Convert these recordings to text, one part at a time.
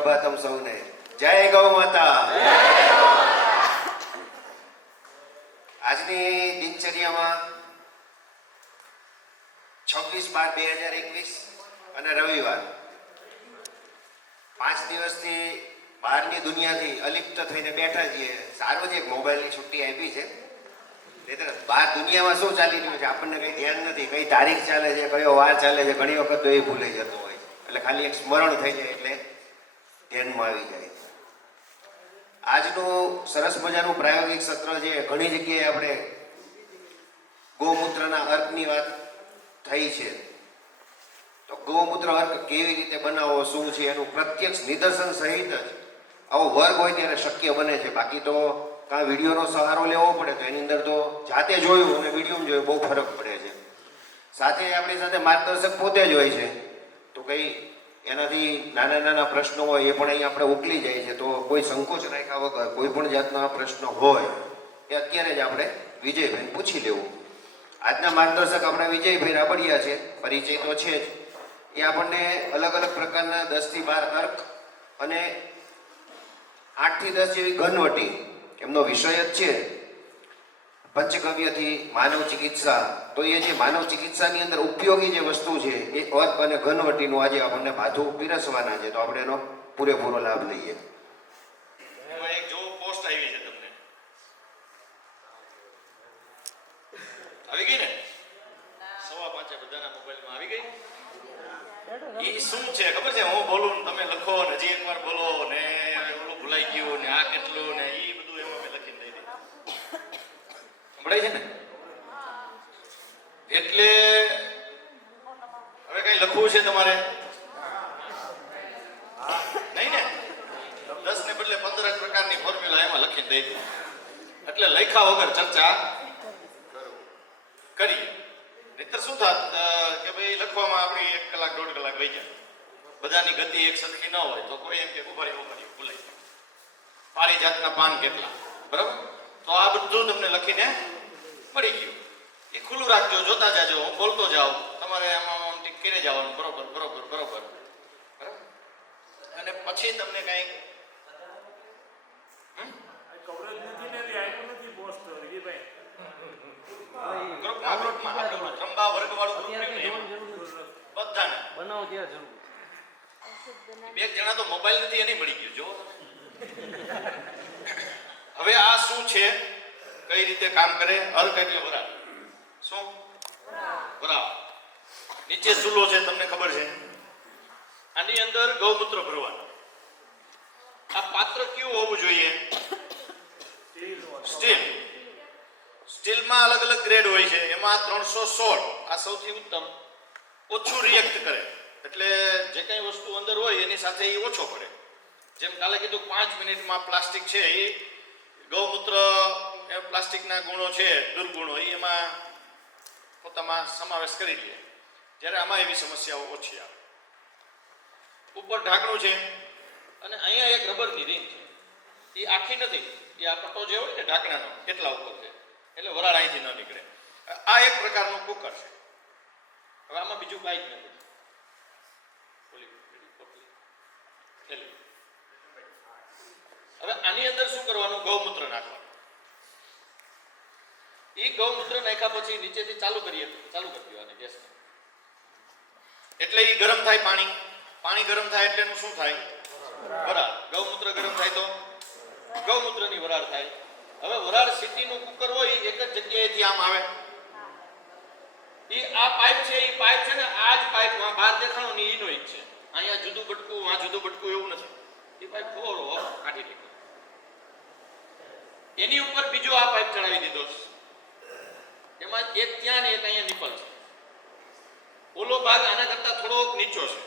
સુપ્રભાતમ સૌને. જય ગૌ માતા. આજની દિનચર્યામાં 26/12/2021 અને રવિવાર 5 દિવસથી બહારની દુનિયાથી અલિપ્ત થઈને બેઠા છીએ. સારું છે મોબાઈલની છુટ્ટી આપી છે. બહાર દુનિયામાં શું ચાલી રહ્યું છે આપણને કંઈ ધ્યાન નથી. કઈ તારીખ ચાલે છે, કયો વાર ચાલે છે, ઘણી વખત તો એ ભૂલાઈ જતો હોય છે. એટલે ખાલી એક સ્મરણ થઈ જાય એટલે ધ્યાનમાં આવી જાય. આજનું સરસ મજાનું પ્રાયોગિક સત્ર છે. ઘણી જગ્યાએ આપણે ગૌમૂત્રના અર્કની વાત થઈ છે. તો ગૌમૂત્ર અર્ક કેવી રીતે બનાવવો, શું છે એનું પ્રત્યક્ષ નિદર્શન સહિત જ આવો વર્ગ હોય ત્યારે શક્ય બને છે. બાકી તો કાં વિડીયોનો સહારો લેવો પડે તો એની અંદર તો જાતે જોયું અને વિડીયોમાં જોયું બહુ ફરક પડે છે. સાથે આપણી સાથે માર્ગદર્શક પોતે જ હોય છે. તો કંઈ એનાથી નાના નાના પ્રશ્નો હોય એ પણ અહીં આપણે ઉકલી જાય છે. તો કોઈ સંકોચ રાખ્યા વગર કોઈ પણ જાતના પ્રશ્ન હોય એ અત્યારે જ આપણે વિજયભાઈને પૂછી લેવું. આજના માર્ગદર્શક આપણા વિજયભાઈ રાબડિયા છે, પરિચય તો છે જ. એ આપણને અલગ અલગ પ્રકારના 10 થી 12 અર્ક અને 8 થી 10 જેવી ઘનવટી, એમનો વિષય જ છે પંચગવ્યથી માનવ ચિકિત્સા. તો એ જે માનવ ચિકિત્સાની અંદર ઉપયોગી જે વસ્તુ છે એ અર્ક અને ઘનવટીનું આજે આપણને ભાથું પીરસવાના છે. તો આપણે એનો પૂરેપૂરો લાભ લઈએ. એક જો પોસ્ટ આવી છે, તમને આવી ગઈ ને? 5:15 બધાના મોબાઈલમાં આવી ગઈ. એ શું છે ખબર છે? હું બોલું ને તમે લખો ને હજી એકવાર બોલો ને ઓલું ભૂલાઈ ગયું ને આ કેટલું ને એ બધું એમાં મેં લખીને દઈ દીધું. સંભળાય છે ને? એટલે હવે કઈ લખવું છે તમારે? નહીં ને? 10 ને બદલે 15 પ્રકારની ફોર્મ્યુલા એમાં લખીને દઈ દીધું. એટલે લખ્યા વગર ચર્ચા કરીએ. નહીતર શું થાત કે ભાઈ લખવામાં આપણી 1 કલાક 1.5 કલાક વહી જાય. બધાની ગતિ એક સરખી ન હોય તો કોઈ એમ કે ઉભારી ભૂલાઈ પારિજાતના પાન કેટલા, બરાબર? તો આ બધું તમને લખીને મળી ગયું. એ ખુલ્લું રાખજો, જોતા જાજો, હું બોલતો જાઉં, તમારે આમાં ટીક કરી જવાનું. બરોબર બરોબર બરોબર બરાબર. અને પછી તમને કઈ બે જણા તો મોબાઈલ નથી એની મળી ગયું. જો હવે આ શું છે, કઈ રીતે કામ કરે? અર્ક એટલે વરાળ. શું? વરાળ. નીચે ચૂલો છે, તમને ખબર છે. આની અંદર ગૌમૂત્ર ભરવાનું. આ પાત્ર કેવું હોવું જોઈએ? સ્ટીલ. સ્ટીલમાં અલગ અલગ ગ્રેડ હોય છે. એમાં 316 આ સૌથી ઉત્તમ, ઓછું રિએક્ટ કરે. એટલે જે કઈ વસ્તુ અંદર હોય એની સાથે એ ઓછો પડે. જેમ કાલે કીધું 5 મિનિટમાં પ્લાસ્ટિક છે એ ગૌમૂત્ર પ્લાસ્ટિકના ગુણો છે, દુર્ગુણો, એમાં પોતામાં સમાવેશ કરી લે. જ્યારે આમાં એવી સમસ્યાઓ ઓછી આવે. ઉપર ઢાંકણું છે અને અહીંયા એક રબરની રિંગ છે. એ આખી નથી, એ આ પટ્ટો જે હોય ને ઢાંકણાનો કેટલા ઉપર છે, એટલે વરાળ અહીંથી ન નીકળે. આ એક પ્રકારનું કુકર છે. હવે આમાં બીજું કાંઈ જ નથી. હવે આની અંદર શું કરવાનું? ગૌમૂત્ર નાખવાનું. એ ગૌમૂત્ર નાખ્યા પછી નીચેથી ચાલુ કરી દેવાનું ગેસને. એટલે એ ગરમ થાય. પાણી ગરમ થાય એટલે એનું શું થાય? વરાળ. ગૌમૂત્ર ગરમ થાય તો ગૌમૂત્રની વરાળ થાય. હવે વરાળ સિટીનું કુકર હોય એક જ જગ્યાએથી આમ આવે. એ આ પાઇપ છે, એ પાઇપ છે ને, આ જ પાઇપ બહાર દેખાણો ને એનો જ છે. અહીંયા જુદું બટકું, આ જુદું બટકું એવું નથી. એ પાઇપ ફોરો કાઢી લીધો. એની ઉપર બીજો આ પાઇપ ચડાવી દીધો. એમાં એક ત્યાં ને એક અહીંયા નિપલ છે. ઓલો ભાગ આના કરતા થોડોક નીચો છે.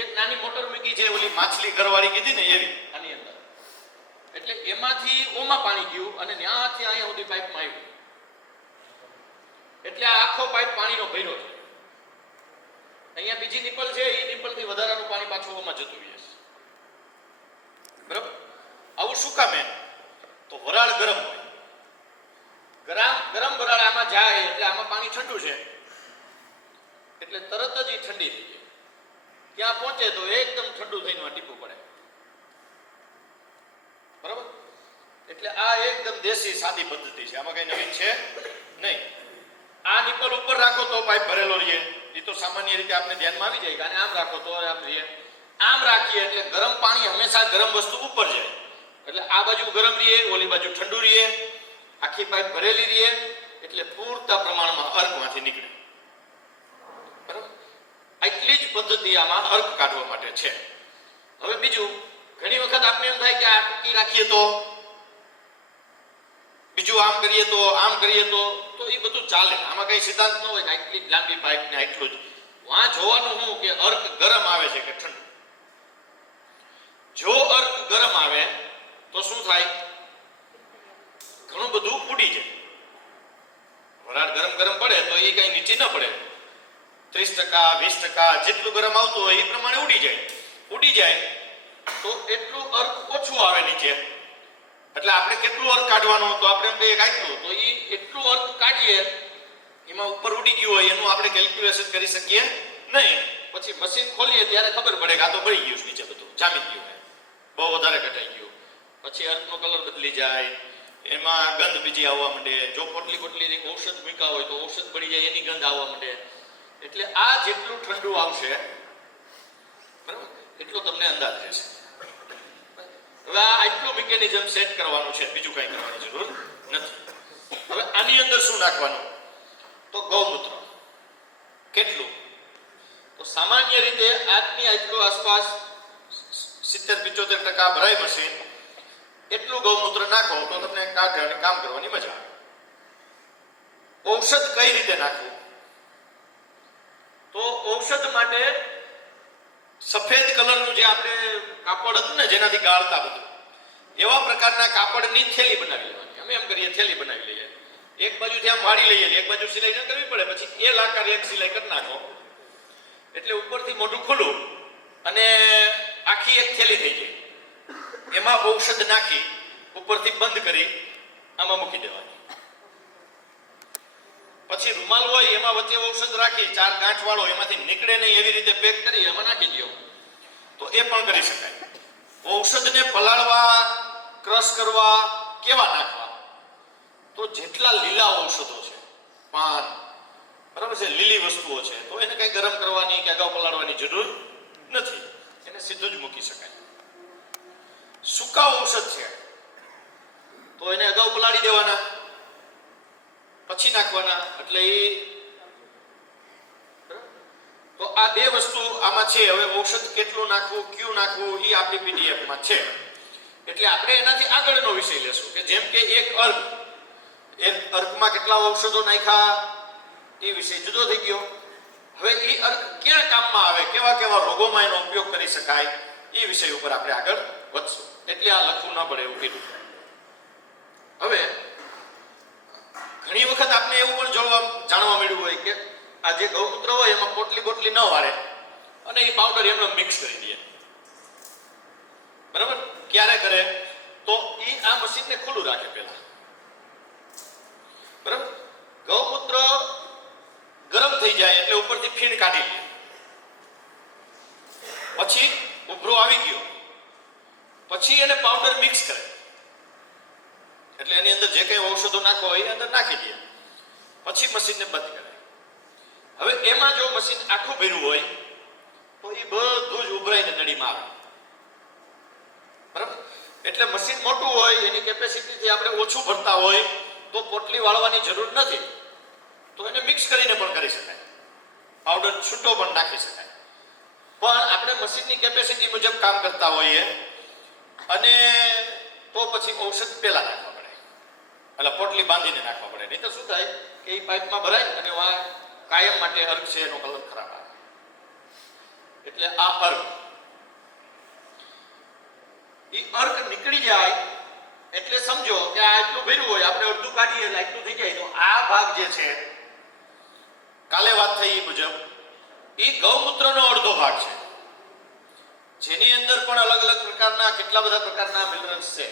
એક નાની મોટર મૂકી છે, ઓલી માછલી ઘરવાળી કીધી ને એવી આની અંદર. એટલે એમાંથી ઓમાં પાણી ગયું અને ત્યાંથી અહીંયા સુધી પાઇપમાં આવ્યું. એટલે આ આખો પાઇપ પાણીનો ભર્યો છે. અહીંયા બીજી નિપલ છે, એ નિપલથી વધારાનું પાણી પાછું ઓમાં જતું રહે છે. બરાબર? આવું શું કામ? તો વરાળ ગરમ હોય. ગરમ વરાળ આમાં જાય એટલે આમાં પાણી ઠંડુ છે, એટલે તરત જ એ ઠંડી થઈ જાય. ત્યાં પહોંચે તો એકદમ ઠંડુ થઈને આ ટીપું પડે. બરાબર? એટલે આ એકદમ દેશી સાદી પદ્ધતિ છે, આમાં કઈ નવીન છે નહીં. આ નિપલ ઉપર રાખો તો પાઇપ ભરેલો રહે, એ તો સામાન્ય રીતે આપણે ધ્યાનમાં આવી જાય. અને આમ રાખો તો આમ રહે. આમ રાખીએ એટલે ગરમ પાણી હંમેશા ગરમ વસ્તુ ઉપર જાય, એટલે આ બાજુ ગરમ રહે, ઓલી બાજુ ઠંડુ રહે, આખી પાઇપ ભરેલી રહે, એટલે પૂરતા પ્રમાણમાં અર્કમાંથી નીકળે. બરાબર? આટલી જ પદ્ધતિ આમાં અર્ક કાઢવા માટે છે. હવે બીજું, ઘણી વખત આપણે એમ થાય કે આ ટૂંકી રાખીએ તો, બીજું આમ કરીએ તો, આમ કરીએ તો એ બધું ચાલે. આમાં કઈ સિદ્ધાંત ન હોય કે આટલી જ લાંબી પાઇપ ને આટલું જ. વાં જોવાનું શું કે અર્ક ગરમ આવે છે કે ઠંડુ. જો અર્ક ગરમ આવે તો શું થાય? ઘણું બધું ઉડી જાય. વરાળ ગરમ ગરમ પડે તો એ કઈ નીચે ન પડે. 30%, 20% જેટલું ગરમ આવતું હોય એ પ્રમાણે ઉડી જાય. ઉડી જાય તો એટલું અર્ક ઓછું આવે નીચે. એટલે આપણે કેટલું અર્ક કાઢવાનું, તો આપણે એમ કહીએ કાઢ્યું તો એ એટલું અર્ક કાઢીએ, એમાં ઉપર ઉડી ગયું હોય એનું આપણે કેલ્ક્યુલેશન કરી શકીએ નહીં. પછી મશીન ખોલીએ ત્યારે ખબર પડે કે આ તો બળી ગયું છે, નીચે બધું જામી ગયું છે, બહુ વધારે ઘટાઈ ગયું. પછી અર્કનો કલર બદલી જાય, એમાં ગંધ બીજી આવવા માંડે. જો પોટલી ઔષધ મૂક્યા હોય તો ઔષધ બળી જાય, એની ગંધ આવવા માંડે. એટલે આ જેટલું ઠંડુ આવશે, બરાબર, એટલો તમને અંદાજ રહેશે. હવે આ આટલું મિકેનિઝમ સેટ કરવાનું છે, બીજું કઈ કરવાની જરૂર નથી. હવે આની અંદર શું નાખવાનું? તો ગૌમૂત્ર. કેટલું? તો સામાન્ય રીતે આટલું આસપાસ 70-75% ભરાય મશીન, એટલું ગૌમૂત્ર નાખો તો તમને કામ કરવાની મજા આવે. ઔષધ કઈ રીતે નાખવું? તો ઔષધ માટે સફેદ કલરનું જે આપણે કાપડ હતું ને જેનાથી ગાળતા બધું, એવા પ્રકારના કાપડની થેલી બનાવી લેવાની. અમે એમ કરીએ, થેલી બનાવી લઈએ, એક બાજુથી આમ વાળી લઈએ, એક બાજુ સિલાઈ ન કરવી પડે, પછી એ લાકાર એક સિલાઈ કરી નાખો એટલે ઉપરથી મોઢું ખુલ્લું અને આખી એક થેલી થઈ જાય. એમાં ઔષધ નાખી ઉપરથી બંધ કરી આમાં મૂકી દેવાની. પછી રૂમાલ હોય એમાં વચ્ચે ઔષધ રાખી 4 ગાંઠ વાળો, એમાંથી નીકળે નહીં એવી રીતે પેક કરી એમાં નાખી દો તો એ પણ કરી શકાય. ઔષધને પલાળવા, ક્રશ કરવા કેવા નાખવા? તો જેટલા લીલા ઔષધો છે, પાન, બરાબર છે, લીલી વસ્તુઓ છે, તો એને કઈ ગરમ કરવાની કે અગાઉ પલાળવાની જરૂર નથી, એને સીધું જ મૂકી શકાય. સૂકા ઔષધ છે તો એને અગાઉ પલાળી દેવાના, પછી નાખવાના. એટલે તો આ બે વસ્તુ આમાં છે. હવે ઔષધ કેટલું નાખવું, ક્યું નાખવું, એ આપણી પીડીએફમાં છે. એટલે આપણે એનાથી આગળનો વિષય લેશું કે જેમ કે એક અર્કમાં કેટલા ઔષધો નાખ્યા, એ વિષય જુદો થઈ ગયો. હવે એ અર્ક ક્યાં કામમાં આવે, કેવા કેવા રોગોમાં એનો ઉપયોગ કરી શકાય, એ વિષય ઉપર આપણે આગળ વધશું. એટલે આ લખવું ન પડે એવું કીધું. હવે ઘણી વખત આપણે એવું પણ જાણવા મળ્યું હોય કે આ જે ગૌમૂત્ર હોય એમાં પોટલી ન વાળે અને એ પાવડર એમનો મિક્સ કરી દે. બરાબર? ક્યારે કરે? તો એ આ મશીનને ખુલ્લું રાખે પહેલા. બરાબર? ગૌમૂત્ર ગરમ થઈ જાય એટલે ઉપરથી ફીણ કાઢી લે. પછી ઉભરો આવી ગયો, પછી એને પાવડર મિક્સ કરે. એટલે એની અંદર જે કઈ ઔષધો નાખો હોય એ અંદર નાખી દે. પછી મશીનને બંધ કરે. હવે એમાં જો મશીન આખું ભર્યું હોય તો એ બધું જ ઉભરાઈને નળીમાં આવે. બરાબર? એટલે મશીન મોટું હોય, એની કેપેસિટીથી આપણે ઓછું ભરતા હોય તો પોટલી વાળવાની જરૂર નથી, તો એને મિક્સ કરીને પણ કરી શકાય, પાવડર છૂટો પણ નાખી શકાય. પણ આપણે મશીનની કેપેસિટી મુજબ કામ કરતા હોઈએ અને તો પછી ઔષધ પહેલા નાખવા પડે, એટલે પોટલી બાંધીને નાખવા પડે. નહીં તો શું થાય કે એ પાઇપમાં ભરાય અને કાયમ માટે અર્ક છે એનો કલર ખરાબ આવે. એટલે આ અર્ક નીકળી જાય એટલે સમજો કે આ એટલું ભર્યું હોય, આપણે અડધું કાઢીએ એટલે એટલું થઈ જાય, તો આ ભાગ જે છે કાલે વાત થઈ એ મુજબ એ ગૌમૂત્રનો અડધો ભાગ છે, જેની અંદર પણ અલગ અલગ પ્રકારના કેટલા બધા પ્રકારના મિનરલ્સ છે.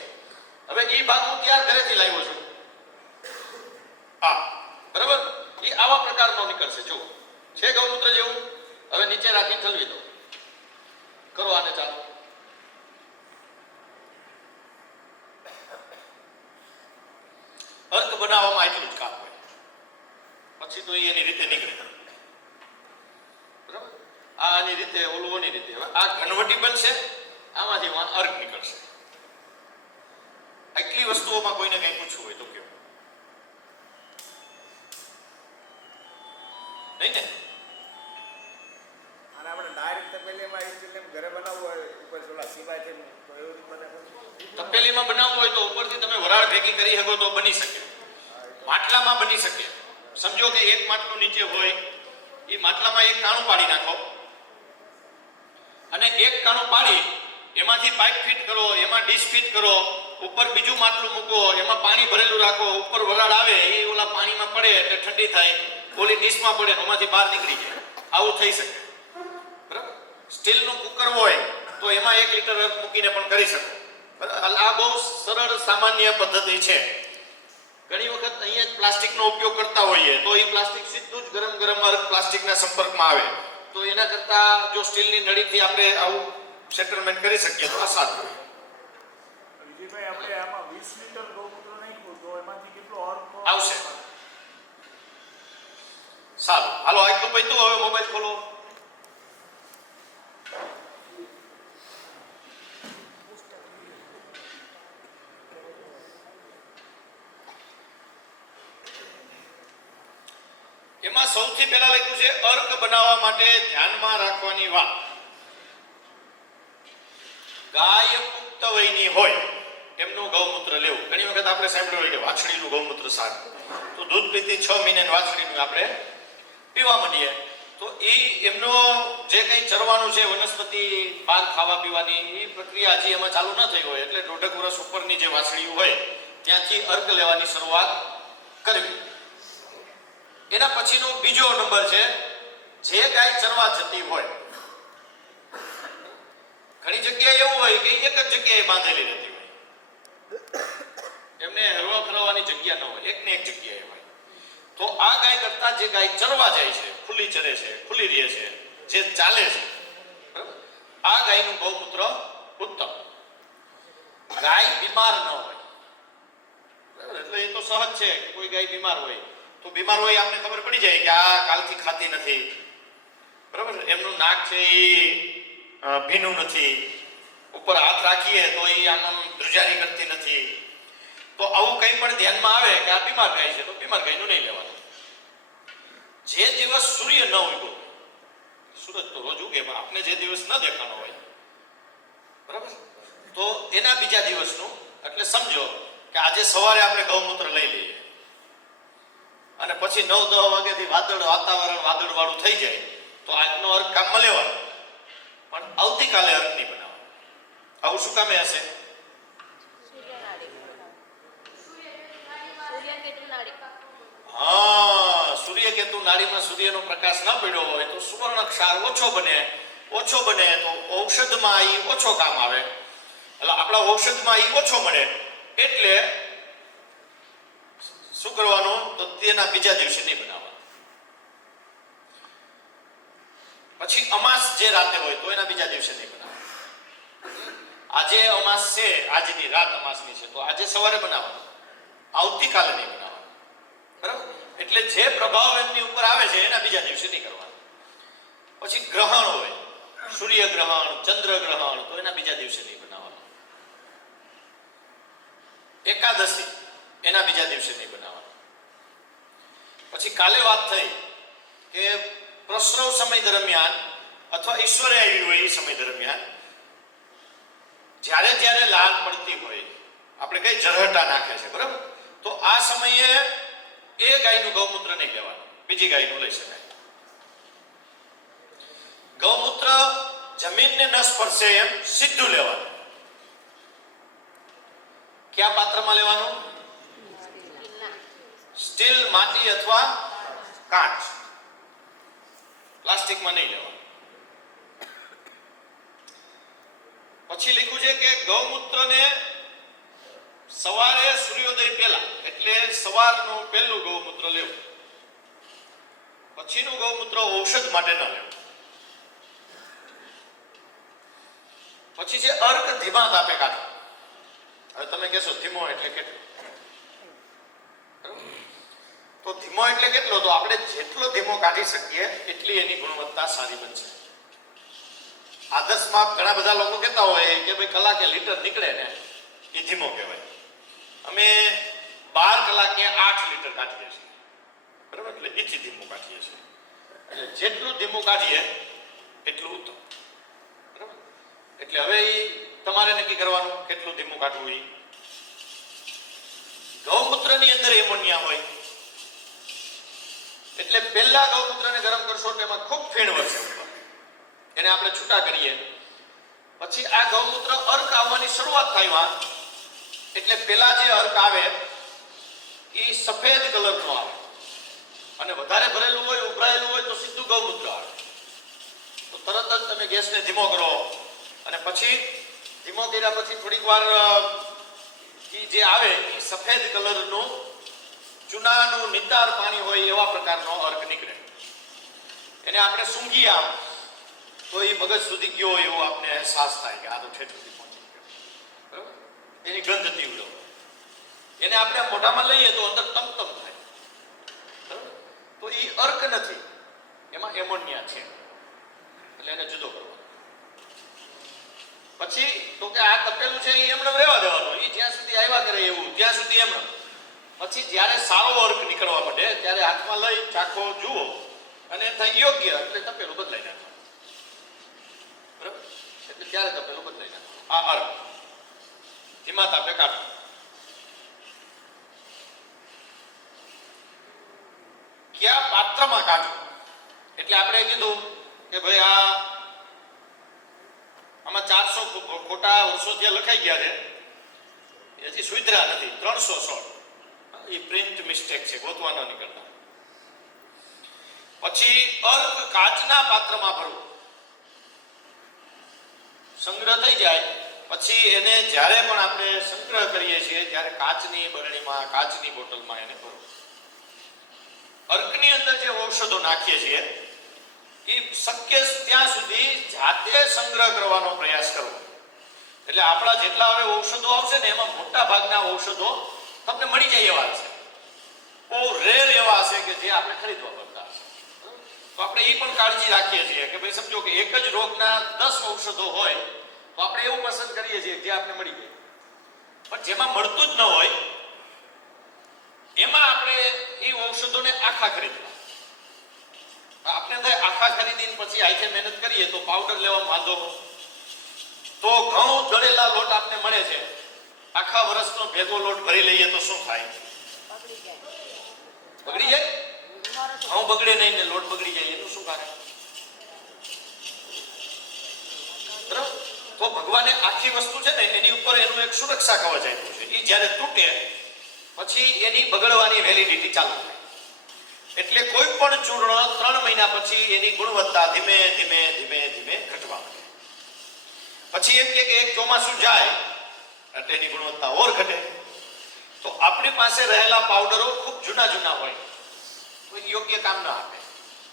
હવે એ ભાગ હું ત્યાર ઘરેથી લાવ્યો છું. બરાબર? એ આવા પ્રકારનો નીકળશે. જો છે ગૌમૂત્ર જેવું. હવે નીચે રાખીને ઠલવી દો. કરો આને ચાલો. અર્ક બનાવવામાં એટલું જ કામ હોય, પછી તો એની રીતે નીકળે. બરાબર? આ આની રીતે, ઓલું ઓની રીતે. હવે આ કન્વર્ટિબલ છે, આમાંથી અર્ક નીકળશે. આટલી વસ્તુઓમાં કોઈને કંઈ પૂછવું હોય તો કયો. નહીં ને? અને આપણે ડાયરેક્ટ તપેલીમાં ઇન્સ્યુલિન ઘરે બનાવવું હોય ઉપર ઓલા સિવાય છે તો એવું રીતે બને. તપેલીમાં બનાવવું હોય તો ઉપરથી તમે વરાળ ભેગી કરી શકો તો બની શકે. માટલામાં બની શકે. સમજો કે એક માટલું નીચે હોય, એ માટલામાં એક કાણું પાડી નાખો અને એક કાણું પાડી એમાંથી પાઇપ ફિટ કરો, એમાં ડીશ ફિટ કરો, ઉપર બીજું માટલું મૂકો, એમાં પાણી ભરેલું રાખો, ઉપર વરાળ આવે એ ઓલા પાણીમાં પડે એટલે ઠંડી થાય, ઓલી ડીશમાં પડે એમાંથી બહાર નીકળી જાય. આવું થઈ શકે. બરાબર? સ્ટીલનું કુકર હોય તો એમાં 1 લીટર અર્ક મૂકીને પણ કરી શકો. આ બહુ સરળ સામાન્ય પદ્ધતિ છે. ઘણી વખત અહીંયા જ પ્લાસ્ટિકનો ઉપયોગ કરતા હોઈએ તો એ પ્લાસ્ટિક સીધું જ ગરમ ગરમ અર્ક પ્લાસ્ટિકના સંપર્કમાં આવે, તો એના કરતા જો સ્ટીલની નળીથી આપણે આવું સેટલમેન્ટ કરી શકીએ તો આ સારું. વિજયભાઈ આપણે આમાં 20 લીટર ગૌમૂત્ર નાખ્યું તો એમાંથી કેટલો અર્ક આવશે? સારું, હાલો આટલું પૈતું. હવે મોબાઈલ ખોલો. એમાં સૌથી પહેલા લખ્યું છે અર્ક બનાવવા માટે ધ્યાનમાં રાખવાની વાત. ગાય પુખ્ત વયની હોય એમનું ગૌમૂત્ર લેવું. ઘણી વખત આપણે સાંભળ્યું હોય કે વાછડીનું ગૌમૂત્ર સારું, તો દૂધ પીતી 6 મહિને વાછડીનું આપણે પીવા માંડીએ તો એમનો જે કંઈ ચરવાનું છે વનસ્પતિ પાક ખાવા પીવાની એ પ્રક્રિયા હજી એમાં ચાલુ ન થઈ હોય, એટલે 1.5 વર્ષ ઉપરની જે વાછડીઓ હોય ત્યાંથી અર્ક લેવાની શરૂઆત કરવી. એના પછીનો બીજો નંબર છે જે ગાય ચરવા જતી હોય. ઘણી જગ્યાએ એવું હોય કે એક જ જગ્યાએ બાંધેલી રહેતી હોય, એમને હરવા ફરવાની જગ્યા ન હોય, એકને એક જગ્યાએ હોય. તો આ ગાય કરતા જે ગાય ચરવા જાય છે, ખુલ્લી ચરે છે, ખુલ્લી રહે છે, જે ચાલે છે, બરાબર, આ ગાયનું ગૌમૂત્ર ઉત્તમ. ગાય બીમાર ન હોય, બરાબર, એટલે એ તો સહજ છે કે કોઈ ગાય બીમાર હોય તો બીમાર હોય આપને ખબર પડી જાય કે આ કાલથી ખાતી નથી, બરાબર, એમનું નાક છે એ ભીનું નથી, ઉપર હાથ રાખીએ તો એ આમ ધ્રુજારી કરતી નથી. તો આવું કંઈ પણ ધ્યાનમાં આવે કે આ બીમાર ગાય છે તો બીમાર ગાયનું નહીં લેવાનું. જે દિવસ સૂર્ય ન ઉગ્યો, સૂરજ તો રોજ ઉગે પણ આપણે જે દિવસ ન દેખાનો હોય, બરાબર, તો એના બીજા દિવસનું, એટલે સમજો કે આજે સવારે આપણે ગૌમૂત્ર લઈ લઈએ અને પછી 9-10 વાગ્યાથી વાતાવરણ વાદળવાળું થઈ જાય તો આજનો અર્ક કામમાં લેવાનો, પણ આવતીકાલે અર્ક નહીં બનાવવાનો. આવું શું કામે હશે? હા, સૂર્યકેતુ નાડીમાં સૂર્યનો પ્રકાશ ન પડ્યો હોય તો સુવર્ણ ક્ષાર ઓછો બને તો ઔષધમાં એ ઓછો કામ આવે, એટલે આપણા ઔષધમાં એ ઓછો મળે. એટલે શું કરવાનું? તો તેના બીજા દિવસે નહીં બનાવવાનું. પછી અમાસ જે રાતે હોય તો એના બીજા દિવસે નહીં બનાવવાનું. આજે અમાસ છે, આજની રાત અમાસની છે તો આજે સવારે બનાવવાનું, આવતીકાલે નહીં બનાવવાનું, બરાબર. એટલે જે પ્રભાવ એમની ઉપર આવે છે એના બીજા દિવસે નહીં કરવાનું. પછી ગ્રહણ હોય, સૂર્ય ગ્રહણ, ચંદ્ર ગ્રહણ, તો એના બીજા દિવસે નહીં બનાવવાનું. એકાદશી એના બીજા દિવસે નહીં બનાવવાનું. પછી કાલે વાત થઈ કે પ્રસવ સમય દરમિયાન અથવા ઈશ્વરે આવી હોય એ સમય દરમિયાન જ્યારે જ્યારે લાળ પડતી હોય, આપણે કઈ ઝરહટા નાખે છે, બરાબર, તો આ સમયે એ ગાયનું ગૌમૂત્ર નહીં લેવાનું, બીજી ગાયનું લઈ શકાય. ગૌમૂત્ર જમીનને ન સ્પર્શે એમ સીધું લેવાનું. કયા પાત્રમાં લેવાનું? સ્ટીલ, માટી અથવા કાચ. પ્લાસ્ટિકમાં નહીં લેવાનું. પછી લખ્યું છે કે ગૌમૂત્રને સવારે સૂર્યોદય પહેલા, એટલે સવારનું પહેલું ગૌમૂત્ર લેવું. પછીનું ગૌમૂત્ર ઔષધ માટે ન લેવું. પછી છે અર્ક ધીમા તાપે કાઢો. હવે તમે કહેશો ધીમો એટલે કેટલો? બરાબર? તો ધીમો એટલે કેટલો? તો આપણે જેટલો ધીમો કાઢી શકીએ એટલી એની ગુણવત્તા સારી બનશે. આદર્શમાં ઘણા બધા લોકો કહેતા હોય કે ભાઈ કલાકે લીટર નીકળે ને એ ધીમો કહેવાય. અમે 12 કલાકે 8 લીટર કાઢીએ છીએ. બરાબર? એટલે એથી ધીમું કાઢીએ છીએ. એટલે જેટલું ધીમું કાઢીએ એટલું ઉત્તમ. બરાબર? એટલે હવે તમારે નક્કી કરવાનું કેટલું ધીમું કાઢવું. એ ગૌમૂત્રની અંદર એમોનિયા હોય એટલે પહેલા ગૌમૂત્રને ગરમ કરશો એટલે એમાં ખૂબ ફીણ વધશે. એને આપણે છૂટા કરીએ પછી આ ગૌમૂત્ર અર્ક આવવાની શરૂઆત થાય એટલે પેલા જે અર્ક આવે એ સફેદ કલરનો આવે અને વધારે ભરેલું હોય ઉભરાયેલું હોય તો સીધું ગૌમૂત્ર આવે. તો તરત જ તમે ગેસને ધીમો કરો અને પછી ધીમો કર્યા પછી થોડીક વાર જે આવે એ સફેદ કલરનું ચૂનાનું નિતાર પાણી હોય એવા પ્રકારનો અર્ક નીકળે. એને આપણે સૂંઘીએ આમ તો એ મગજ સુધી ગયો એવો આપણે અહેસાસ થાય કે આ તો ઠેઠ સુધી પહોંચી ગયો. બરાબર? એની ગંધ તીવ્ર. એને આપણે મોઢામાં લઈએ તો અંદર તમતમ થાય. બરાબર? તો એ અર્ક નથી, એમાં એમોનિયા છે. એટલે એને જુદો કરવો. પછી તો કે આ તપેલું છે એ એમને રહેવા દેવાનું. એ જ્યાં સુધી આવ્યા કરે એવું ત્યાં સુધી એમને. પછી જ્યારે સારો અર્ક નીકળવા માંડે ત્યારે હાથમાં લઈ ચાખો જુઓ અને થાય યોગ્ય એટલે તપેલું બદલાઈ નાખો. બરાબર? એટલે ત્યારે તપેલું બદલાઈ નાખો. આ અર્ક ધીમા તાપે કાઢો. કયા પાત્રમાં કાઢો? એટલે આપણે કીધું કે ભાઈ આમાં 400 ખોટા વર્ષો ત્યાં લખાઈ ગયા છે, હજી સુધર્યા નથી. 316 એ પ્રિન્ટ મિસ્ટેક છે, ગોતવા ન નીકળતા. પછી અર્ક કાચના પાત્રમાં ભરવું. સંગ્રહ થઈ જાય પછી એને જ્યારે પણ આપણે સંગ્રહ કરીએ છીએ ત્યારે કાચની બરણીમાં કાચની બોટલમાં એને ભરવું. અર્કની અંદર જે ઔષધો નાખીએ છીએ એ શક્ય ત્યાં સુધી જાતે સંગ્રહ કરવાનો પ્રયાસ કરવો. એટલે આપણા જેટલા હવે ઔષધો આવશે ને એમાં મોટા ભાગના ઔષધો તમને મળી જાય એવા છે. બહુ રેર એવા હશે કે જે આપણે ખરીદવા પડતા હશે. તો આપણે એ પણ કાળજી રાખીએ છીએ કે ભાઈ સમજો કે એક જ રોગના 10 ઔષધો હોય તો આપણે એવું પસંદ કરીએ છીએ જે આપણે મળી જાય. પણ જેમાં મળતું જ ન હોય એમાં આપણે એ ઔષધોને આખા ખરીદવા. આપણે થાય આખા ખરીદીને પછી આખે મહેનત કરીએ તો પાવડર લેવા વાંધો. તો ઘઉં દળેલા લોટ આપને મળે છે, આખા વર્ષનો ભેગો લોટ ભરી લઈએ તો શું થાય? બગડી જાય. ઘઉં બગડે નહીં ને લોટ બગડી જાય એનું શું કારણ? બરાબર? તો ભગવાને આખી વસ્તુ છે ને એની ઉપર એનું એક સુરક્ષા કવચ આપ્યું છે. એ જ્યારે તૂટે પછી એની બગડવાની વેલિડિટી ચાલુ થાય. એટલે કોઈ પણ ચૂર્ણ 3 મહિના પછી એની ગુણવત્તા ધીમે ધીમે ધીમે ધીમે ઘટવા માંડે. પછી એમ કે એક ચોમાસું જાય એટલે એની ગુણવત્તા ઓર ઘટે. તો આપણી પાસે રહેલા પાવડરો ખૂબ જૂના જૂના હોય તો યોગ્ય કામ ના આપે.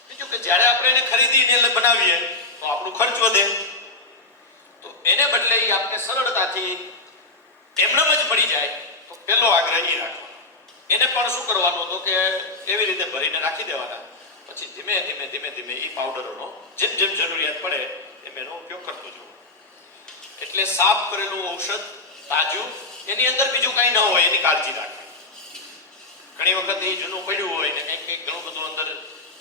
બીજું કે જ્યારે આપણે એને ખરીદીને બનાવીએ તો આપણું ખર્ચ વધે. તો એને બદલે આપણે સરળતાથી એમનેમ જ મળી જાય તો પેલો આગ્રહ એ રાખવાનો. એને પણ શું કરવાનું તો કે એવી રીતે ભરીને રાખી દેવાના. પછી ધીમે ધીમે ધીમે ધીમે એ પાવડરોનો જેમ જેમ જરૂરિયાત પડે એમ એનો ઉપયોગ કરતો જવું. એટલે સાફ કરેલું ઔષધ તાજું, એની અંદર બીજું કંઈ ન હોય એની કાળજી રાખવી. ઘણી વખત એ જૂનું પડ્યું હોય ને કંઈક ઘણું બધું અંદર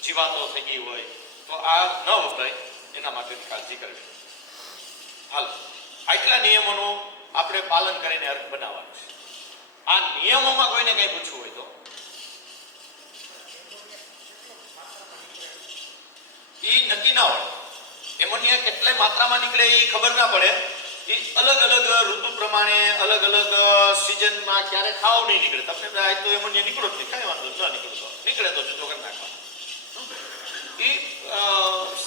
જીવાતો થઈ ગઈ હોય તો આ ન વપરાય, એના માટે કાળજી કરવી. હાલ આટલા નિયમોનું આપણે પાલન કરીને અર્ક બનાવવાનું છે. આ નિયમોમાં કોઈને કંઈ પૂછવું હોય તો એ નક્કી ના હોય. એમોનિયા કેટલાય માત્રામાં નીકળે એ ખબર ના પડે. એ અલગ અલગ ઋતુ પ્રમાણે અલગ અલગ સિઝનમાં ક્યારે ખાવ નહીં નીકળે. તમને આજ તો એમોનિયા નીકળો જ નહીં, કાંઈ વાંધો ન નીકળતો, નીકળે તો જુદો કરી નાખવાનો. એ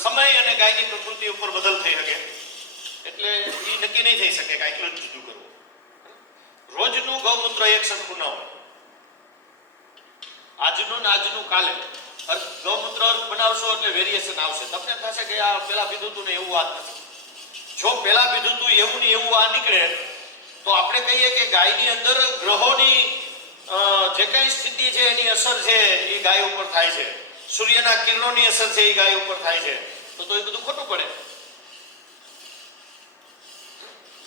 સમય અને ગાયની પ્રકૃતિ ઉપર બદલ થઈ શકે એટલે એ નક્કી નહીં થઈ શકે કે એટલું જ જુદું કરવું. રોજનું ગૌમૂત્ર એક સરખું ન હોય. આજનું ને આજનું કાલે ગૌમૂત્ર બનાવશો એટલે વેરિએશન આવશે. તમને થશે કે આ પેલા પીધું હતું ને એવું વાત નથી. જો પેલા પીધું તું એવું ને એવું આ નીકળે તો આપણે કહીએ કે ગાયની અંદર ગ્રહોની જે કઈ સ્થિતિ છે એની અસર છે એ ગાય ઉપર થાય છે, સૂર્યના કિરણોની અસર છે એ ગાય ઉપર થાય છે, તો એ બધું ખોટું પડે.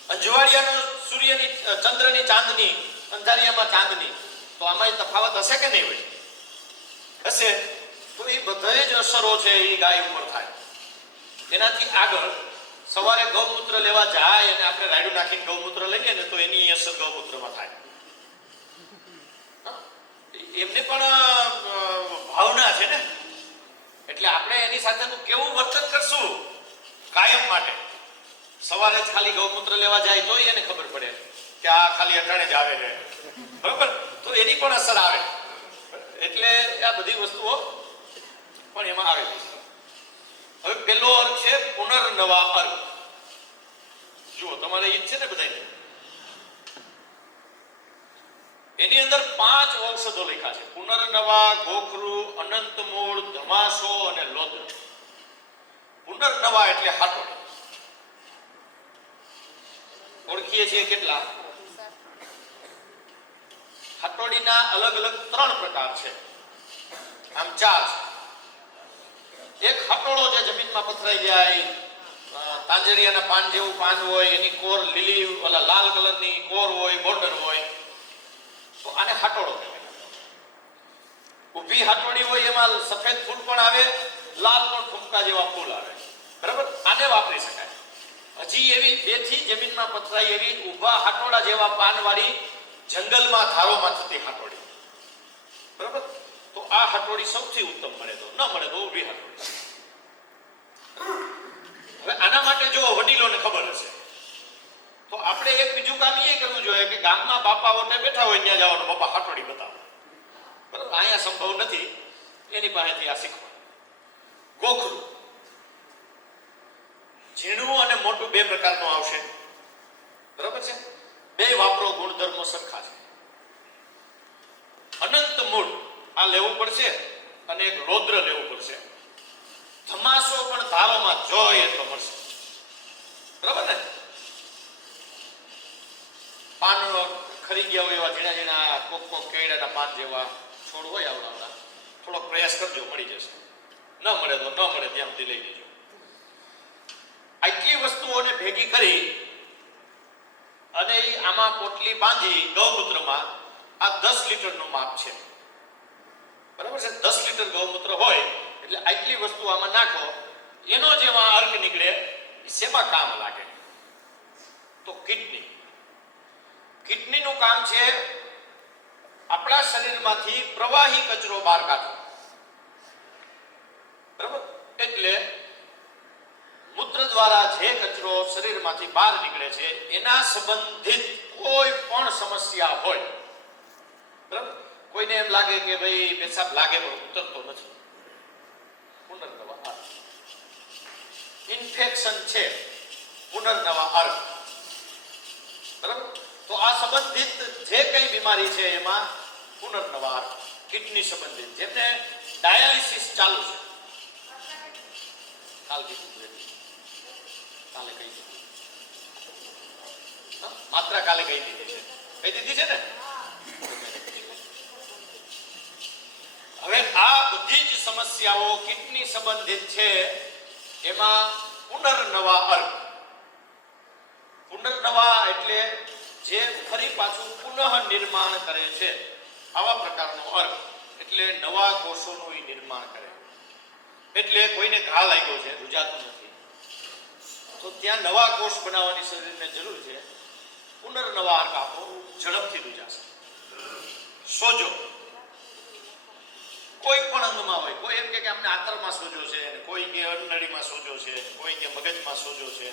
અજવાળિયાનું સૂર્યની ચંદ્રની ચાંદની, અંધારિયામાં ચાંદની, તો આમાં તફાવત હશે કે નહીં હોય? હશે. તો એ બધાય જ અસરો છે એ ગાય ઉપર થાય. એનાથી આગળ સવારે ગૌમૂત્ર લેવા જાય અને આપણે રાયડું નાખીને ગૌમૂત્ર લઈએ ને તો એની અસર ગૌમૂત્રમાં થાય. એમને પણ ભાવના છે ને, એટલે આપણે એની સાથેનું કેવું વર્તન કરશું કાયમ માટે. સવારે જ ખાલી ગૌમૂત્ર લેવા જાય તો એને ખબર પડે કે આ ખાલી અટાણે જ આવે છે, બરોબર, તો એની પણ અસર આવે. એટલે આ બધી વસ્તુઓ પણ એમાં આવેલી છે. હવે પેલો અર્ક છે પુનર્નવા અર્ક. જુઓ તમારે ઈ છે ને બધાને, એની અંદર 5 ઔષધો લખ્યા છે: પુનર્નવા, ગોખરુ, અનંતમૂળ, ધમાસો અને લોદ્ર. પુનર્નવા એટલે હાટોડી. ઓળખીએ છીએ કેટલા? હાટોડીના અલગ અલગ 3 પ્રકાર છે, આમ 4 છે. એક હટોળો જે જમીનમાં પથરાઈ જાય, તાંજરિયાના પાન જેવું પાન હોય, એની કોર લીલી ઓલા લાલ કલરની કોર હોય, બોર્ડર હોય, તો આને હટોળો કહેવાય. ઊભી હટોડી હોય એમાં સફેદ ફૂલ પણ આવે, લાલ પણ ઠુમકા જેવા ફૂલ આવે, બરાબર, આને વાપરી શકાય. હજી એવી 2 થી જમીનમાં પથરાઈ એવી ઊભા હટોળા જેવા પાનવાળી જંગલમાં ધારોમાં થતી હટોડી, બરાબર, તો આ હટોડી સૌથી ઉત્તમ મળે તો, ન મળે તો ઊભી હટોડી. હવે આના માટે જો વડીલોને ખબર હશે તો આપણે એક બીજું કામ એ કરવું જોઈએ કે ગામમાં બાપાઓને બેઠા હોય ત્યાં જવાનું, બાપા હટોડી બતાવો, બરાબર, અહીંયા સંભવ નથી, એની પાસેથી આ શીખવા. ગોખરું ઝીણું અને મોટું 2 પ્રકારનું આવશે, બરાબર છે, 2 વાપરો, ગુણધર્મો સરખા છે. અનંત મૂળ આ લેવું પડશે અને એક લોદ્ર લેવું પડશે. ધમાસો પણ ધારોમાં જોઈએ એટલો મળશે, બરાબર ને. પાન ખરી ગયા હોય એવા ઝીણા ઝીણા કોક કેળાના પાન જેવા છોડ હોય આવડા, થોડોક પ્રયાસ કરજો, મળી જશે. ન મળે તો ન મળે ત્યાં સુધી લઈ લેજો. આટલી વસ્તુઓને ભેગી કરી અને આમાં પોટલી બાંધી ગૌમૂત્રમાં, આ 10 લીટરનું માપ છે, બરાબર છે. 10 લીટર ગૌમૂત્ર હોય એટલે આટલી વસ્તુ આમાં નાખો, એનો જેમાં અર્ક નીકળે એ શેમાં કામ લાગે? તો કિડની. કિડનીનું કામ છે આપણા શરીરમાંથી પ્રવાહી કચરો બહાર કાઢવો, બરાબર. એટલે મૂત્ર દ્વારા જે કચરો શરીરમાંથી બહાર નીકળે છે એના સંબંધિત કોઈ પણ સમસ્યા હોય, બરાબર, કોઈને એમ લાગે કે ભાઈ પેશાબ લાગે પણ ઉતરતો નથી, પુનર્નવા અર્ક. ઇન્ફેક્શન છે, પુનર્નવા અર્ક, બરાબર. તો આ સંબંધિત જે કઈ બીમારી છે એમાં પુનર્નવા અર્ક. કિડની સંબંધિત જેમને ડાયાલિસિસ ચાલુ છે, કાલે કઈ માત્રા કાલે કહી દીધી છે ને. હવે આ બધી જ સમસ્યાઓ કિડની સંબંધિત છે, એમાં પુનર્નવા અર્ક. પુનર્નવા એટલે જે ફરી પાછું પુનઃ નિર્માણ કરે છે, આવા પ્રકારનો અર્ક. એટલે નવા કોષોનું નિર્માણ કરે. એટલે કોઈને ઘા લાગ્યો છે, રૂજાતું નથી, તો ત્યાં નવા કોષ બનાવવાની શરીરને જરૂર છે. પુનર્નવા અર્ક આપો, ઝડપથી રૂજાશે. સોજો કોઈ પણ અંગમાં હોય, કોઈ એમ કે અમને આંતરમાં સોજો છે, કોઈ કે અન્નળીમાં સોજો છે, કોઈ કે મગજમાં સોજો છે,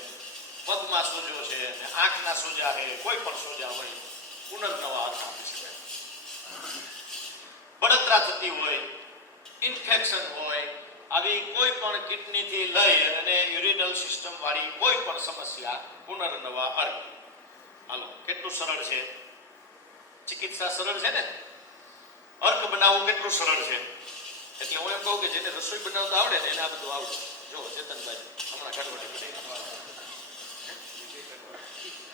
પગમાં સોજો છે, આંખના સોજા છે, કોઈ પણ સોજા હોય, પુનર્નવા અર્ક આપી શકાય. બળતરા થતી હોય, ઇન્ફેક્શન હોય, આવી કોઈ પણ કિડનીથી લઈ અને યુરિનલ સિસ્ટમ વાળી કોઈ પણ સમસ્યા, પુનર્નવા અર્ક. હાલો, કેટલું સરળ છે, ચિકિત્સા સરળ છે ને, અર્ક બનાવવું કેટલું સરળ છે. એટલે હું એમ કહું કે જેને રસોઈ બનાવતા આવડે ને એને આ બધું આવડે. જો ચેતનભાઈ હમણાં ગડબડી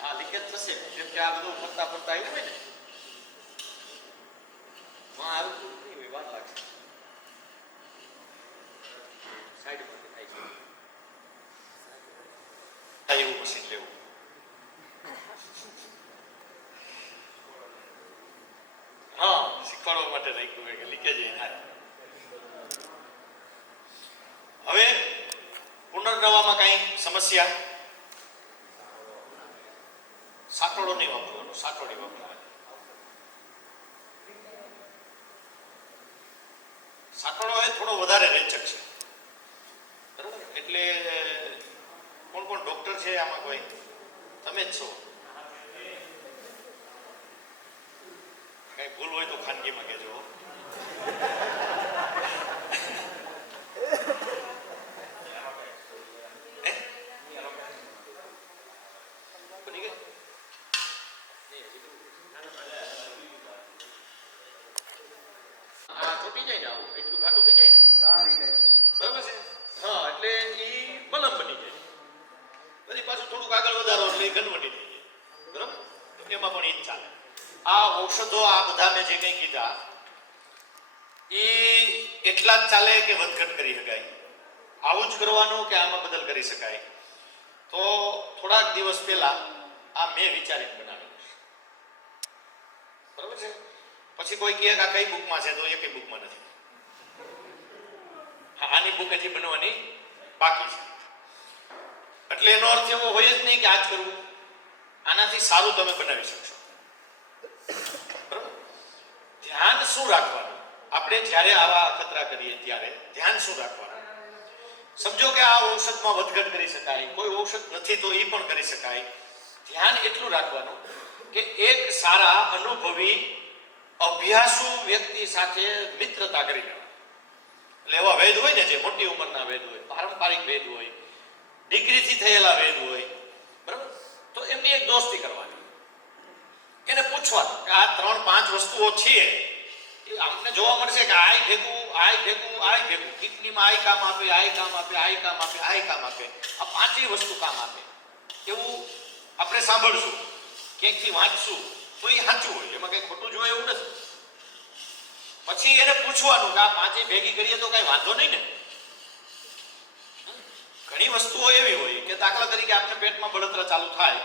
આ લીકેજ થશે કેમ કે આ બધું ફરતા ફરતા આવ્યું હોય ને આવ્યું નહીં હોય વાર લાગશે સાઈડમાંથી થાય છે એવું મશીન લેવું હા શીખવાડવા માટે રાખ્યું હોય કે લીકેજ થાય હવે પુનર્નવામાં કઈ સમસ્યા સાંકળો નહીં વાપરવાનો સાંકળો વાપરવાની સાંકળો એ થોડો વધારે રેચક છે બરાબર એટલે કોણ કોણ ડોક્ટર છે આમાં કોઈ તમે જ છો કઈ ભૂલ હોય તો ખાનગીમાં કહેજો ચોટી જાય ને આવું એટલું ઘાટું થઈ જાય ને બરાબર છે હા એટલે એ મલમ બની જાય પછી પાછું થોડુંક આગળ વધારો એટલે એ ઘનવટી થઈ જાય બરાબર એમાં પણ એ જ ચાલે આ ઔષધો આ બધા મેં જે કંઈ કીધા એ એટલા જ ચાલે કે વધઘટ કરી શકાય આવું જ કરવાનું કે આમાં બદલ કરી શકાય તો થોડાક દિવસ પહેલા આ મેં વિચારીને બનાવેલું બરાબર છે પછી કોઈ કહે કે આ કઈ બુકમાં છે તો એ કઈ બુકમાં નથી આની બુક હજી બનવાની બાકી છે એટલે એનો અર્થ એવો હોય જ નહીં કે આ જ કરવું આનાથી સારું તમે બનાવી શકશો બરાબર ધ્યાન શું રાખવાનું આપણે જ્યારે આવા અખતરા કરીએ ત્યારે ધ્યાન શું રાખવાનું સમજો કે આ ઔષધમાં વધઘટ કરી શકાય કોઈ ઔષધ નથી તો એ પણ કરી શકાય ધ્યાન એટલું રાખવાનું કે એક સારા અનુભવી અભ્યાસુ વ્યક્તિ સાથે મિત્રતા કરી લેવાની એટલે એવા વેદ હોય ને જે મોટી ઉંમરના વેદ હોય પારંપરિક વેદ હોય ડિગ્રીથી થયેલા વેદ હોય બરાબર તો એમની એક દોસ્તી કરવાની એને પૂછવાનું કે આ 3-5 વસ્તુઓ છે એ આપણને જોવા મળશે કે આય ભેગું કિડનીમાં આય કામ આપે આય કામ આપે આય કામ આપે આય કામ આપે આ 5 વસ્તુ કામ આપે એવું આપણે સાંભળશું ક્યાંકથી વાંચશું તો એ સાચું હોય એમાં કંઈ ખોટું જોવાય એવું નથી પછી એને પૂછવાનું કે આ 5 ભેગી કરીએ તો કઈ વાંધો નહીં ને ઘણી વસ્તુઓ એવી હોય કે દાખલા તરીકે આપણે પેટમાં બળતરા ચાલુ થાય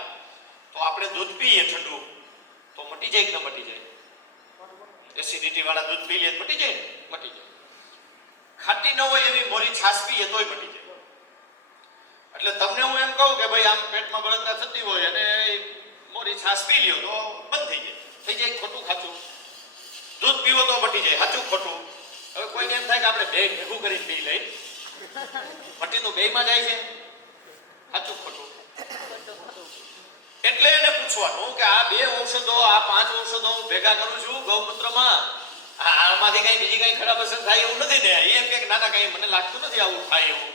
તો આપણે દૂધ પીએ ઠંડુ તો મટી જાય કે ન મટી જાય એસિડિટી વાળા દૂધ પી લે મટી જાય ને મટી જાય ખાટી ન હોય એવી મોરી છાશ પીએ તોય મટી જાય એટલે તમને હું એમ કહું કે ભાઈ આમ પેટમાં બળતરા થતી હોય અને મોરી છાશ પી લ્યો તો બંધ થઈ જાય ખોટું ખાચું દૂધ પીવો તો મટી જાય સાચું ખોટું હવે કોઈને એમ થાય કે આપણે બે ભેગું કરીને પી લઈ મટી તો બેમાં જાય છે સાચું ખોટું એટલે એને પૂછવાનું કે આ 2 ઔષધો આ 5 ઔષધો હું ભેગા કરું છું ગૌમૂત્રમાં આમાંથી કઈ બીજી કઈ ખરાબ અસર થાય એવું નથી ને એમ કે ના કઈ મને લાગતું નથી આવું થાય એવું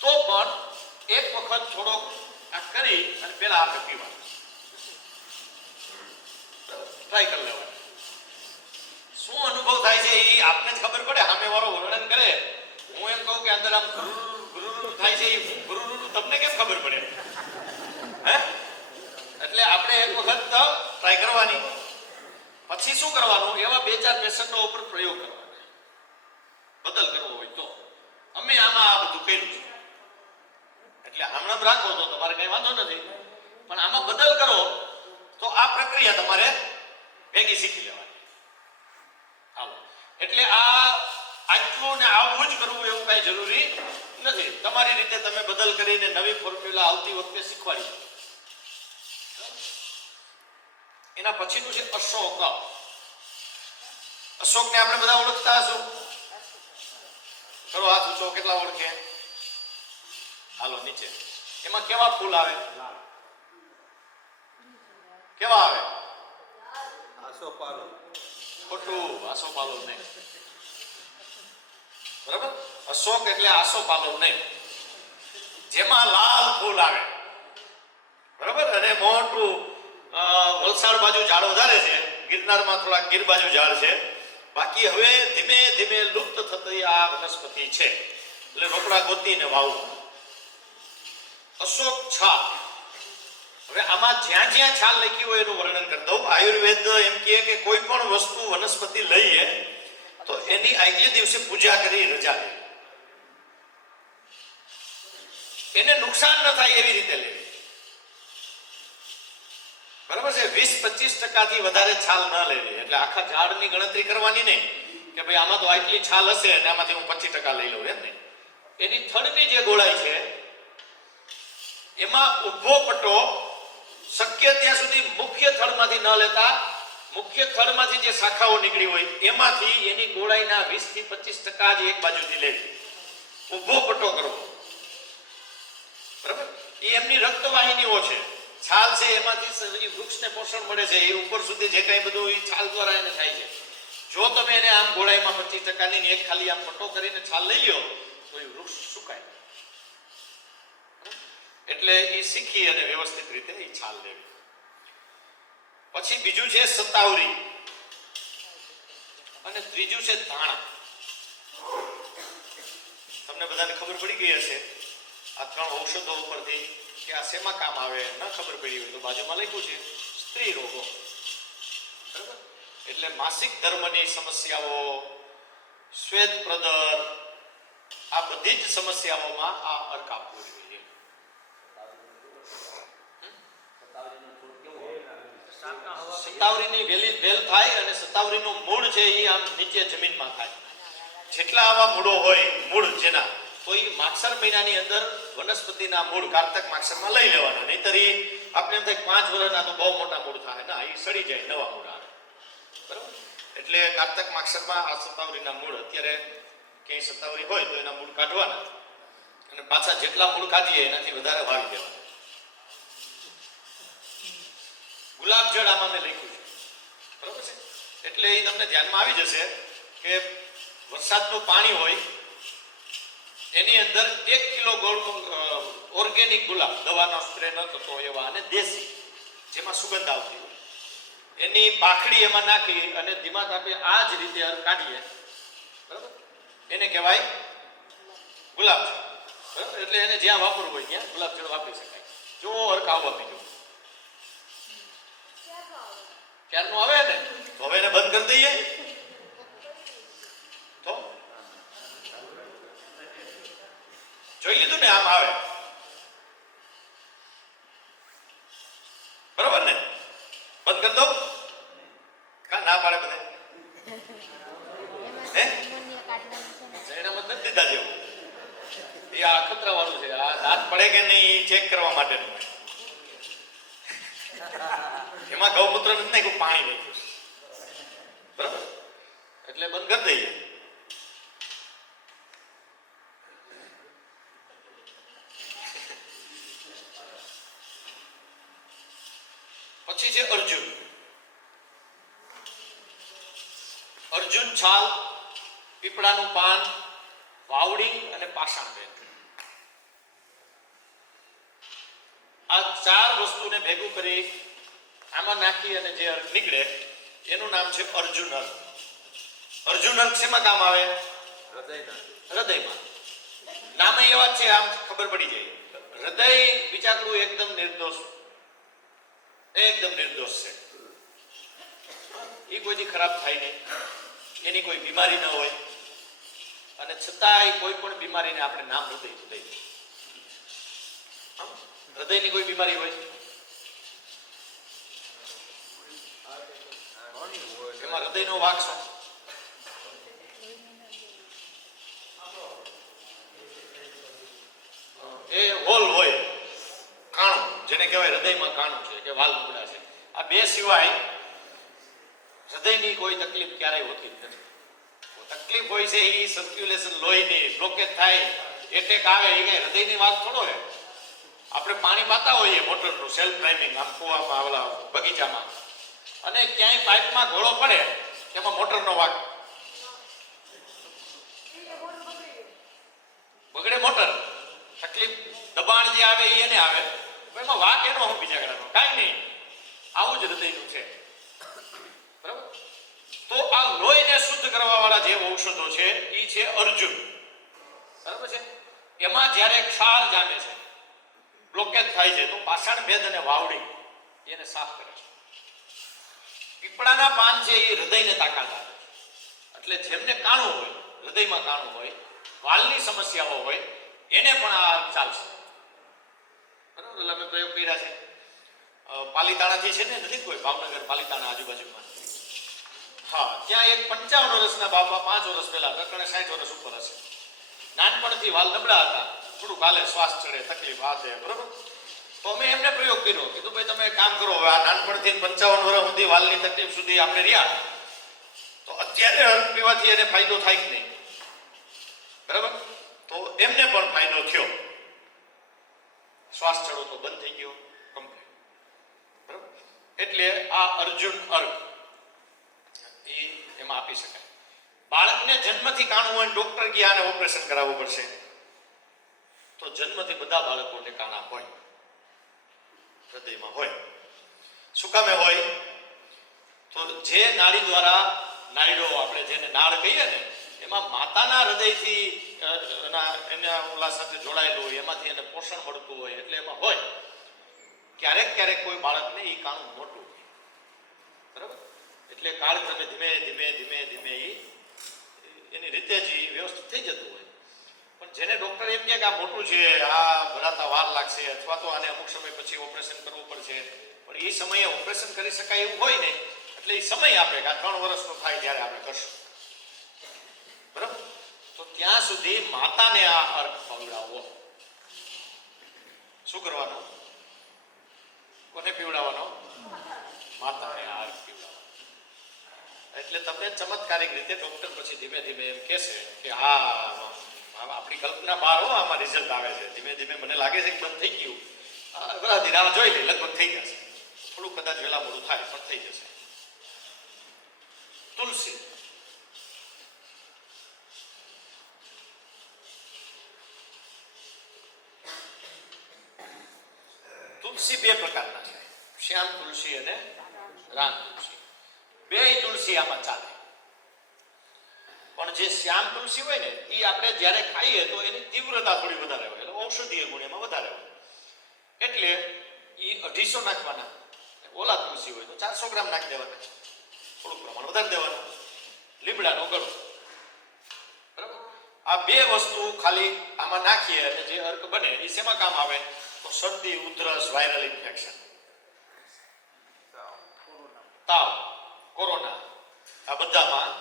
તો પણ એક વખત થોડોક આ કરી અને પેલા આપણે પીવાનું ટ્રાય કરી લેવાનું શું અનુભવ થાય છે એ આપને જ ખબર પડે સામે વાળો વર્ણન કરે હું એમ કહું કે અંદર આમ ગુરુ થાય છે એ ગુરુ તમને કેમ ખબર પડે હે એટલે આપણે એક વખત ટ્રાય કરવાની પછી શું કરવાનું એવા 2-4 પેશન્ટો ઉપર પ્રયોગ કરવાનો બદલ કરવો હોય તો અમે આમાં આ બધું કર્યું છે એટલે હમણાં રાખો તો તમારે કઈ વાંધો નથી પણ આમાં બદલ કરો તો આ પ્રક્રિયા તમારે ભેગી શીખી લેવાની હાલો એટલે આ આટલું ને આવું જ કરવું એવું કઈ જરૂરી નથી તમારી રીતે તમે બદલ કરીને નવી ફોર્મ્યુલા આવતી વખતે શીખવાડી એના પછીનું છે અશોક અશોકને આપણે બધા ઓળખતા હશું કરો હાથ ઊંચો કેટલા ઓળખે હાલો નીચે એમાં કેવા ફૂલ આવે કેવા આવે આસોપાલો ખોટું આસોપાલો નહીં બરાબર અશોક એટલે આસોપાલો નહીં જેમાં લાલ ફૂલ આવે બરાબર અને મોટું વલસાડ બાજુ ઝાડ વધારે છે ગિરનારમાં થોડા ગીર બાજુ ઝાડ છે બાકી હવે ધીમે ધીમે લુપ્ત થતી આ વનસ્પતિ છે એટલે રોપડા ગોતીને વાવવું અશોક છા હવે આમાં જ્યાં જ્યાં છાલ લખી હોય એનું વર્ણન કરી દઉં. આયુર્વેદ એમ કહે કે કોઈ પણ વસ્તુ વનસ્પતિ લઈએ તો એની આગલે દિવસે પૂજા કરી રજા લે, એને નુકસાન ન થાય એવી રીતે લે. બરાબર છે? 20-25% થી વધારે છાલ ન લેવી. એટલે આખા ઝાડની ગણતરી કરવાની નહીં કે ભાઈ આમાં તો આટલી છાલ હશે અને આમાંથી હું 25% લઈ લઉં, એમ નહીં. એની થડની જે ગોળાઈ છે એમાં ઊભો પટ્ટો શક્ય ત્યાં સુધી મુખ્ય થડમાંથી ન લેતા, મુખ્ય થડમાંથી જે શાખાઓ નીકળી હોય એમાંથી એની ગોળાઈના 20-25% જ એક બાજુથી લેવી. ઊભો પટ્ટો કરવો. બરાબર? એ એમની રક્તવાહિનીઓ છે. છાલ છે એમાંથી વૃક્ષને પોષણ મળે છે. એ ઉપર સુધી જે કંઈ બધું એ છાલ દ્વારા એને થાય છે. જો તમે એને આમ ગોળાઈમાં 25% ની એક ખાલી આમ પટ્ટો કરીને છાલ લઈ લો તો એ વૃક્ષ સુકાય. એટલે એ શીખી અને વ્યવસ્થિત રીતે એ છાલ લેવી. પછી બીજું છે સતાવરી અને ત્રીજું છે ધાણા. તમને બધાને ખબર પડી ગઈ હશે આ 3 ઔષધો ઉપરથી કે આ શેમાં કામ આવે. ન ખબર પડી હોય તો બાજુમાં લખ્યું છે સ્ત્રી રોગો. બરાબર? એટલે માસિક ધર્મની સમસ્યાઓ, શ્વેત પ્રદર, આ બધી જ સમસ્યાઓમાં આ અર્ક આપવું જોઈએ. સતાવરીની વેલ થાય અને સતાવરીનું મૂળ છે એ આમ નીચે જમીનમાં થાય. જેટલા આવા મૂળો હોય, મૂળ જેના, તો એ માગસર મહિનાની અંદર વનસ્પતિના મૂળ કારતક માગસરમાં લઈ લેવાના. નહીતર એ આપણે એમ થાય 5 વર્ષના તો બહુ મોટા મૂળ થાય. ના, એ સડી જાય, નવા મૂળ આવે. બરાબર? એટલે કારતક માગસરમાં આ સતાવરીના મૂળ, અત્યારે ક્યાંય સતાવરી હોય તો એના મૂળ કાઢવાના અને પાછા જેટલા મૂળ કાઢીએ એનાથી વધારે વાવી દેવાના. ગુલાબજળ આમાં મેં લખ્યું છે. બરાબર છે? એટલે એ તમને ધ્યાનમાં આવી જશે કે વરસાદનું પાણી હોય એની અંદર 1 કિલો ઓર્ગેનિક ગુલાબ, દવાનો સ્પ્રે ન થતો એવા અને દેશી, જેમાં સુગંધ આવતી હોય, એની પાંખડી એમાં નાખી અને ધીમા તાપે આ જ રીતે કાઢીએ. બરાબર? એને કહેવાય ગુલાબજળ. બરાબર? એટલે એને જ્યાં વાપરવું હોય ત્યાં ગુલાબજળ વાપરી શકાય. જો અર્ક આવવા બીજું ક્યારનું આવે ને, તો હવે એને બંધ કરી દઈએ તો જોઈ લીધું ને, આમ આવે. બરોબર ને? બંધ કરી દો કા ના પાડે બધે? હે એનામાં નથી દીધા જેવું. એ આ અખતરા વાળું છે. આ દાંત પડે કે નહીં ચેક કરવા માટેનું. એમાં ગૌમૂત્ર નથી નાખ્યું, પાણી નાખ્યું. બરાબર? એટલે બંધ કરી દઈએ. પછી છે અર્જુન. અર્જુન છાલ, પીપળાનું પાન, વાવડી અને પાષાણ. આ 4 વસ્તુને ભેગું કરી આમાં નાખી અને જે અર્ક નીકળે એનું નામ છે અર્જુન અર્ક. અર્જુન અર્ક શેમાં કામ આવે? હૃદયમાં. નામ એવા છે, આમ ખબર પડી જાય. હૃદય વિચારવું એકદમ નિર્દોષ, એકદમ નિર્દોષ છે. એ કોઈથી ખરાબ થાય નહીં, એની કોઈ બીમારી ન હોય, અને છતાંય કોઈ પણ બીમારીને આપણે નામ હૃદય દઈએ. હૃદયની કોઈ બીમારી હોય એમાં હૃદયનો વાંક શું? એ હોલ હોય, કાણું, જેને કહેવાય હૃદયમાં કાણું છે કે વાલ નબળા છે. આ 2 સિવાય હૃદયની કોઈ તકલીફ ક્યારેય હોતી નથી. તકલીફ હોય છે એ સર્ક્યુલેશન, લોહીની બ્લોકેજ થાય, એટેક આવે, એ કઈ હૃદયની વાત થોડો છે. આપણે પાણી પાતા હોઈએ મોટરનું સેલ્ફ પ્રાઇમિંગ, આમ કુવામાં, આવેલા બગીચામાં, અને ક્યાંય પાઇપમાં ગોળો પડે એમાં મોટરનો વાંક બગડે. મોટર તકલીફ, દબાણ જે આવે એને આવે, એમાં વાંક એનો હું બીજા ગણાનો કાંઈ નહીં. આવું જ હૃદયનું છે. બરાબર? તો આ લોહીને શુદ્ધ કરવા વાળા જે ઔષધો છે એ છે અર્જુન. બરાબર છે? એમાં જ્યારે ક્ષાર જામે છે, બ્લોકેજ થાય છે તો પાષાણ ભેદ અને વાવડી એને સાફ કરે છે. પીપળાના પાન છે એ હૃદયને તાકાત આપે છે. એટલે જેમને કાણું હોય, હૃદયમાં કાણું હોય, વાલની સમસ્યાઓ હોય, એને પણ આ ચાલશે. બરાબર, એટલે અમે પ્રયોગ કર્યા છે. પાલીતાણાથી છે ને, નથી કોઈ ભાવનગર પાલીતાણા આજુબાજુમાં, હા, ત્યાં એક 55 વર્ષના બાપા 5 વર્ષ પહેલા, રકણે 60 વર્ષ ઉપર હશે, નાનપણથી વાલ નબળા હતા, થોડુંક હાલે, શ્વાસ ચડે, તકલીફ આ તે, બરોબર. તો અમે એમને પ્રયોગ કર્યો, કીધું ભાઈ તમે કામ કરો, હવે આ નાનપણથી 55 વર્ષ સુધી વાલની તકલીફ સુધી આપણે રહ્યા, તો અત્યારે અર્ક પીવાથી એને ફાયદો થાય કે નહીં, બરાબર. તો એમને પણ ફાયદો થયો, શ્વાસ ચડો તો બંધ થઈ ગયો કમ્પ્લીટ, બરાબર. એટલે આ અર્જુન અર્ક એમાં આપી શકાય. બાળકને જન્મથી કાણું હોય, ડોક્ટર કે આને ઓપરેશન કરાવવું પડશે, તો જન્મથી બધા બાળકોને કાણા હોય, હૃદયમાં હોય. શું કામે હોય? તો જે નાડી દ્વારા, નાડીઓ આપણે જેને નાળ કહીએ ને, એમાં માતાના હૃદયથી એના ઓલા સાથે જોડાયેલું હોય, એમાંથી એને પોષણ મળતું હોય, એટલે એમાં હોય. ક્યારેક ક્યારેક કોઈ બાળકને એ કાણું મોટું હોય, બરાબર. એટલે કાળક્રમે ધીમે ધીમે ધીમે ધીમે એની રીતે જ વ્યવસ્થિત થઈ જતું હોય. પણ જેને ડોક્ટર એમ કહે કે આ મોટું છે, આ ભરાતા વાર લાગશે, અથવા તો આને અમુક સમય પછી ઓપરેશન કરવું પડશે, પણ એ સમયે ઓપરેશન કરી શકાય એવું હોય ને, એટલે એ સમય આપે કે આ 3 વર્ષનો થાય ત્યારે આપણે કરશું, બરાબર. તો ત્યાં સુધી માતાને આ અર્ક પીવડાવવો. શું કરવાનું? કોને પીવડાવવાનો? માતાને આ અર્ક પીવડાવવાનો. એટલે તમને ચમત્કારિક રીતે ડોક્ટર પછી ધીમે ધીમે એમ કહેશે કે હા, આપણી કલ્પના બહાર હો, આમાં રિઝલ્ટ આવે છે. ધીમે ધીમે મને લાગે છે કે બંધ થઈ ગયું, બધા ધીરા જોઈ લે, લગભગ થઈ જશે. થોડું કદાચ વહેલા મોડું થાય પણ થઈ જશે. તુલસી, તુલસી 2 પ્રકારના છે, શ્યામ તુલસી અને રામ તુલસી. 2 તુલસી આમાં ચાલે. પણ જે શ્યામ તુલસી હોય ને, એ આપણે જ્યારે ખાઈએ તો એની તીવ્રતા થોડી વધારે હોય, એટલે ઔષધીય ગુણ એમાં વધારે હોય, એટલે એ 250 નાખવાના. ઓલા તુલસી હોય તો 400 ગ્રામ નાખી દેવાના, થોડું પ્રમાણ વધારે દેવાનું. લીમડાનો ગળો, બરાબર. આ 2 વસ્તુ ખાલી આમાં નાખીએ અને જે અર્ક બને એ શેમાં કામ આવે? તો શરદી, ઉધરસ, વાયરલ ઇન્ફેક્શન, તાવ, કોરોના, આ બધામાં.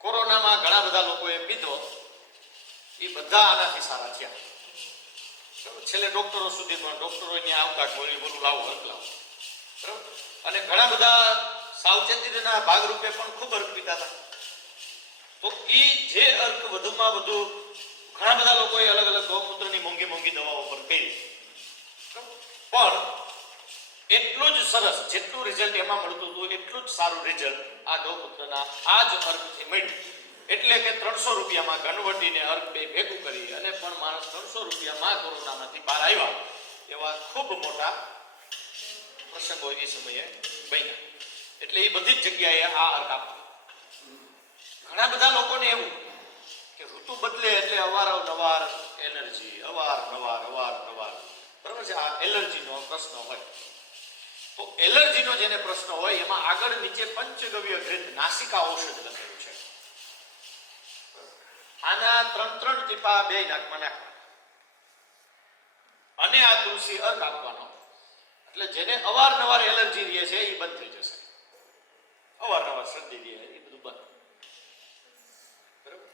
કોરોનામાં ઘણા બધા લોકોએ પીધો, એ બધા આનાથી સારા થયા. છેલ્લે ડોક્ટરો સુધી પણ, ડોક્ટરો અહીંયા આવતા કે બોલું લાવો, અર્ક લાવો, બરાબર. અને ઘણા બધા સાવચેતીના ભાગરૂપે પણ ખૂબ અર્ક પીતા હતા. તો એ જે અર્ક વધુમાં વધુ ઘણા બધા લોકોએ અલગ અલગ ગૌમૂત્રની મોંઘી મોંઘી દવાઓ પર કરી, પણ એટલું જ સરસ, જેટલું રિઝલ્ટ એમાં મળતું હતું એટલું જ સારું રિઝલ્ટ આ ગૌમૂત્રના આ જ અર્કથી મળ્યું. એટલે કે 300 રૂપિયામાં ઘનવટીને અર્ક ભેગું કરી અને પણ માણસ 300 રૂપિયામાં કોરોનામાંથી બહાર આવ્યા, એવા ખૂબ મોટા પ્રસંગો એ સમયે બન્યા. એટલે એ બધી જ જગ્યાએ આ અર્ક આપવું. ઘણા બધા લોકોને એવું કે ઋતુ બદલે એટલે અવારનવાર એલર્જી, અવારનવાર, બરાબર છે. આ એલર્જીનો પ્રશ્ન હોય તો એલર્જીનો જેને પ્રશ્ન હોય એમાં આગળ નીચે પંચગવ્ય ઘૃત નાસિકા ઔષધ લખેલું છે. આના 3 ટીપા 2 નાકમાં નાખવાના અને આ તુલસી અર્ક આપવાનો. એટલે જેને અવારનવાર એલર્જી રહે છે એ બંધ થઈ જશે, અવારનવાર શરદી રહે એ બધું બંધ, બરાબર.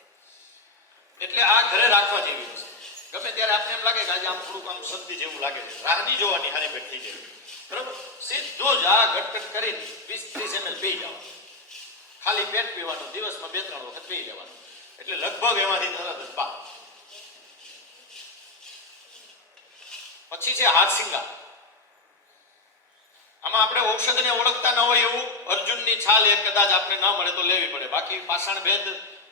એટલે આ ઘરે રાખવા જેવી છે. ગમે ત્યારે આપણે એમ લાગે કે આજે આમ થોડુંક આમ શરદી જેવું લાગે છે, રાહની જોવાની હારી પેટ થઈ જાય, બરાબર. સીધો જ આ ઘટઘટ કરી 20-30 ml પી જાવ, ખાલી પેટ પીવાનું, દિવસમાં 2-3 વખત પી લેવાનું, એટલે લગભગ એમાંથી તરત જ બહાર. પછી છે હાથસિંગા. આમાં આપણે ઔષધને ઓળખતા ન હોય એવું અર્જુનની છાલ એક કદાચ આપણે ન મળે તો લેવી પડે. બાકી પાષાણ ભેદ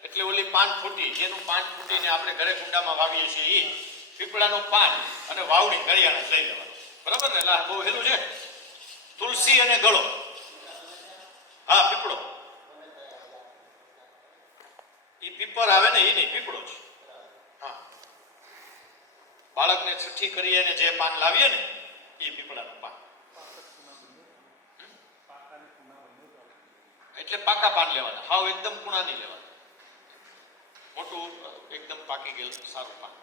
એટલે ઓલી 5 ફૂટી, જેનું 5 ફૂટીને આપણે ઘરે કુંડામાં વાવીએ છીએ, એ પીપળાનું પાન અને વાવડી કરિયાણે લઈ લેવાનું, બરાબર ને. એટલે બહુ હેલું છે. તુલસી અને ગળો, હા પીપળો, એ પીપર આવે ને એ નહીં, પીપળો છે. હા, બાળકને છઠ્ઠી કરી અને જે પાન લાવીએ ને એ પીપળાનું પાન, એટલે પાકા પાન લેવાના, હાવ એકદમ કુણા નહીં લેવાના, મોટું એકદમ પાકી ગયેલું સારું પાન.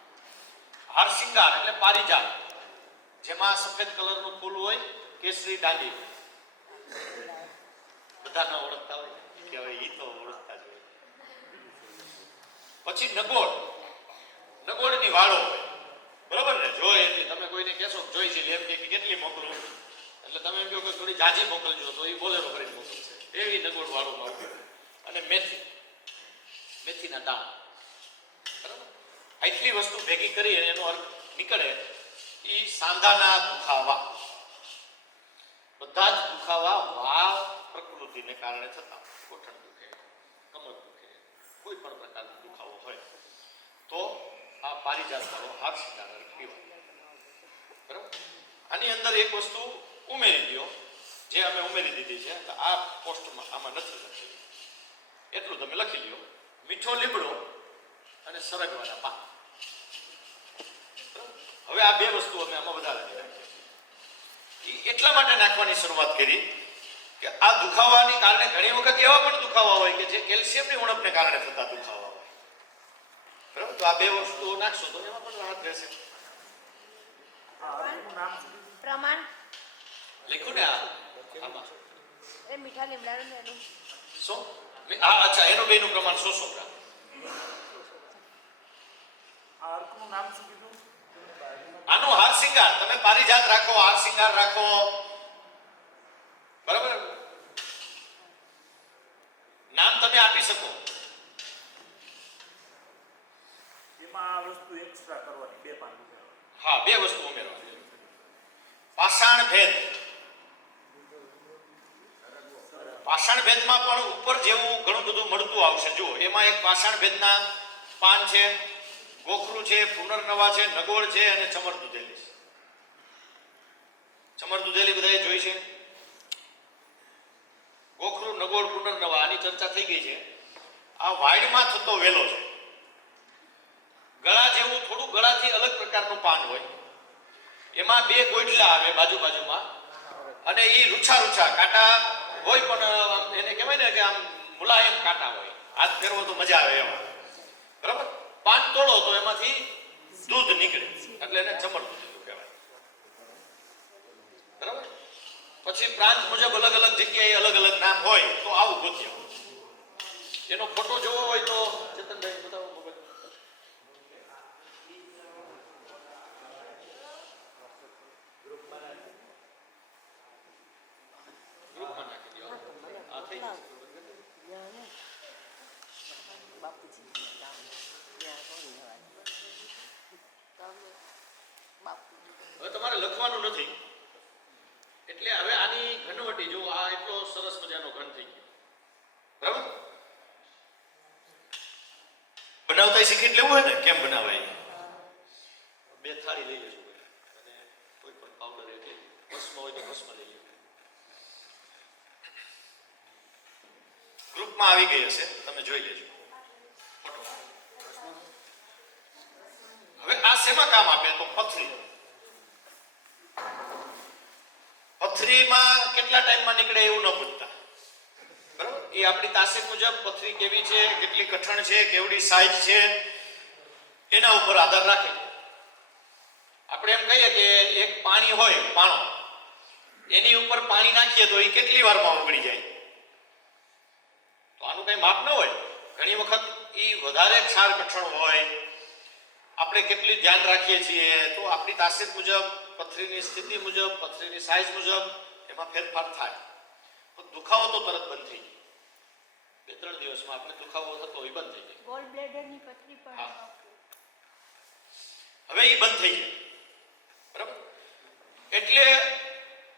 હાર શિંગાર એટલે પારિજાત, જેમાં સફેદ કલરનું ફૂલ હોય, કેસરી દાંડી હોય. બધા ન ઓળખતા હોય કે હવે એ તો ઓળખતા જ હોય. પછી નગોળ, નગોળની વાળો હોય, બરોબર ને? જોઈ એટલે તમે કોઈને કહેશો જોઈ છે એમ કે કેટલી મોકલું, એટલે તમે એમ કહો કે થોડી જાજી મોકલજો, તો એ બોલેરો કરીને મોકલશે. એવી નગોળ વાળો માળ. અને મેથી, મેથીના દાણા, બરાબર? આટલી વસ્તુ ભેગી કરી અને એનો અર્થ નીકળે એ સાંધાના દુખાવા. બધા જ દુખાવા વાવ પ્રકૃતિને કારણે થતા, ગોઠણ દુખે, કમર દુખે, કોઈ પણ પ્રકારનો દુખાવો હોય તો આ પારિજાત વાળો હાર શિંગાર પીવા. બરાબર? આની અંદર એક વસ્તુ ઉમેરી દો, જે અમે ઉમેરી દીધી છે, આ પોસ્ટમાં આમાં નથી લખી, એટલું તમે લખી લો. મીઠો લીમડો અને સરગવાના પાન. હવે આ બે વસ્તુ અમે આમાં વધારે નાખી. એટલા માટે નાખવાની શરૂઆત કરી કે આ દુખાવાની કારણે ઘણી વખત એવા પણ દુખાવા હોય કે જે કેલ્શિયમની ઉણપને કારણે થતા દુખાવા હોય. બરાબર? તો આ બે વસ્તુઓ નાખશો તો એમાં પણ રાહત રહેશે. પ્રમાણ લખ્યું ને આમાં એ મીઠા લીમડાનું એનું શું? હા, અચ્છા, એનું બેનું પ્રમાણ 100 ગ્રામ. આ અર્કનું નામ શું કીધું? આનો હાર શિંગાર, તમે પારિજાત રાખો, હાર શિંગાર રાખો, બરાબર? નામ તમે આપી શકો. એમાં આ વસ્તુ એક્સ્ટ્રા કરવાની, 2 પાન ઉમેરવાની. હા, 2 વસ્તુ ઉમેરવાની. પાષાણ ભેદ, પાષાણ ભેદમાં પણ ઉપર જેવું ઘણું બધું મળતું આવશે. જુઓ, એમાં એક પાષાણ ભેદના પાન છે, ગોખરું છે, પુનર્નવા છે, નગોળ છે અને ચમર દૂધેલી છે. ચમર દૂધેલી બધાએ જોઈ છે. ગોખરું, નગોળ, પુનર્નવા આની ચર્ચા થઈ ગઈ છે. આ વાયડમાં થતો વેલો છે. ગળા જેવું થોડું ગળાથી અલગ પ્રકારનું પાન હોય, એમાં 2 ગોઠલા આવે બાજુમાં અને એ રૂછા રૂછા કાંટા હોય, પણ એને કહેવાય ને કે આમ મુલાયમ કાંટા હોય, હાથ ફેરવો તો મજા આવે એવા. બરાબર? પાન તોડો તો એમાંથી દૂધ નીકળે, એટલે એને ચમર દૂધ કહેવાય. બરાબર? પછી પ્રાંત મુજબ અલગ અલગ જગ્યાએ અલગ અલગ નામ હોય, તો આવું ગોત્યા. એનો ફોટો જોવો હોય તો ચેતનભાઈ બતાવો. હવે તમારે લખવાનું નથી, એટલે હવે આની ઘનવટી જો આ એટલો સરસ મજાનો ઘન થઈ ગયો. બરાબર? બનાવતા શીખી લેવું હોય ને કેમ બનાવાય. 2 થાળી લઈ લેજો અને કોઈ પણ પાવડર એટલે ભસ્મ હોય તો ભસ્મ લઈ લેજો. ગ્રુપમાં આવી ગઈ હશે, તમે જોઈ લેજો. હવે આ શેમાં કામ આપે તો પથરી. પથરીમાં કેટલા ટાઈમમાં નીકળે એવું ન પૂછતા. બરાબર? એ આપણી તાસીર મુજબ પથરી કેવી છે, કેટલી કઠણ છે, કેવડી સાઈઝ છે, એના ઉપર આધાર રાખે. આપણે એમ કહીએ કે એક પાણી હોય, પાણો, એની ઉપર પાણી નાખીએ તો એ કેટલી વારમાં ઉગડી જાય? તો આનું કઈ માપ ન હોય. ઘણી વખત એ વધારે ક્ષાર કઠણ હોય, આપણે કેટલી ધ્યાન રાખીએ છીએ તો આપણી તાસીર મુજબ, પથરીની સ્થિતિ મુજબ, પથરીની સાઈઝ મુજબ એમાં ફેરફાર થાય. તો દુખાવો તો તરત બંધ થઈ જાય. 2-3 દિવસમાં આપણે દુખાવો થતો એ બંધ થઈ જાય. ગોલ બ્લેડરની પથરી પણ હવે એ બંધ થઈ જાય. બરાબર? એટલે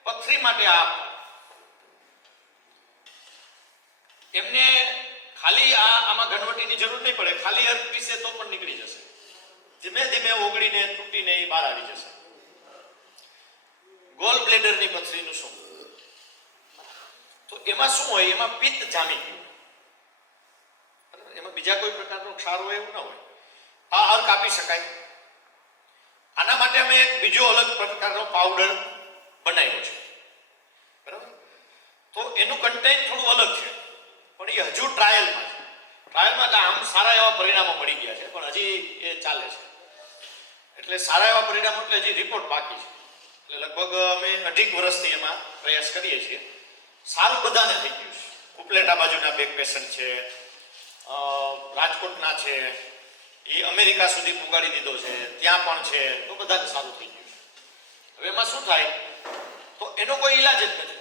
પથરી માટે એમને ખાલી આમાં ઘનવટીની જરૂર નહીં પડે, ખાલી અર્થ પીસે તો પણ નીકળી જશે. ધીમે ધીમે ઓગળીને તૂટીને એ બહાર આવી જશે. ગોલ બ્લેડરની પથરીનું શું? તો એમાં શું હોય? એમાં પિત્ત જામી ગયું. એમાં બીજા કોઈ પ્રકારનો ક્ષાર હોય એવું ના હોય. આ અર્ક આપી શકાય. આના માટે અમે એક બીજો અલગ પ્રકારનો પાવડર બનાવ્યો છે, બરાબર? તો એનું કન્ટેન્ટ થોડું અલગ છે, પણ એ હજુ ટ્રાયલમાં છે. ટ્રાયલમાં આમ સારા એવા પરિણામો મળી ગયા છે, પણ હજી એ ચાલે છે. એટલે સારા એવા પરિણામો એટલે હજી રિપોર્ટ બાકી છે. એટલે લગભગ અમે 2.5 વર્ષથી એમાં પ્રયાસ કરીએ છીએ. સારું બધાને થઈ ગયું છે. ઉપલેટા બાજુના બેક પેશન્ટ છે, રાજકોટના છે, એ અમેરિકા સુધી પુગાડી દીધો છે, ત્યાં પણ છે, તો બધાને સારું થઈ ગયું. હવે એમાં શું થાય, તો એનો કોઈ ઈલાજ જ નથી.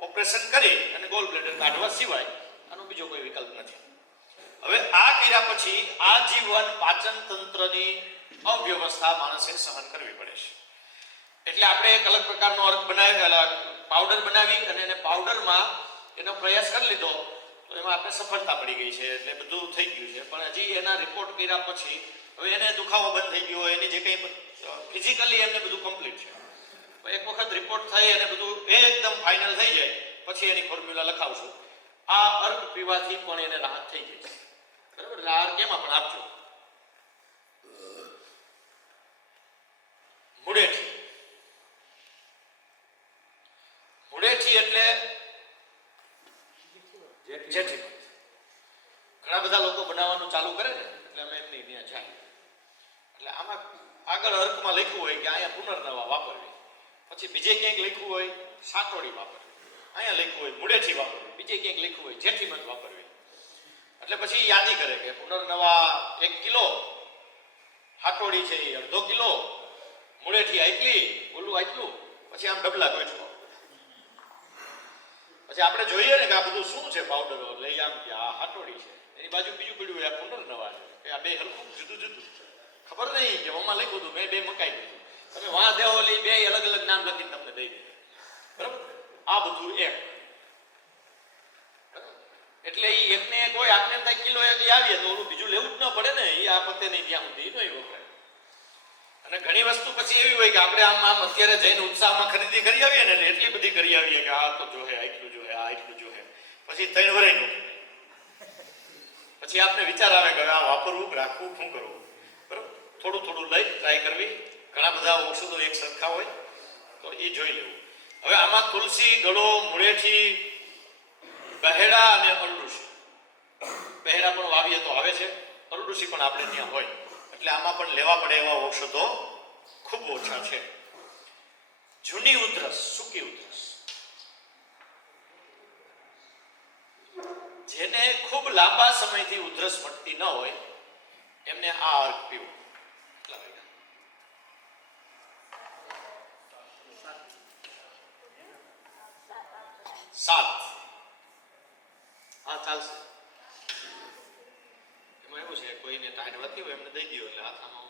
ઓપરેશન કરી અને ગોલ બ્લેડર કાઢવા સિવાય આનો બીજો કોઈ વિકલ્પ નથી. હવે આ કર્યા પછી આજીવન પાચન તંત્રની અવ્યવસ્થા માણસે સહન કરવી પડે છે. એટલે આપણે એક અલગ પ્રકારનો અર્ક બનાવી, પાવડર બનાવી અને એને પાવડરમાં એનો પ્રયાસ કરી લીધો, તો એમાં આપણે સફળતા મળી ગઈ છે. એટલે બધું થઈ ગયું છે. પણ હજી એના રિપોર્ટ કર્યા પછી હવે એને દુખાવો બંધ થઈ ગયો, એની જે કંઈ ફિઝિકલી એમને બધું કમ્પ્લીટ છે. એક વખત રિપોર્ટ થઈ અને બધું એકદમ ફાઇનલ થઈ જાય પછી એની ફોર્મ્યુલા લખાવશું. આ અર્ક પીવાથી પણ એને રાહત થઈ ગઈ છે, બરાબર? એટલે આ અર્ક એમાં પણ આપજો. મુડેઠી. મુડેઠી એટલે જેઠી. ઘણા બધા લોકો બનાવવાનું ચાલુ કરે ને, એટલે અમે એમની ત્યાં જાય. એટલે આમાં આગળ અર્કમાં લખ્યું હોય કે અહીંયા પુનર્નવા વાપરવી, પછી બીજે ક્યાંક લખ્યું હોય સાટોડી વાપરવી, અહીંયા લખ્યું હોય મુડેઠી વાપરવી, બીજે ક્યાંક લખ્યું હોય જેઠીમત વાપરવી. એટલે પછી યાદી કરે કે પુનર્નવા 1 કિલો, હાટોડી છે એ 1/2 કિલો, મુડેઠી આટલી, ઓલું આટલું, પછી આમ ડબલા ગોઠવો. પછી આપણે જોઈએ ને કે આ બધું શું છે પાવડરો, લઈ આમ કે આ હાટોડી છે, એની બાજુ બીજું પડ્યું આ પુનર્નવા છે, કે આ બે હલકું જુદું જુદું. ખબર નહીં કે ઓમાં લખ્યું હતું, મેં 2 મકાઈ દીધું, તમે વાં દેવો લઈ 2 અલગ અલગ નામ લખીને તમને દઈ દે, બરાબર? આ બધું એક. એટલે એ એકને એક હોય, આપણે ત્યાં કિલો એક આવીએ તો ઓલું બીજું લેવું જ ન પડે ને, એ આ પતે નહીં ત્યાં સુધી નહીં વપરાય. અને ઘણી વસ્તુ પછી એવી હોય કે આપણે આમ અત્યારે જઈને ઉત્સાહમાં ખરીદી કરી આવીએ ને, એટલે એટલી બધી કરી આવીએ કે આ તો જોહે, આટલું જોહે, આ આટલું જોહે, પછી 3 વર્ષ પછી આપણે વિચાર આવે કે આ વાપરવું, રાખવું, શું કરવું, બરાબર? થોડું થોડું લઈ ટ્રાય કરવી. ઘણા બધા ઔષધો એક સરખા હોય તો એ જોઈ લેવું. હવે આમાં તુલસી, ગળો, મુળેઠી, બહેડા અને અરડુસી. બહેડા પણ વાવીએ તો આવે છે, અરડુસી પણ આપણે ત્યાં હોય, એટલે આમાં પણ લેવા પડે એવા ઔષધો ખૂબ ઓછા છે. જૂની ઉધરસ, સૂકી ઉધરસ, જેને ખૂબ લાંબા સમયથી ઉધરસ મટતી ન હોય એમને આ અર્ક પીવું. 7. હા, ચાલશે. એમાં એવું છે, કોઈને ટાઈટ વધતી હોય એમને દઈ દો, એટલે હાથમાં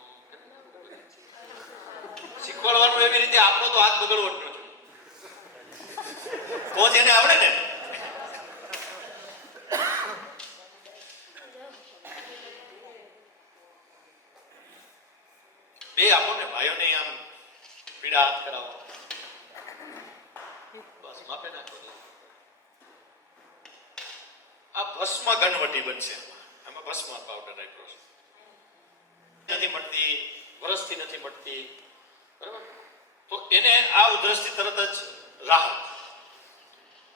શીખવાડવાનું એવી રીતે. આપણો તો હાથ બગડવો જ ન જોઈએ, તો જ એને આવડે ને. બે આપો ને ભાઈઓને, આમ પીડા હાથ કરાવો, બસ માપે નાખો. આ ભસ્મ ઘનવટી બનશે. આમાં ભસ્મ પાવડર આપ્યો છે. નથી મળતી, વરસથી નથી મળતી, બરાબર? તો એને આ ઉધરસથી તરત જ રાહત.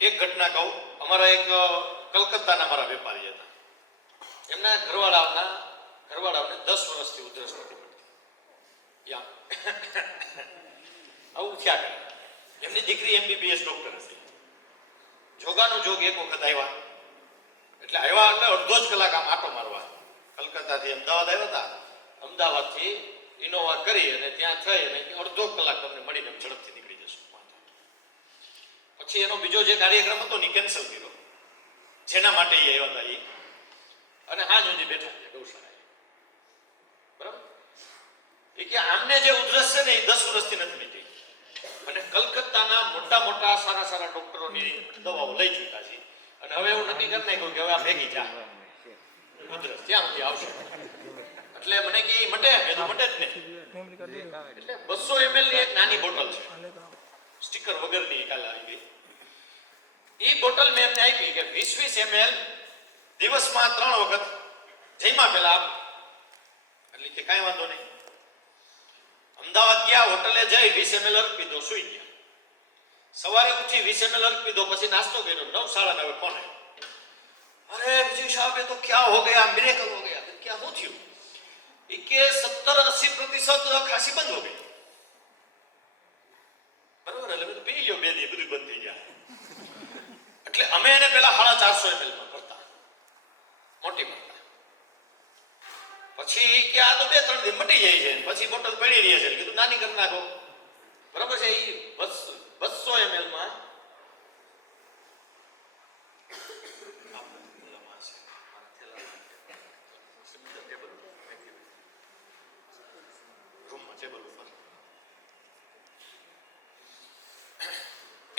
એક ઘટના કહું. અમારા એક કલકત્તાના મારા વેપારી હતા, એમના ઘરવાળાને 10 વર્ષથી ઉધરસ નથી મળતી. આવું થયા કરે. એમની દીકરી MBBS ડોક્ટર હતી. જોગાનું જોગ એક વખત આવ્યા, એટલે આવ્યા એટલે અડધો જ કલાક આમ આટો મારવા. કલકત્તાથી અમદાવાદ આવ્યા હતા, અમદાવાદથી ઇનોવા કરી અને ત્યાં થઈ અને અડધો કલાક તમને મળીને ઝડપથી નીકળી જશું. પછી એનો બીજો જે કાર્યક્રમ હતો ને કેન્સલ કર્યો, જેના માટે એ આવ્યા હતા એ. અને હા જોજી બેઠા છે ગૌશાળા, બરાબર? એ કે આમને જે ઉધરસ છે ને એ 10 વર્ષથી નથી નીકળી, અને કલકત્તાના મોટા મોટા સારા સારા ડોક્ટરોની દવાઓ લઈ ચૂક્યા છે. અને હવે એવું નક્કી કરી નાખ્યું કે હવે આ ભેગી જા ઉધરસ ત્યાં સુધી આવશે. એટલે મને કે મટે, મેં તો મટે જ નહીં. એટલે 200 ml ની એક નાની બોટલ છે, સ્ટીકર વગરની, કાલે આવી ગઈ. એ બોટલ મેં એમને આપી કે 20-20 ml દિવસમાં 3 વખત જમ્યા પહેલા. એટલે કે કાંઈ વાંધો નહીં. અમદાવાદ ગયા, હોટલે જઈ 20 ml અર્ક પીધો, સુઈ ગયા. સવારે ઉઠી 20 ml અર્ક પીધો, પછી નાસ્તો કર્યો, 9 સાડા 9 ફોન આવ્યો. अरे विजय साहब ये तो क्या हो गया, मिरेकल हो गया. क्या हो थયું? એ કે 70-80% ખાંસી બંધ હો ગઈ. બરોબર, એટલે મેં પી લ્યો, બે દી બધું બંધ થઈ ગયા. એટલે અમે એને પેલા 450 ml માં કરતા, મોટી માત્રા. પછી કે આ તો 2-3 દિન મટી જાય છે, પછી બોટલ પડી રહી છે, કીધું નાની કરી નાખો. બરાબર છે, એ 200 ml માં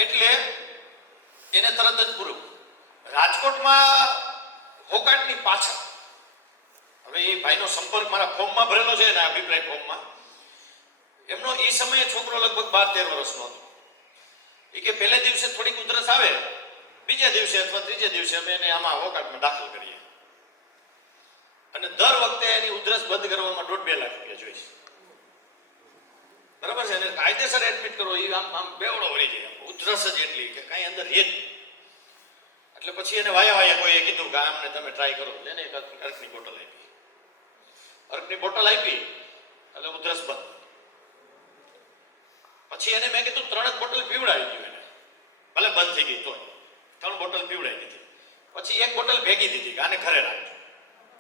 એટલે એને તરત જ પૂરું. રાજકોટમાં હોકાટની પાછળ, હવે એ ભાઈનો સંપર્ક મારા ફોર્મમાં ભરેલો છે ને, અભિપ્રાય ફોર્મમાં. એમનો એ સમયે છોકરો લગભગ 12-13 વર્ષનો હતો. એ કે પહેલે દિવસે થોડીક ઉધરસ આવે, બીજા દિવસે અથવા ત્રીજે દિવસે અમે એને આમાં હોકાટમાં દાખલ કરીએ, અને દર વખતે એની ઉધરસ બંધ કરવામાં 1.5-2 લાખ રૂપિયા જોઈએ. બરાબર છે, એને કાયદેસર એડમિટ કરો. એ આમ બેવડો વળી જાય, ઉધરસ જ એટલી કે કાંઈ અંદર રહે જ. એટલે પછી એને વાયા કોઈએ કીધું કે આમને તમે ટ્રાય કરો. એને એક અર્કની બોટલ આપી. અર્કની બોટલ આપી એટલે ઉધરસ બંધ. પછી એને મેં કીધું 3 બોટલ પીવડાવી દીધું. એને ભલે બંધ થઈ ગઈ તોય 3 બોટલ પીવડાવી દીધી. પછી 1 બોટલ ભેગી દીધી કે આને ઘરે રાખજો.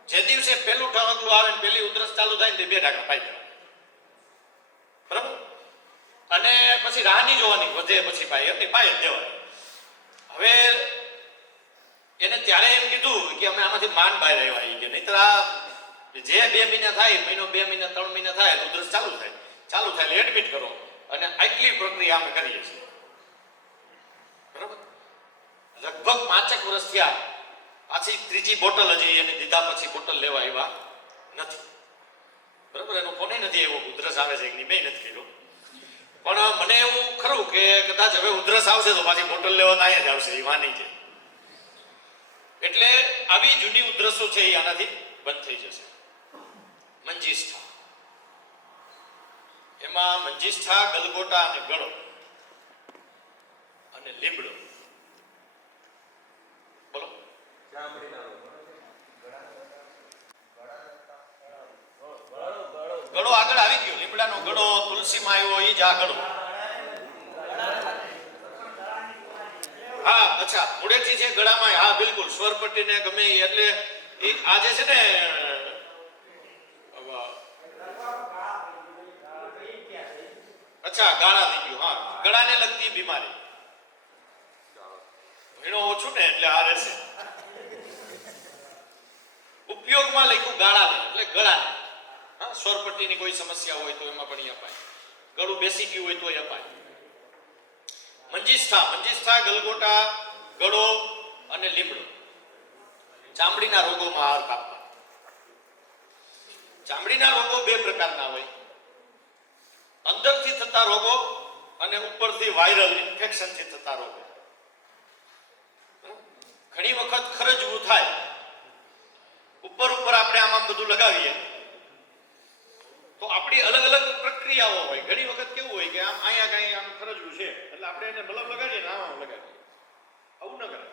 જે દિવસે પહેલું ઠાકલું આવે ને પહેલી ઉધરસ ચાલુ થાય ને 2 ઢાંકણા પાઈ દેવાના. બરાબર, અને પછી રાહ નહીં જોવાની, વધે પછી પાય, એમની પાય જ દેવાની. હવે એને ત્યારે એમ કીધું કે અમે આમાંથી માંડ બહાર આવ્યા, કે નહીતર આ જે 2 મહિના થાય, મહિનો 2 મહિના 3 મહિના થાય તો ઉધરસ ચાલુ થાય એટલે એડમિટ કરો, અને આટલી પ્રક્રિયા અમે કરીએ છીએ. બરાબર, લગભગ 5 વર્ષ થયા. પાછી ત્રીજી બોટલ હજી એને દીધા પછી બોટલ લેવા આવ્યા નથી. બરાબર, એનો ફોન નથી આવ્યો, ઉધરસ આવે છે કે મેં નથી કર્યો. પણ મને એવું ખરું કે કદાચ હવે ઉધરસ આવશે તો પાછી બોટલ લેવા અહીંયા જ આવશે, એ વાની છે. એટલે આવી જૂની ઉધરસો છે એ આનાથી બંધ થઈ જશે. મંજીષ્ઠા, એમાં મંજીષ્ઠા, ગલગોટા અને ગળો અને લીમડો. બોલો. ગળો આગળ આવી ગયો, લીમડાનો ગળો, તુલસીમાં આવ્યો, એ જ આ ગળો. હા, અચ્છા, મૂળેથી છે ગળામાં. હા, બિલકુલ, સ્વરપટ્ટીને ગમે એ. એટલે એ આ જે છે ને, અચ્છા, ગાળા થઈ ગયું. હા, ગળાને લગતી બીમારી. ભીણો ઓછું ને એટલે આ રહેશે. ઉપયોગમાં લખ્યું ગાળાને, એટલે ગળાને. હા, સ્વરપટ્ટીની કોઈ સમસ્યા હોય તો એમાં પણ અપાય. ગળું બેસી ગયું હોય તો અપાય. મંજીષ્ઠા, ગલગોટા, ગળો અને લીમડો. ચામડીના રોગોમાં આહાર કાપવા. ચામડીના રોગો 2 પ્રકારના હોય. અંદરથી થતા રોગો અને ઉપરથી વાયરલ ઇન્ફેક્શનથી થતા રોગો. ઘણી વખત ખરજવું થાય, ઉપર આપણે આમાં બધું લગાવીએ તો આપણી અલગ અલગ પ્રક્રિયાઓ હોય. ઘણી વખત કેવું હોય કે આમ અહીંયા કઈ આમ ખરજવું છે એટલે આપણે એને મલમ લગાડીએ ને આમ લગાડીએ. આવું ન કરાય.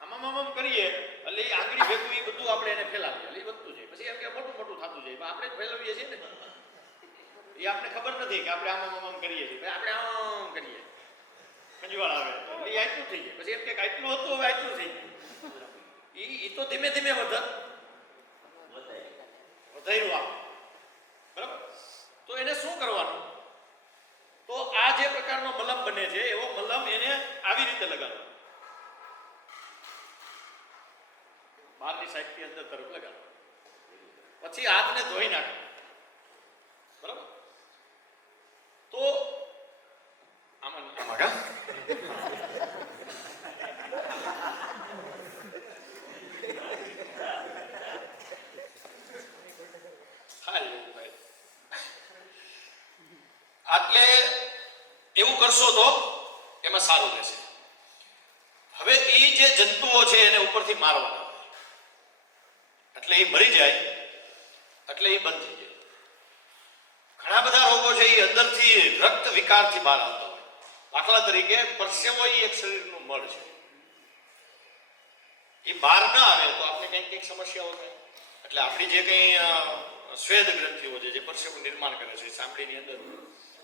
આમ કરીએ એટલે એ આંગળી ભેગું એ બધું આપણે એને ફેલાવીએ એટલે એ વધતું જાય. પછી એમ કે મોટું થતું જાય, આપણે જ ફેલાવીએ છીએ ને. એ આપણે ખબર નથી કે આપણે આમ કરીએ છીએ. આપણે આમ કરીએ, ખંજવાળ આવે એટલે એ આટલું થઈ જાય. પછી એમ કે આટલું હતું, હવે આટલું થઈ ગયું. એ તો ધીમે ધીમે વધાર્યું આવે. બરાબર, તો એને શું કરવાનું? તો આ જે પ્રકારનો મલમ બને છે એવો મલમ એને આવી રીતે લગાડવાનો. બહારની સાઈડથી અંદર તરફ લગાડો. પછી હાથને ધોઈ નાખો. બરાબર, તો આમાં એટલે એવું કરશો તો એમાં સારું રહેશે. હવે એ જે જંતુઓ છે એને ઉપરથી મારવાના, એટલે એ મરી જાય એટલે એ બંધ થઈ જાય. ઘણા બધા રોગો છે એ અંદરથી રક્ત વિકારથી બહાર આવતા હોય. દાખલા તરીકે પરસેવો એ એક શરીરનું મળ છે, એ બહાર ન આવે તો આપણે કંઈક સમસ્યાઓ થાય. એટલે આપણી જે કંઈ સ્વેદ ગ્રંથિઓ છે જે પરસેવું નિર્માણ કરે છે ચામડીની અંદર,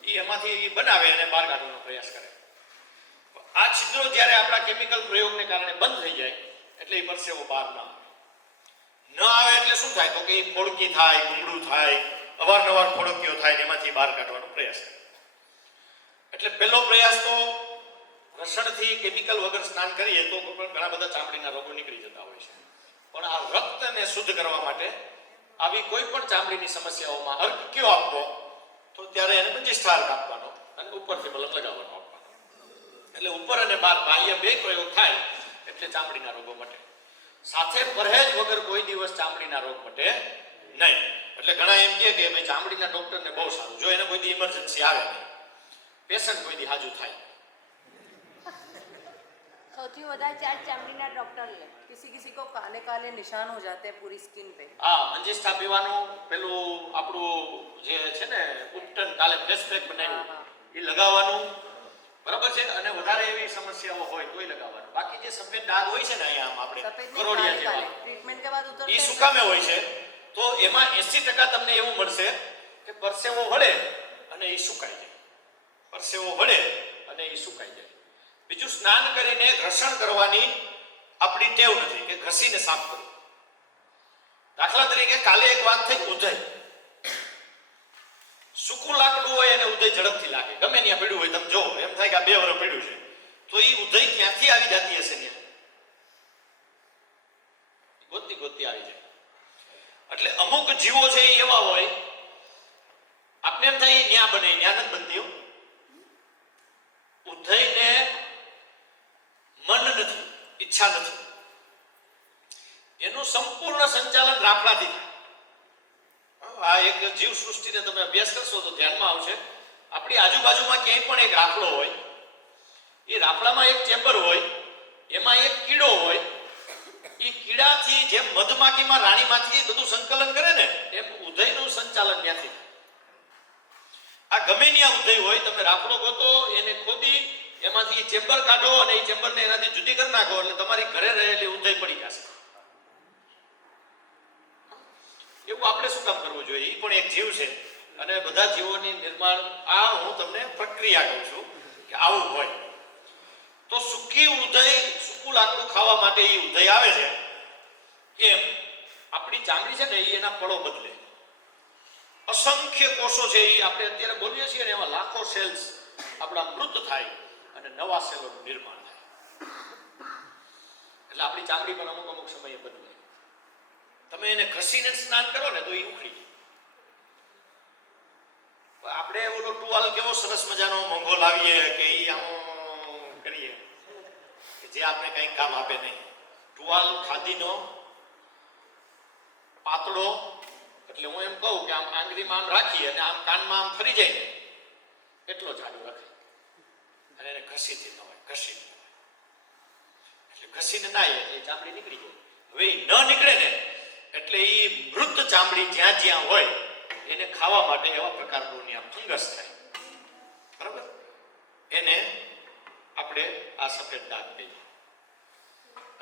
એ એમાંથી બનાવે અને બહાર કાઢવાનો પ્રયાસ કરે. આ છિદ્રો જ્યારે આપણા કેમિકલ પ્રયોગને કારણે બંધ થઈ જાય એટલે એ પરસેવો બહાર ન આવે એટલે શું થાય તો કે એ ફોડકી થાય, ગુમડું થાય, અવારનવાર ફોડકીઓ થાય ને એમાંથી બહાર કાઢવાનો પ્રયાસ કરે. એટલે પહેલો પ્રયાસ તો ઘર્ષણથી કેમિકલ વગર સ્નાન કરીએ તો પણ ઘણા બધા ચામડીના રોગો નીકળી જતા હોય છે. પણ આ રક્તને શુદ્ધ કરવા માટે આવી કોઈ પણ ચામડીની સમસ્યાઓમાં અર્ક કયો આપવો તો ત્યારે એને મંજીષ્ઠાર આપવાનો અને ઉપરથી મલમ લગાવવાનો આપવાનો. એટલે ઉપર અને બહાર બાહ્ય બે પ્રયોગ થાય એટલે ચામડીના રોગો મટે. સાથે પરહેજ વગર કોઈ દિવસ ચામડીના રોગ મટે નહીં. એટલે ઘણા એમ કહે કે ભાઈ ચામડીના ડોક્ટરને બહુ સારું, જો એને કોઈ દી ઇમરજન્સી આવે નહીં, પેશન્ટ કોઈ દી હાજુ થાય. સૌથી વધારે ચાર્જ ચામડીના ડોક્ટર લે. किसी को काले काले निशान हो जाते हैं पूरी स्किन पे. હા, મંજીષ્ઠા પીવાનું પેલું આપણું જે છે ને ઉપટન કાલે ફેસ પેક બનાવ્યું એ લગાવવાનું, બરાબર છે. અને વધારે એવી સમસ્યાઓ હોય તોય લગાવવાનું. બાકી જે સફેદ ડાઘ હોય છે ને અહીંયા આમ આપણે सफेद કરોડિયા જેવા, ट्रीटमेंट के बाद उतरते એ हैं. શું કામે હોય છે તો એમાં 80% તમને એવું મળશે કે પરસેવો વળે અને એ સુકાઈ જાય. પરસેવો વળે અને એ સુકાઈ જાય. બીજું, સ્નાન કરીને ઘર્ષણ કરવાની આપણી ટેવ નથી કે ઘસીને સાફ કરવું. દાખલા તરીકે કાલે એક વાત થઈ ઉધઈ. સૂકું લાકડું હોય અને ઉધઈ ઝડપથી લાગે, ગમે ત્યાં પીડ્યું હોય તમે જોવો એમ થાય કે આ 2 વર્ષ પીડ્યું છે, તો એ ઉધઈ ક્યાંથી આવી જતી હશે ને ગોતી ગોતી આવી જાય. એટલે અમુક જીવો છે એ એવા હોય આપને એમ થાય ન્યા બને, ન્યા નથી બનતી. ઉધઈને મન નથી, ઈચ્છા નથી, એનું સંપૂર્ણ સંચાલન રાફડાથી થાય. આ એક જીવ સૃષ્ટિને તમે અભ્યાસ કરશો તો ધ્યાનમાં આવશે. આપણી આજુબાજુમાં ક્યાંય પણ એક રાફડો હોય, એ રાફડામાં એક ચેમ્બર હોય, એમાં એક કીડો હોય. એ કીડાથી જેમ મધમાખીમાં રાણીમાંથી બધું સંકલન કરે ને એમ ઉધઈનું સંચાલન ત્યાંથી. આ ગમે ત્યાં ઉધઈ હોય, તમે રાફડો ગોતો, એને ખોદી એમાંથી ચેમ્બર કાઢો અને એ ચેમ્બરને એનાથી જુદી કરી નાખો એટલે તમારી ઘરે રહેલી ઉધઈ પડી જશે. એવું આપણે શું કામ કરવું જોઈએ? એ પણ એક જીવ છે અને બધા જીવોની નિર્માણ, આ હું તમને પ્રક્રિયા કહું છું કે આવું હોય. તો સૂકી ઉધઈ, સૂકું લાકડું ખાવા માટે એ ઉધઈ આવે છે, એમ આપણી ચામડી છે ને એ એના પળો બદલે. અસંખ્ય કોષો છે એ આપણે અત્યારે બોલીએ છીએ ને એમાં લાખો સેલ્સ આપણા મૃત થાય અને નવા સેલોનું નિર્માણ થાય. એટલે આપણી ચામડી પણ અમુક અમુક સમયે બદલે. તમે એને ઘસીને સ્નાન કરો ને તો એ ઉખડી જાય. આપણે ઓલો ટુવાલ કેવો સરસ મજાનો મોંઘો લાવીએ કે એ આમ કરીએ કે જે આપણે કંઈ કામ આપે નહીં. ટુવાલ ખાદીનો પાતળો, એટલે હું એમ કહું કે આમ આંગળીમાં આમ રાખી અને આમ કાનમાં આમ ફરી જાય ને એટલો જાડો રખાય અને એને ઘસીથી ન હોય, ઘસીને એટલે ઘસીને ના એટલે ચામડી નીકળી જાય. હવે એ ન નીકળે ને એટલે એ મૃત ચામડી જ્યાં જ્યાં હોય એને ખાવા માટે એવા પ્રકારનું ફંગસ થાય, બરાબર? એને આપણે આ સફેદ ડાઘ કહીએ.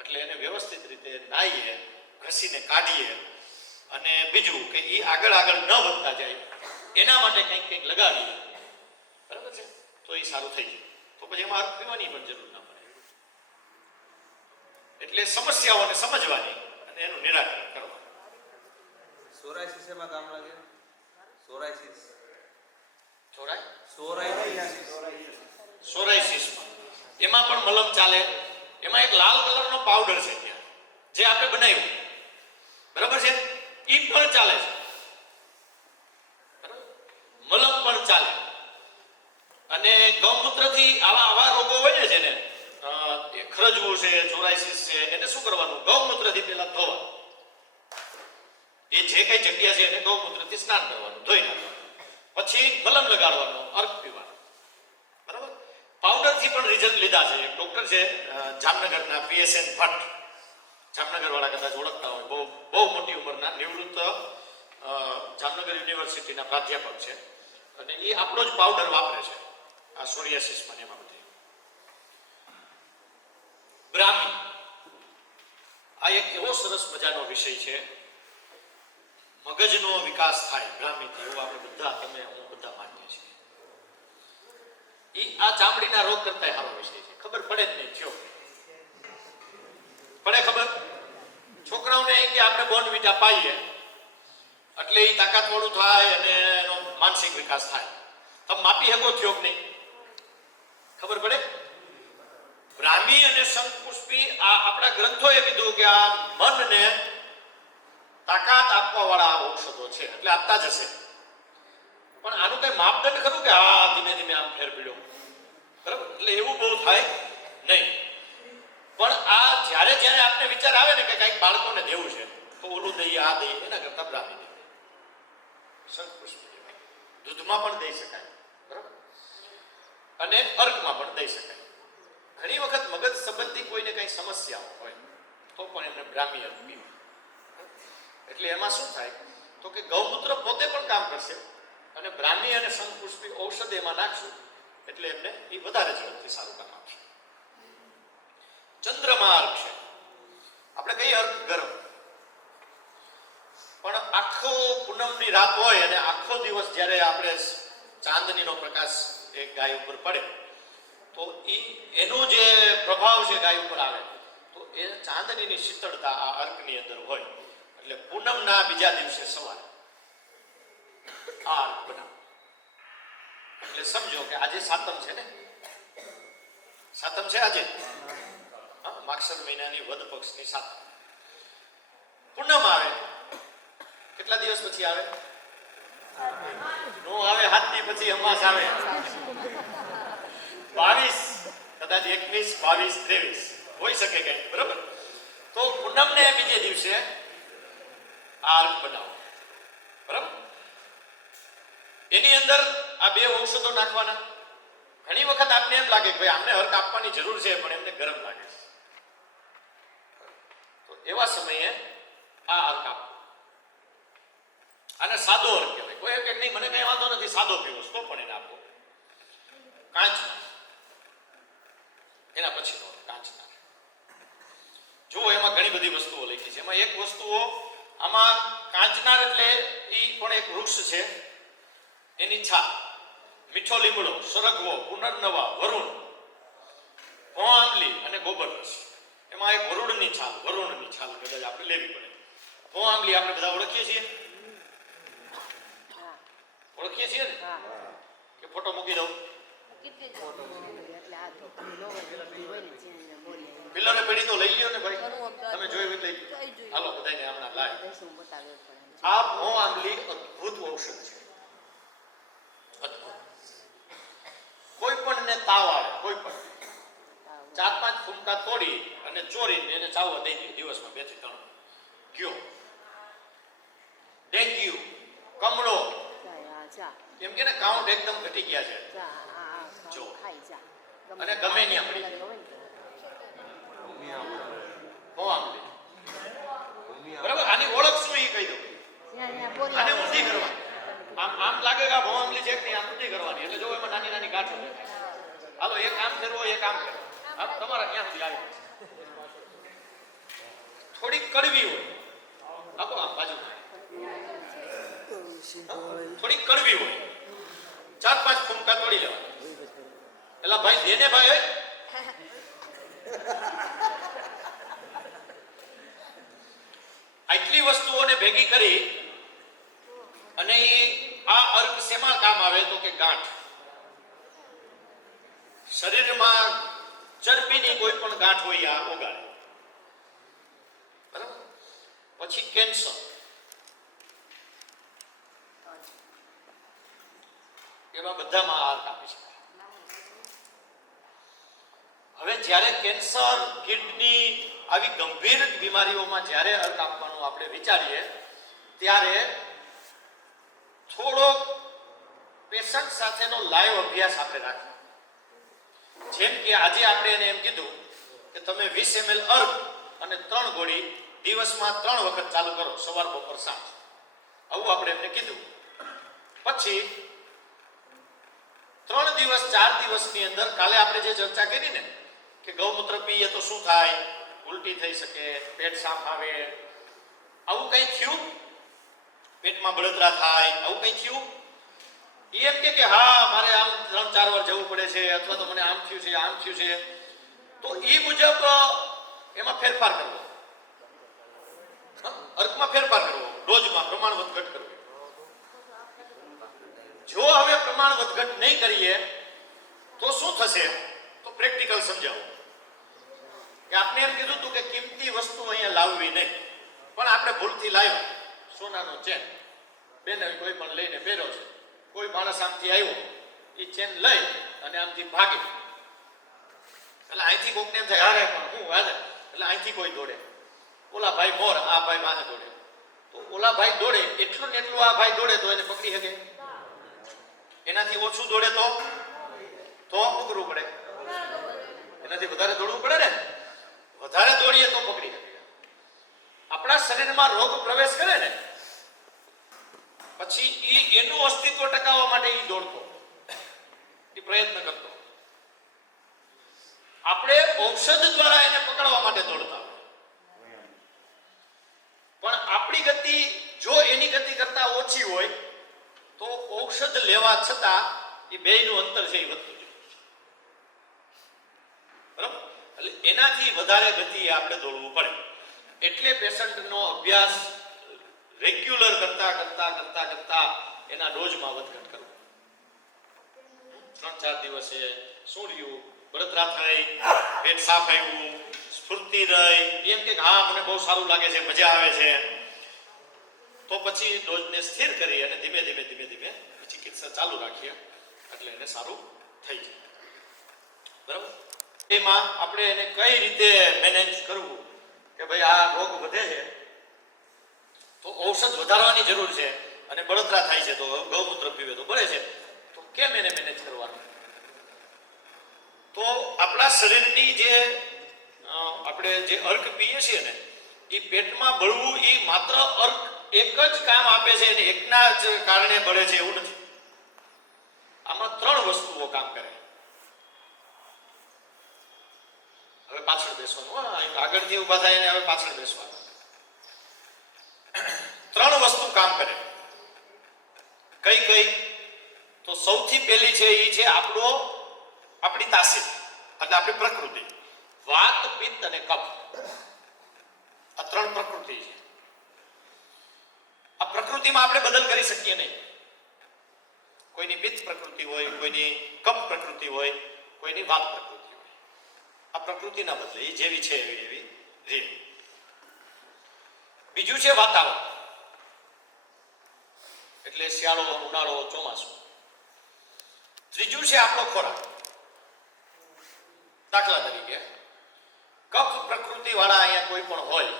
એટલે એને વ્યવસ્થિત રીતે નાહીએ, ઘસીને કાઢીએ અને બીજું કે એ આગળ આગળ ન વધતા જાય એના માટે કંઈક લગાવીએ, બરાબર છે? તો એ સારું થઈ જાય. તો પછી એમાં અર્ક પીવાની પણ જરૂર ના પડે. એટલે સમસ્યાઓને સમજવાની અને એનું નિરાકરણ કરવાનું. સોરાયસિસ એમાં કામ લાગે? સોરાયસિસ સોરાયસિસમાં એમાં પણ મલમ ચાલે. એમાં એક લાલ કલરનો પાવડર છે ત્યાં જે આપણે બનાવ્યું, બરાબર છે? એ પણ ચાલે છે, બરાબર? મલમ પણ ચાલે. અને ગૌમૂત્રથી આવા રોગો હોય છે ને, ખરજવું છે, સોરાયસિસ છે, એને શું કરવાનું? ગૌમૂત્રથી પહેલા ધોવા. એ જે કઈ જગ્યા છે એને ગૌમૂત્રથી સ્નાન કરવાનું, ધોઈ નાખવાનું, પછી મલમ લગાડવાનો, અર્ક પીવાનો, બરાબર? પાવડરથી પણ રિઝલ્ટ લીધા છે. એક ડોક્ટર છે જામનગરના, PSN ભટ્ટ, જામનગર વાળા કદાચ ઓળખતા હોય. બહુ મોટી ઉંમરના નિવૃત્ત જામનગર યુનિવર્સિટીના પ્રાધ્યાપક છે અને એ આપણો જ પાવડર વાપરે છે આ સોરિયાસિસમાં ને એમાં બધે. બ્રાહ્મી આ એક એવો સરસ મજાનો વિષય છે. મગજનો વિકાસ થાય બ્રાહ્મીથી એવું આપણે બધા તમે હું બધા માનીએ છીએ. એ આ ચામડીના રોગ કરતા સારો વિષય છે. ખબર પડે જ નહીં થયો પડે ખબર છોકરાઓને એ કે આપણે બોર્નવિટા પાઈએ એટલે એ તાકાતવાળું થાય અને એનો માનસિક વિકાસ થાય. તમે માપી શકો થયો કે નહીં ખબર પડે. બ્રાહ્મી અને શંખપુષ્પી આ આપણા ગ્રંથોએ કીધું કે આ મનને તાકાત આપવા વાળા ઔષધો છે એટલે આપતા જ હશે. પણ આનું કઈ માપદંડ ખરું કે આ ધીમે ધીમે આમ ફેર પીડ્યો બરાબર એટલે એવું બહુ થાય નહીં. પણ આ જ્યારે જ્યારે આપણે વિચાર આવે ને કે કંઈક બાળકોને દેવું છે તો ઓલું દઈએ આ દઈએ એના કરતા બ્રાહ્મી દેવાય શંખપુષ્પી દેવાય. દૂધમાં પણ દઈ શકાય બરાબર અને અર્કમાં પણ દઈ શકાય. ઘણી વખત મગજ સંબંધી કોઈને કઈ સમસ્યાઓ હોય તો પણ એમને બ્રાહ્મી અર્ક પીવાય. એટલે એમાં શું થાય તો કે ગૌમૂત્ર પોતે પણ કામ કરશે અને બ્રાહ્મી અને શંખપુષ્પી ઔષધ એમાં નાખશું એટલે એમને એ વધારે ઝડપથી સારું કામ આપશે. ચંદ્રમા અર્ક છે. આપણે કહીએ અર્ક ગરમ પણ આખો પૂનમની રાત હોય અને આખો દિવસ જ્યારે આપણે ચાંદનીનો પ્રકાશ એક ગાય ઉપર પડે તો એનો જે પ્રભાવ છે ગાય ઉપર આવે તો એ ચાંદનીની શીતળતા આ અર્કની અંદર હોય એટલે પૂનમના બીજા દિવસે સવારે આ અર્ક બનાવો. એટલે સમજો કે આજે સાતમ છે ને સાતમ છે આજે માગસર મહિનાની વદ પક્ષની સાતમ પૂનમ આવે કેટલા દિવસ પછી આવે નો આવે 7 દી પછી અમાસ આવે 22 કદાચ 21 22 23 હોઈ શકે કઈ બરાબર. તો પૂનમને બીજે દિવસે આ અર્ક બનાવો બરાબર. એની અંદર આ બે ઔષધો નાખવાના. ઘણી વખત આપને એમ લાગે કે ભાઈ આમને અર્ક આપવાની જરૂર છે પણ એમને ગરમ લાગે છે તો એવા સમયે આ અર્ક આપો. આને સાદો અર્ક કહેવાય. કોઈ કે નહીં મને કઈ વાંધો નથી સાદો પીવો તો પણ એને આપો. કાંચ એના પછીનો કાંચના જુઓ એમાં ઘણી બધી વસ્તુઓ લખી છે. એમાં એક વસ્તુઓ આમાં કાંચનાર એટલે એ પણ એક વૃક્ષ છે એની છાલ મીઠો લીમડો સરગવો પુનર્નવા વરુણ ભોં આંબલી અને ગોબર રસ. એમાં એક વરુણની છાલ કદાચ આપણે લેવી પડે. ભોં આંબલી આપણે બધા ઓળખીએ છીએ ને કે ફોટો મૂકી દઉં પિલ્લરે પેઢી તો લઈ લ્યો ને ભાઈ તમે જોયું હોય લઈ હાલો બધાને હમણાં લાય. આ ભોં આંબલી અદ્ભુત ઔષધ છે. કોઈ પણ ને તાવ આવે કોઈ પણ 4-5 ફૂમકા તોડી અને ચોરીને એને ચાવવા દઈ દે દિવસમાં 2 થી 3 ગયો. ડેન્ગ્યુ કમળો એમ કે ને કાઉન્ટ એકદમ ઘટી ગયા છે જો અને ગમે ત્યાં મળી બરાબર. આની ઓળખ શું એ કહી દઉં. આને ઊંધી કરવાની. આમ લાગે કે આ ભોં આંબલી છે કે આમ ઊંધી કરવાની એટલે જો એમાં નાની નાની ગાંઠો દેખાય. હાલો એક આમ ફેરવો એક આમ ફેરવો આપ તમારા ક્યાં સુધી આવી થોડીક કડવી હોય આપો આમ બાજુ થોડીક કડવી હોય 4-5 ફૂમકા તોડી લેવા. એટલે ભાઈ દેને ભાઈ આટલી વસ્તુઓને ભેગી કરી અને આ અર્ક શેમાં કામ આવે તો કે ગાંઠ શરીરમાં ચરબીની કોઈ પણ ગાંઠ હોય આ ઓગાળે બરાબર. પછી કેન્સર એવા બધામાં આ અર્ક આપી શકાય. હવે જ્યારે કેન્સર કિડની આવી ગંભીર બીમારીઓમાં જ્યારે અર્ક આપવાનું આપણે વિચારીએ ત્યારે થોડો પેશન્ટ સાથેનો લાઈવ અભ્યાસ આપણે રાખવો. જેમ કે આજે આપણે એને એમ કીધું કે તમે 20 ml અર્ક અને 3 ગોળી દિવસમાં 3 વખત ચાલુ કરો સવાર બપોર સાંજ આવું આપણે એમને કીધું. પછી 3 દિવસ 4 દિવસની અંદર કાલે આપણે જે ચર્ચા કરી ને કે ગૌમૂત્ર પીએ તો શું થાય, ઉલટી થઈ શકે, પેટ સાફ આવે, આવું કંઈ થયું? પેટમાં બળતરા થાય, આવું કંઈ થયું? એ એમ કે હા મારે આમ 3-4 વાર જવું પડે છે, અથવા તો મને આમ થયું છે, આમ થયું છે, તો એ મુજબ એમાં ફેરફાર કરવો, અર્કમાં ફેરફાર કરવો, ડોઝમાં પ્રમાણ વધઘટ કરવું. જો હવે પ્રમાણ વધઘટ નહીં કરીએ તો શું થશે? તો પ્રેક્ટિકલ સમજાવો કે આપણે એમ કીધું હતું કે કિંમતી વસ્તુ અહીંયા લાવવી નહીં, પણ આપણે ભૂલથી લાવ્યા સોનાનો ચેન. બેને કોઈ પણ લઈને પહેર્યો છે, કોઈ માણસ આમથી આવ્યો, એ ચેન લઈ અને આમથી ભાગી, એટલે અહીંથી કોકને એમ થાય હારે પણ હું હાલે, એટલે અહીંથી કોઈ દોડે, ઓલા ભાઈ મોર, આ ભાઈ માને દોડે, તો ઓલા ભાઈ દોડે એટલું ને એટલું આ ભાઈ દોડે તો એને પકડી શકે? એનાથી ઓછું દોડે તો પકડવું પડે, એનાથી વધારે દોડવું પડે ને. વધારે દોડીએ તો પકડી શકે. આપણા શરીરમાં રોગ પ્રવેશ કરે ને પછી એનું અસ્તિત્વ ટકાવવા માટે એ દોડતો, એ પ્રયત્ન કરતો. આપણે ઔષધ દ્વારા એને પકડવા માટે દોડતા, પણ આપણી ગતિ જો એની ગતિ કરતા ઓછી હોય તો ઔષધ લેવા છતાં એ બેયનું અંતર છે એ વધતું જાય, બરાબર? એટલે એનાથી વધારે ગતિએ આપણે દોડવું પડે. એટલે પેશન્ટનો અભ્યાસ રેગ્યુલર કરતા એના ડોઝમાં વધઘટ કરવો. 3-4 દિવસે શું રહ્યું? બળતરા થઈ, પેટ સાફ આવ્યું, સ્ફૂર્તિ રહી, એમ કે હા મને બહુ સારું લાગે છે, મજા આવે છે, તો પછી ડોઝને સ્થિર કરી અને ધીમે ધીમે ચિકિત્સા ચાલુ રાખીએ એટલે એને સારું થઈ જાય, બરાબર? એમાં આપણે એને કઈ રીતે મેનેજ કરવું કે ભાઈ આ રોગ વધે છે તો ઔષધ વધારવાની જરૂર છે, અને બળતરા થાય છે તો ગૌમૂત્ર પીવે તો બળે છે, તો કેમ એને મેનેજ કરવાનું? તો આપણા શરીરની જે આપણે જે અર્ક પીએ છીએ ને એ પેટમાં બળવું એ માત્ર અર્ક એક જ કામ આપે છે અને એકના જ કારણે બળે છે એવું નથી. આમાં 3 વસ્તુઓ કામ કરે. હવે પાછળ બેસવાનું, આગળથી ઊભા થાય ને હવે પાછળ બેસવાનું. 3 વસ્તુ કામ કરે. કઈ? તો સૌથી પહેલી છે એ છે આપણી તાસીર, એટલે આપણી પ્રકૃતિ. વાત, પિત્ત અને કફ, આ 3 પ્રકૃતિ છે. આ પ્રકૃતિમાં આપણે બદલ કરી શકીએ નહીં. કોઈની પિત્ત પ્રકૃતિ હોય, કોઈની કફ પ્રકૃતિ હોય, કોઈની વાત પ્રકૃતિ હોય. આ પ્રકૃતિ ના બદલે, એ જેવી છે એવી રહે. બીજું છે વાતાવરણ, એટલે શિયાળો, ઉનાળો, ચોમાસું. ત્રીજું છે આપણો ખોરાક. દાખલા તરીકે કફ પ્રકૃતિ વાળા અહીંયા કોઈ પણ હોય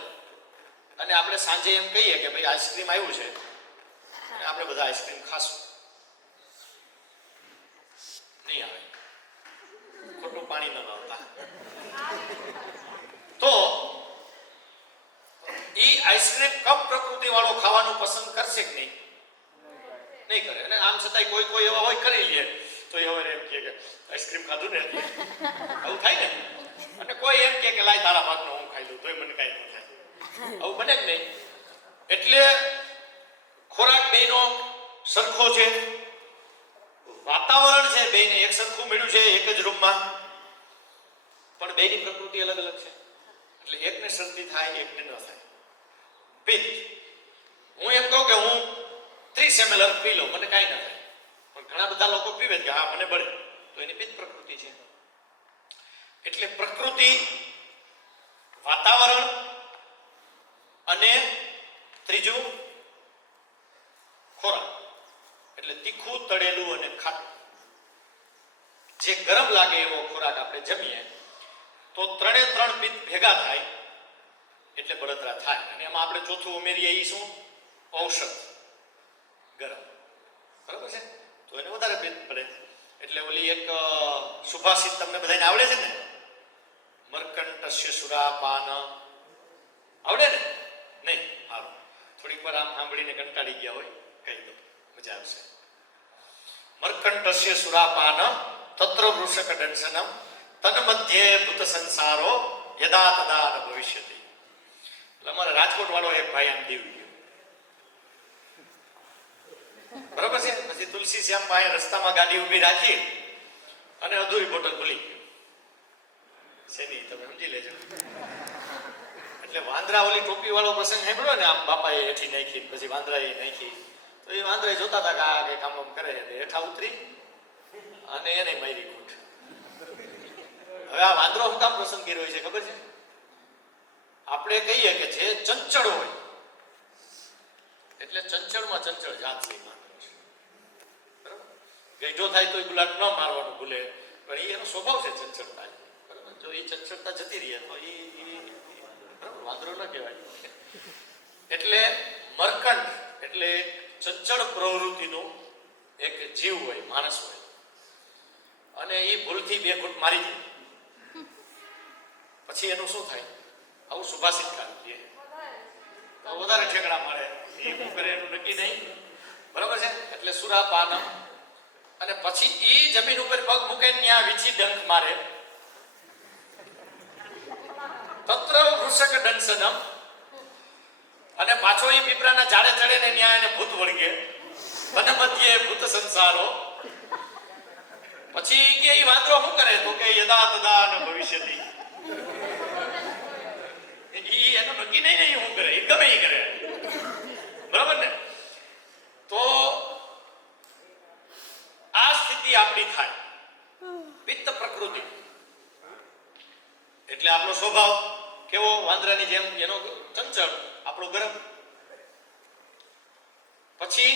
અને આપણે સાંજે એમ કહીએ કે ભાઈ આઈસ્ક્રીમ આવ્યું છે અને આપણે બધા આઈસ્ક્રીમ ખાશું, નહીં આવે, ખોટું પાણી ન લાવતા. તો એ આઈસ્ક્રીમ કફ પ્રકૃતિ વાળો ખાવાનું પસંદ કરશે કે નહીં? નહીં કરે. અને આમ છતાંય કોઈ એવા હોય કરી લે તો એ હવે એમ કે આઈસ્ક્રીમ ખાધું ને આવું થાય ને. અને કોઈ એમ કે લાય તારા ભાગનો હું ખાઈ લઉં તોય મને કાંઈ ન થાય, આવું બને જ નહીં. એટલે ખોરાક બેયનો સરખો છે, વાતાવરણ છે બેયને એક સરખું મળ્યું છે એક જ રૂમમાં, પણ બેયની પ્રકૃતિ અલગ અલગ છે. એટલે એકને શરદી થાય, એકને ન થાય. પિત્ત, હું એમ કહું કે હું 30 ml પી લઉં, મને કાંઈ ન થાય, પણ ઘણા બધા લોકો પીવે કે હા મને બળે, તો એની પિત્ત પ્રકૃતિ છે. એટલે પ્રકૃતિ, વાતાવરણ અને ત્રીજું ખોરાક, એટલે તીખું, તળેલું અને ખાટું. જે ગરમ લાગે એવો ખોરાક આપણે જમીએ તો 3 પિત્ત ભેગા થાય એટલે બળતરા થાય. અને એમાં આપણે ચોથું ઉમેરીએ એ શું? ઔષધ, ગરમ, બરાબર છે? તો એને વધારે પિત્ત પડે. એટલે ઓલી એક સુભાષિત તમને બધાને આવડે છે ને, મર્કંટસ્ય સુરાપાન, આવડે ને? નહીં? હાલો, થોડીક વાર આમ સાંભળીને કંટાળી ગયા હોય કહી દો, મજા આવશે. મર્કંટસ્ય સુરાપાન તત્ર વૃષક દંશનમ તન મધ્યે ભૂત સંસારો યદા તદા ન ભવિષ્યતિ. એટલે અમારા રાજકોટ વાળો એક ભાઈ આમ દીવ ગયો, બરોબર છે. પછી તુલસી શ્યામ પાસે રસ્તામાં ગાડી ઊભી રાખી અને અધૂરી બોટલ ભૂલી ગયો. શેની તમે સમજી લેજો. એટલે વાંદરા ઓલી ટોપી વાળો પ્રસંગ સાંભળ્યો ને, આમ બાપાએ હેઠી નાખી પછી વાંદરાએ નાખી, તો એ વાંદરાએ જોતા હતા કે આ કઈ કામ કરે છે, હેઠા ઉતરી અને એને મારી ગૂંઠ. હવે આ વાંદરો શું કામ પ્રસંગ કર્યો છે ખબર છે? આપણે કહીએ કે જે ચંચળ હોય એટલે ચંચળમાં ચંચળ જાત છે વાંદરો છે, બરાબર. ગઈઢો થાય તો ગુલાટ ન મારવાનું ભૂલે, પણ એ એનો સ્વભાવ છે ચંચળતા. બરાબર, જો એ ચંચળતા જતી રહે તો એ બરાબર વાંદરો ન કહેવાય. એટલે મર્કંટ એટલે ચંચળ પ્રવૃત્તિનું એક જીવ હોય, માણસ હોય, અને એ ભૂલથી બે ઘૂંટ મારી જાય પછી એનું શું થાય? આવું સુભાષિત કાઢ દે તો વધારે ઠેકડા મારે, એ શું કરે એનું નક્કી નહીં, બરાબર છે. એટલે સુરાપાનમ, અને પછી એ જમીન ઉપર પગ મૂકે ત્યાં વીછી ડંખ મારે. તત્ર વૃષક દંશનમ, અને પાછો એ પીપળાના ઝાડે ચડે ને ત્યાં એને ભૂત વળગે. તન મધ્યે ભૂત સંસારો. પછી કે એ વાંદરો શું કરે તો કે યદા તદા ન ભવિષ્યતિ. એનું નક્કી નહીં ને, શું કરે એ ગમે એ કરે, બરાબર ને. તો આ સ્થિતિ આપણી થાય પિત્ત પ્રકૃતિ. એટલે આપણો સ્વભાવ કેવો? વાંદરાની જેમ, એનો ચંચળ, આપણો ગરમ. પછી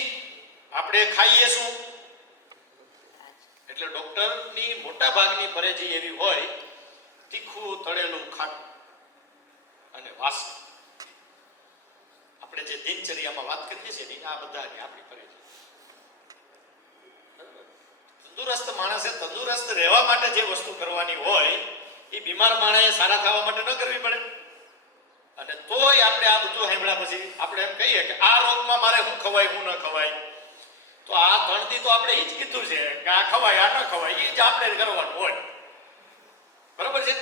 આપણે ખાઈએ શું? એટલે ડોક્ટરની મોટા ભાગની પરેજી એવી હોય, તીખું, તળેલું, ખાટું અને વાસી. આપણે જે દિનચર્યામાં વાત કરીએ છીએ ને આ બધાની આપણી પરેજી. તંદુરસ્ત માણસે તંદુરસ્ત રહેવા માટે જે વસ્તુ કરવાની હોય એ બીમાર માણસે સારા થવા માટે ન કરવી પડે. અને તોય આપણે આ બધું સાંભળ્યા પછી આપણે એમ કહીએ કે આ રોગમાં મારે શું ખવાય શું ન ખવાય. તો આ ગણતી તો આપણે એ જ કીધું છે કે આ ખવાય આ ન ખવાય, એ જ આપણે કરવાનું હોય, બરોબર છે.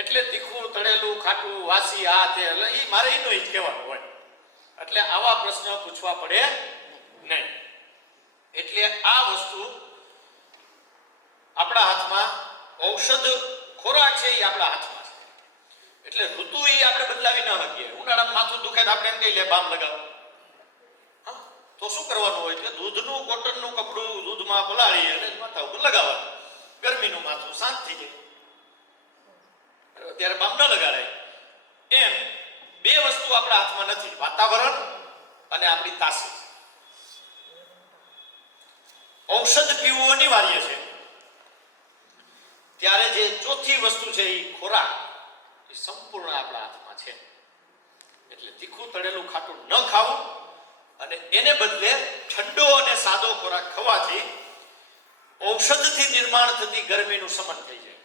એટલે તીખું, તળેલું, ખાટું, વાસી, આ તે, એટલે એ મારે એનું જ કહેવાનું હોય. એટલે આવા પ્રશ્ન પૂછવા પડે નહીં. એટલે આ વસ્તુ આપણા હાથમાં, ઔષધ ખોરાક છે એ આપણા હાથમાં છે. એટલે ઋતુ એ આપણે બદલાવી ન શકીએ. ઉનાળામાં માથું દુખે તો આપણે એમ કહી લે બામ લગાવ, તો શું કરવાનું હોય કે દૂધનું, કોટનનું કપડું દૂધમાં પલાળી અને માથા ઉપર લગાવવાનું. ગરમીનું માથું શાંત થઈ જાય, ત્યારે બામ ન લગાડાય. એમ બે વસ્તુ આપણા હાથમાં નથી, વાતાવરણ અને આપણી તાસીર. ઔષધ પીવું અનિવાર્ય છે, ત્યારે જે ચોથી વસ્તુ છે એ ખોરાક, એ સંપૂર્ણ આપણા હાથમાં છે. એટલે તીખું, તળેલું, ખાટું ન ખાવું અને એને બદલે ઠંડો અને સાદો ખોરાક ખાવાથી ઔષધથી નિર્માણ થતી ગરમીનું શમન થઈ જાય,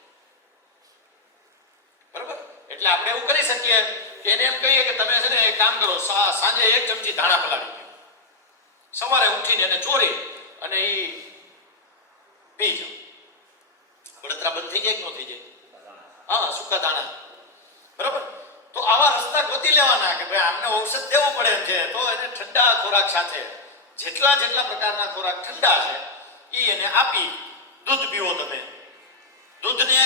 બરાબર. એટલે આપણે એવું કરી શકીએ કે એને એમ કહીએ કે તમે છે ને એક કામ કરો, સાંજે 1 ચમચી ધાણા પલાળી દો, સવારે ઉઠીને એને ચોરી અને એ પી જાઓ. બળતરા બંધ થઈ જાય કે ન થઈ જાય? હા, સૂકા દાણા, બરાબર. તો આવા રસ્તા ગોતી લેવાના કે ભાઈ આમને ઔષધ દેવું પડે એમ છે, તો એને ઠંડા ખોરાક સાથે જેટલા પ્રકારના ખોરાક ઠંડા છે એ એને આપી. દૂધ પીવો તમે. દૂધને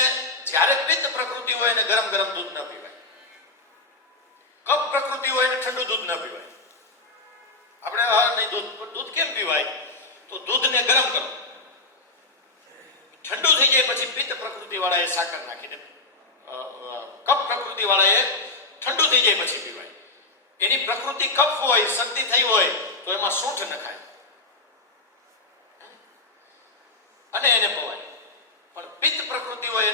જ્યારે પિત્ત પ્રકૃતિ હોય એને ગરમ ગરમ દૂધ ન પીવાય, કફ પ્રકૃતિ હોય એને ઠંડુ દૂધ ન પીવાય. આપણે નહીં દૂધ કેમ પીવાય? તો દૂધને ગરમ કરો, ઠંડુ થઈ જાય પછી પિત્ત પ્રકૃતિ વાળાએ સાકર નાખીને, કફ પ્રકૃતિ વાળાએ ઠંડુ થઈ જાય પછી પીવાય. એની પ્રકૃતિ કફ હોય, શરદી થઈ હોય તો એમાં સૂંઠ નખાય અને એને પવાય. પણ પિત્ત પ્રકૃતિ હોય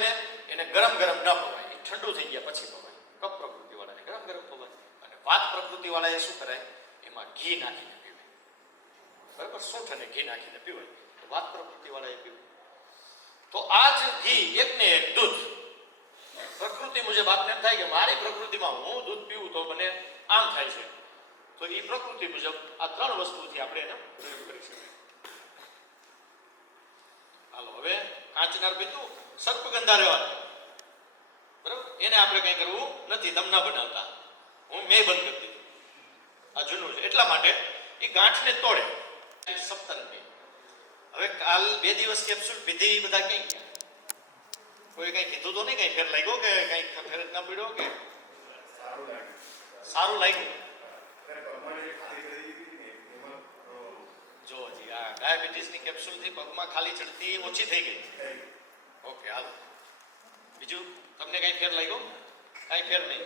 એને ગરમ ગરમ ન પવાય, એ ઠંડુ થઈ ગયા પછી પવાય. કફ પ્રકૃતિ વાળાને ગરમ ગરમ પવાય. અને વાત પ્રકૃતિ વાળાએ શું કરાય? એમાં ઘી નાખીને પીવાય, બરાબર. સૂંઠ અને ઘી નાખીને પીવાય. તો વાત પ્રકૃતિ વાળાએ પીવાય. તો આ જ ઘી, એક ને એક દૂધ, પ્રકૃતિ મુજબ આપને એમ થાય કે મારી પ્રકૃતિમાં હું દૂધ પીવું તો મને આમ થાય છે, તો એ પ્રકૃતિ મુજબ આ 3 વસ્તુથી આપણે એનો પ્રયોગ કરી શકીએ. હાલો હવે કાંચનાર બીજું સર્પગંધા રહેવાનું, બરાબર, એને આપણે કંઈ કરવું નથી, તમ ના બનાવતા, મેં બંધ કરી દીધું, આ જૂનું છે એટલા માટે. એ ગાંઠને તોડે સપ્તરંગી. હવે કાલ 2 દિવસ કેપ્સ્યુલ પીધી, બધા કઈ ગયા? કોઈ કઈ કીધું તો નહીં? કઈ ફેર લાગ્યો કે કઈ ફેર ના પડ્યો કે સારું લાગ્યું? જો જી આ ડાયાબિટીસની કેપ્સ્યુલથી પગમાં ખાલી ચડતી ઓછી થઈ ગઈ. ઓકે હાલો, બીજું તમને કઈ ફેર લાગ્યો? કઈ ફેર નહીં.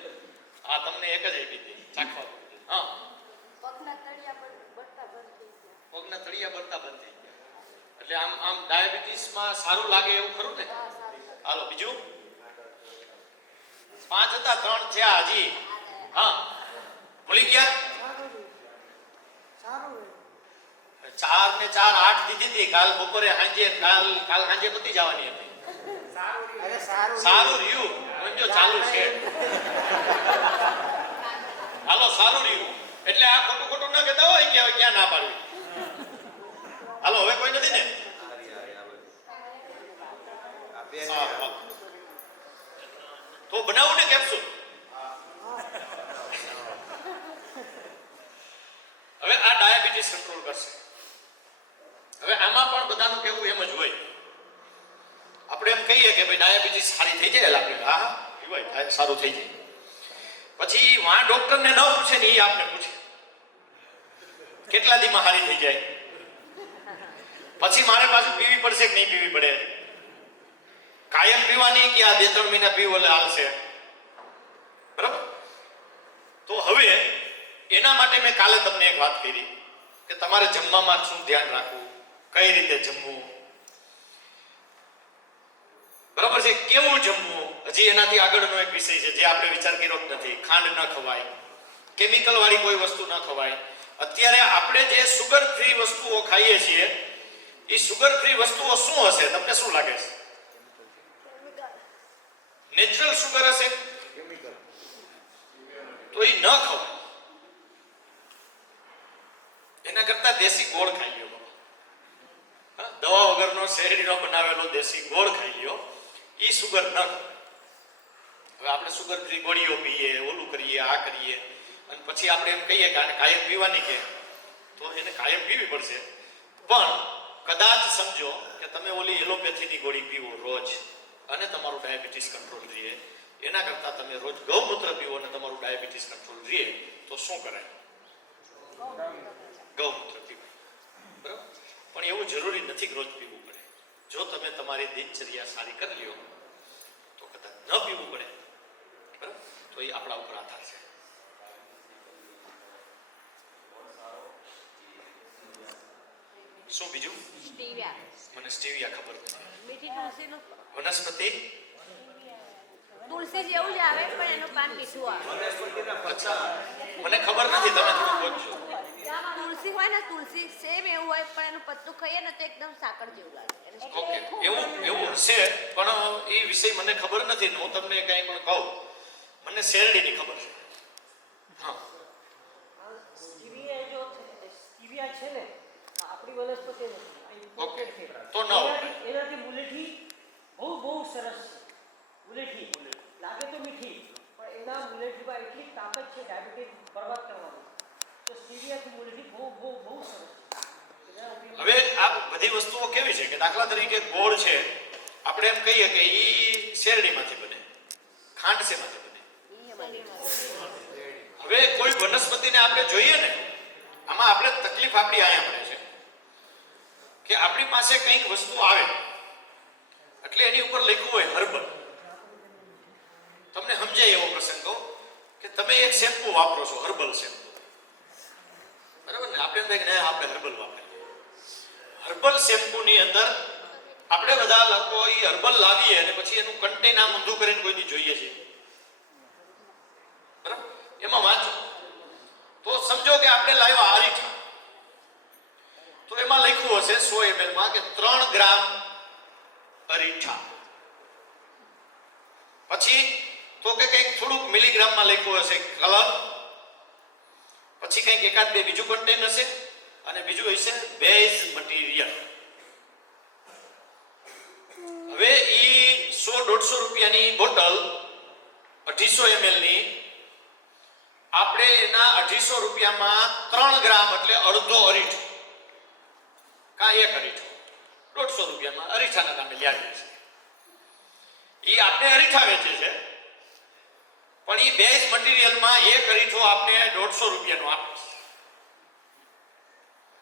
હા, તમને એક જ આપી હતી ચાખવા. હા, પગના તળિયા બળતા બંધ થઈ ગયા. પગના તળિયા બળતા બંધ થઈ ગયા. એટલે આમ ડાયાબિટીસમાં સારું લાગે એવું ખરું ને? હા, સારું. હાલો બીજું. 5 હતા, 3 થયા હજી. હા, ભૂલી ગયા? 4 ને 4 8 દીધી હતી કાલ બપોરે સાંજે. કાલ સાંજે પતી જવાની હતી. સારું રહ્યું સમજો, ચાલુ છે. હાલો સારું રહ્યું એટલે આ ખોટું ન કહેતા હોય કે હવે ક્યાં ના પાડવી. હાલો હવે કોઈ નથી ને? તો બનાવું ને કેપ્સ્યુલ. હવે આ ડાયાબિટીસ કંટ્રોલ કરશે. હવે આમાં પણ બધાનું કહેવું એમ જ હોય. આપણે એમ કહીએ કે ભાઈ ડાયાબિટીસ સારી થઈ જાય, આપણે હા એ ભાઈ સારું થઈ જાય. પછી વાં ડોક્ટરને ન પૂછે ને, એ આપને પૂછે કેટલા દીમાં સારી થઈ જાય. પછી મારે પાછું પીવી પડશે કે નહીં પીવી પડે? કાયમ પીવાની કે આ 2-3 મહિના પીવું એટલે હાલશે? બરાબર. તો હવે એના માટે મેં કાલે તમને એક વાત કરી કે તમારે જમવામાં શું ધ્યાન રાખવું, કઈ રીતે જમવું, બરાબર છે, કેવું જમવું. હજી એનાથી આગળનો એક વિષય છે જે આપણે વિચાર કર્યો જ નથી. ખાંડ ન ખવાય, કેમિકલ વાળી કોઈ વસ્તુ ન ખવાય. અત્યારે આપણે જે સુગર ફ્રી વસ્તુઓ ખાઈએ છીએ એ સુગર ફ્રી વસ્તુઓ શું હશે? તમને શું લાગે છે? નેચરલ સુગર હશે? તો એ ન ખવાય. એના કરતા દેશી ગોળ ખાઈ લ્યો. દવા વગરનો શેરડીનો બનાવેલો દેશી ગોળ ખાઈ લ્યો, એ સુગર ન. હવે આપણે સુગર ફ્રી ગોળીઓ પીએ, ઓલું કરીએ, આ કરીએ, અને પછી આપણે એમ કહીએ કે કાયમ પીવાની કે, તો એને કાયમ પીવી પડશે. પણ કદાચ સમજો કે તમે ઓલી એલોપેથીની ગોળી પીવો રોજ અને તમારું ડાયાબિટીસ કંટ્રોલ રહે, એના કરતાં તમે રોજ ગૌમૂત્ર પીવો અને તમારું ડાયાબિટીસ કંટ્રોલ રહે, તો શું કરાય? ગૌમૂત્ર પીવાય. બરાબર. પણ એવું જરૂરી નથી કે રોજ પીવું પડે. જો તમે તમારી દિનચર્યા સારી કરી લ્યો તો કદાચ ન પીવું પડે. બરાબર. તો એ આપણા ઉપર આધાર છે. શું બીજું? સ્ટીવિયા. મને સ્ટીવિયા ખબર નથી. મીઠી તુલસીનું વનસ્પતિ તુલસી જેવું જ આવે પણ એનું પાન મીઠું આવે. અચ્છા, મને ખબર નથી, તમે થોડું બોલજો. તુલસી હોય ને, તુલસી સેમ એવું હોય પણ એનું પત્તું ખાઈએ ને તો એકદમ સાકર જેવું લાગે. ઓકે, એવું હશે પણ એ વિષય મને ખબર નથી. હું તમને કંઈ પણ કહું, મને શેરડીની ખબર છે. હા, સ્ટીવિયા છે ને, આપણી વનસ્પતિ નથી. ઓકે, તો ન હોય. એનાથી મુલેઠી બહુ સરસ છે. મુલેઠી લાગે તો મીઠી, પણ એના મુલેઠીમાં એટલી તાકાત છે ડાયાબિટીસ બરબાદ કરવાની. તો સ્ટીવિયાથી મુલેઠી બહુ સરસ છે. હવે આ બધી વસ્તુઓ કેવી છે કે દાખલા તરીકે ગોળ છે, આપણે એમ કહીએ કે એ શેરડીમાંથી બને, ખાંડ શેમાંથી બને? હવે કોઈ વનસ્પતિને આપણે જોઈએ ને, આમાં આપણે તકલીફ આપણી અહીંયા પડે છે કે આપણી પાસે કંઈક વસ્તુ આવે એટલે એની ઉપર લખ્યું હોય હર્બલ. તમને સમજાય એવો પ્રસંગ કહો કે તમે એક શેમ્પુ વાપરો છો, હર્બલ શેમ્પુ, બરાબર ને? આપણે એમ થાય કે આપણે હર્બલ વાપરીએ. હર્બલ શેમ્પુની અંદર આપણે બધા લોકો એ હર્બલ લાવીએ અને પછી એનું કન્ટેન આમ ઊંધું કરીને કોઈની જોઈએ છે, બરાબર? એમાં વાંચો તો સમજો કે આપણે લાવ્યા આરીઠા, તો એમાં લખ્યું હશે 100 ml માં કે 3 ગ્રામ અરીઠા. પછી તો કે કંઈક થોડુંક મિલીગ્રામમાં લખ્યું હશે કલર. પછી કંઈક એકાદ બે બીજું કન્ટેન્ટ હશે અને બીજું હશે બેઝ મટીરિયલ. હવે ઈ 100-150 રૂપિયાની બોટલ 250 ml ની આપણે એના 250 રૂપિયામાં 3 ગ્રામ એટલે અડધો અરીઠો કા 1 અરીઠો 150 રૂપિયામાં અરીઠાના નામે લાવીએ છીએ. ઈ આપણે અરીઠા વેચે છે પણ ઈ બેઝ મટીરિયલમાં 1 અરીઠો આપણે 150 રૂપિયાનો આપે છે.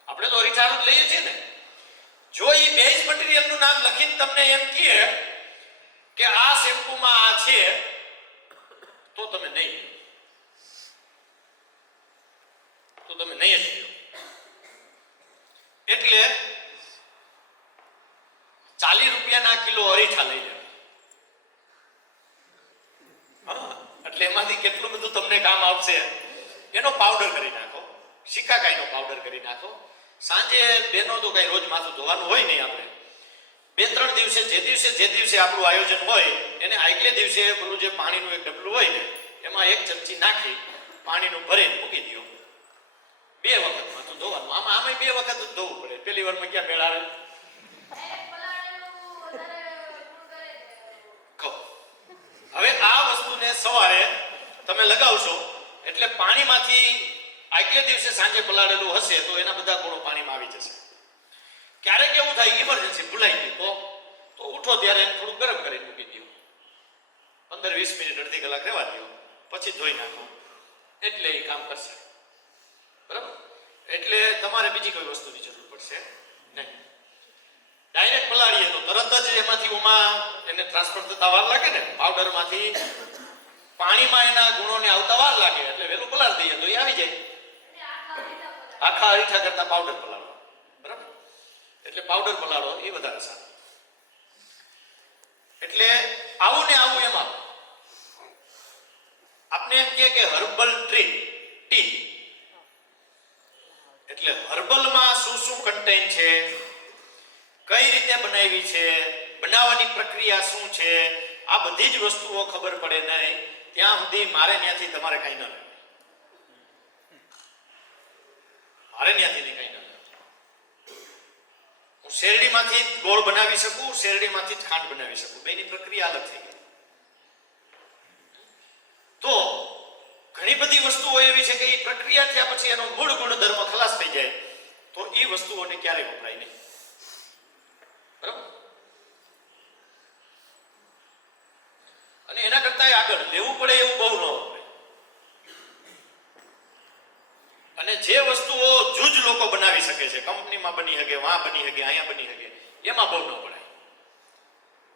આપણે તો અરીઠાનું જ લઈએ છીએ ને. જો ઈ બેઝ મટીરિયલનું નામ લખીને તમને એમ કહે કે આ શેમ્પૂમાં આ છે તો તમે નહીં જ લ્યો. એટલે 40 રૂપિયાના કિલો અરીઠા લઈ લેવા. એટલે એમાંથી કેટલું બધું તમને કામ આવશે. એનો પાવડર કરી નાખો, શિકાકાઈનો પાવડર કરી નાખો. સાંજે બેનો તો કઈ રોજ માથું ધોવાનું હોય નહીં. આપણે 2-3 દિવસે જે દિવસે આપણું આયોજન હોય એને આગલે દિવસે પેલું જે પાણીનું એક ડબલું હોય ને એમાં 1 ચમચી નાખી પાણીનું ભરીને મૂકી દો. 2 વખત માથું ધોવાનું. આમાં 2 વખત જ ધોવું પડે. પહેલી વારમાં ક્યાં મેળ આવે? હવે આ વસ્તુને સવારે તમે લગાવશો એટલે પાણીમાંથી આગલે દિવસે સાંજે પલાળેલું હશે તો એના બધા ગુણો પાણીમાં આવી જશે. ક્યારેક એવું થાય ઇમરજન્સી ભૂલાઈ ગયું તો ઉઠો ત્યારે એને થોડું ગરમ કરીને મૂકી દો. 15-20 મિનિટ અડધી કલાક રહેવા દો પછી ધોઈ નાખો એટલે એ કામ કરશે. બરાબર? એટલે તમારે બીજી કોઈ વસ્તુની જરૂર પડશે નહીં. ડાયરેક્ટ પલાળીએ તો તરત જ એમાંથી એને ટ્રાન્સફર થતા વાર લાગે ને. પાવડરમાંથી પાણીમાં એના ગુણોને આવતા વાર લાગે એટલે વહેલું પલાળી દઈએ તો એ આવી જાય. આખા અરીઠા કરતા પાવડર પલાળો. બરાબર? એટલે પાવડર પલાળો એ વધારે સારું. એટલે આવું ને આવું એમાં આપણે એમ કે હર્બલ ટી એટલે હર્બલમાં શું કન્ટેન છે, કઈ રીતે બનાવી છે, બનાવવાની પ્રક્રિયા શું છે, આ બધી જ વસ્તુઓ ખબર પડે નહીં ત્યાં સુધી મારે ત્યાંથી તમારે કઈ ન લેવું. મારે ત્યાંથી કઈ ન લેવું. હું શેરડીમાંથી ગોળ બનાવી શકું, શેરડીમાંથી જ ખાંડ બનાવી શકું. બેની પ્રક્રિયા અલગ થઈ ગઈ. તો ઘણી બધી વસ્તુઓ એવી છે કે એ પ્રક્રિયા થયા પછી એનો મૂળ ગુણધર્મ ખલાસ થઈ જાય તો એ વસ્તુઓને ક્યારેય વપરાય નહીં. બરાબર? અને એના કરતા આગળ લેવું પડે એવું બહુ ન હોય. અને જે વસ્તુઓ જૂજ લોકો બનાવી શકે છે, કંપનીમાં બની શકે, વાં બની શકે, અહીંયા બની શકે, એમાં બહુ ન પડાય.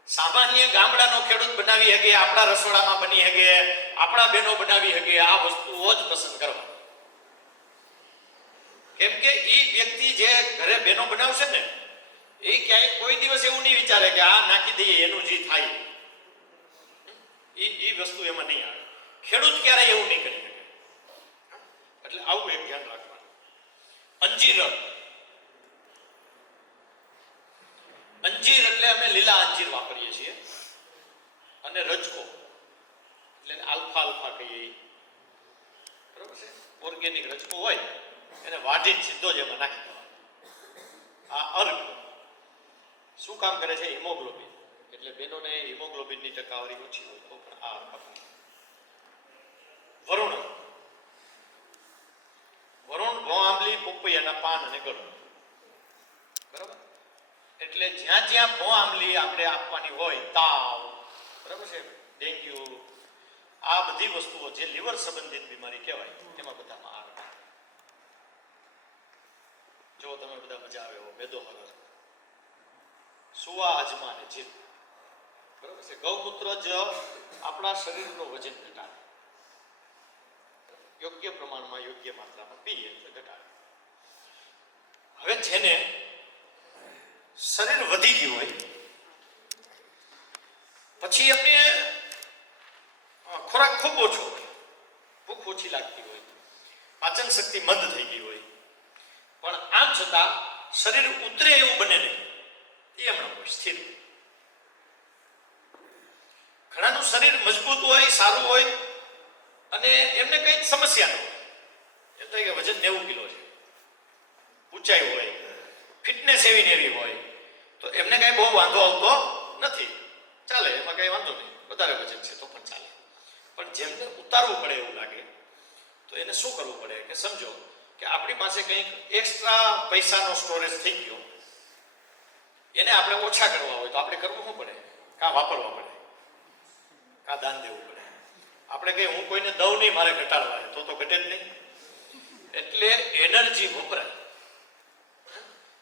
સામાન્ય ગામડાનો ખેડૂત બનાવી શકે, આપણા રસોડામાં બની શકે, આપણા બહેનો બનાવી શકે, આ વસ્તુઓ જ પસંદ કરવા. કેમ કે એ વ્યક્તિ જે ઘરે બહેનો બનાવશે ને એ ક્યાંય કોઈ દિવસ એવું નહીં વિચારે કે આ નાખી દઈએ એનું જે થાય એ વસ્તુ એમાં નહીં આવે. ખેડૂત ક્યારેય એવું નહીં કરી શકે. એટલે આવું એક ધ્યાન રાખવાનું. અંજીર એટલે અમે લીલા અંજીર વાપરીએ છીએ અને રજકો એટલે આલ્ફા કહીએ. બરોબર છે? ઓર્ગેનિક રજકો હોય એને વાઢીને સીધો જ એમાં નાખી દેવાનો. આ અર્ક શું કામ કરે છે? હિમોગ્લોબિન. એટલે બેનોને હિમોગ્લોબિનની ટકાવારી ઓછી હોય તો પણ આ અર્ક. વરુણ ઘઉં આંબલી પોપૈયાના પાન અને ગળું. બરાબર? એટલે જ્યાં જ્યાં ઘઉં આંબલી આપણે આપવાની હોય, તાવ, બરાબર છે, ડેન્ગ્યુ, આ બધી વસ્તુઓ જે લીવર સંબંધિત બીમારી કહેવાય એમાં બધામાં આવે. જો તમે બધા મજા આવે વેદો હરસ સુવા અજમા ને જીત. બરાબર છે? ગૌમૂત્ર જ આપણા શરીરનું વજન ઘટાડે. યોગ્ય પ્રમાણમાં યોગ્ય માત્રામાં પીએ એટલે ઘટાડે. હવે જેને શરીર વધી ગયું હોય પછી એમને ખોરાક ખૂબ ઓછો હોય, ભૂખ ઓછી લાગતી હોય, પાચન શક્તિ મંદ થઈ ગઈ હોય, પણ આમ છતાં શરીર ઉતરે એવું બને નહીં. એ હમણાં હોય સ્થિર. ઘણાનું શરીર મજબૂત હોય, સારું હોય અને એમને કઈ સમસ્યા ન હોય, એમ થાય કે વજન 90 કિલો છે, ઊંચાઈ હોય, ફિટનેસ એવી ને એવી હોય, તો એમને કાંઈ બહુ વાંધો આવતો નથી, ચાલે, એમાં કાંઈ વાંધો નહીં, વધારે વજન છે તો પણ ચાલે. પણ જેમને ઉતારવું પડે એવું લાગે તો એને શું કરવું પડે કે સમજો કે આપણી પાસે કંઈક એક્સ્ટ્રા પૈસાનો સ્ટોરેજ થઈ ગયો, એને આપણે ઓછા કરવા હોય તો આપણે કરવું શું પડે? કાં વાપરવા પડે, કાં દાન દેવું પડે. આપણે કંઈ હું કોઈને દઉં નહીં, મારે ઘટાડવા તો ઘટે જ નહીં. એટલે એનર્જી વપરાય.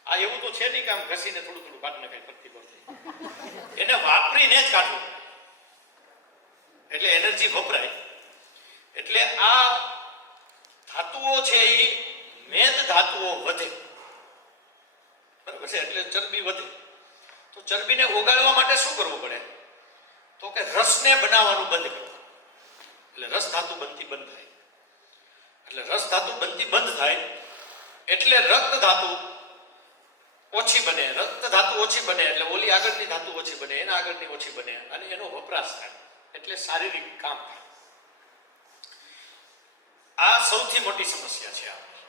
આ એવું તો છે નહીં કે આમ ઘસીને થોડું થોડું કાઢને કાંઈ ફરતી પડતી, એને વાપરીને જ કાઢવું, એટલે એનર્જી વપરાય. એટલે આ ધાતુઓ છે એ મેદ ધાતુઓ વધે, બરાબર છે, એટલે ચરબી વધે. તો ચરબીને ઓગાળવા માટે શું કરવું પડે? તો કે રસને બનાવવાનું બંધ કરવું, એટલે રસ ધાતુ બનતી બંધ થાય. એટલે રસ ધાતુ બનતી બંધ થાય એટલે રક્ત ધાતુ ઓછી બને. રક્ત ધાતુ ઓછી બને એટલે ઓલી આગળની ધાતુ ઓછી બને, એના આગળની ઓછી બને અને એનો વપરાશ થાય, એટલે શારીરિક કામ થાય. આ સૌથી મોટી સમસ્યા છે આપણી,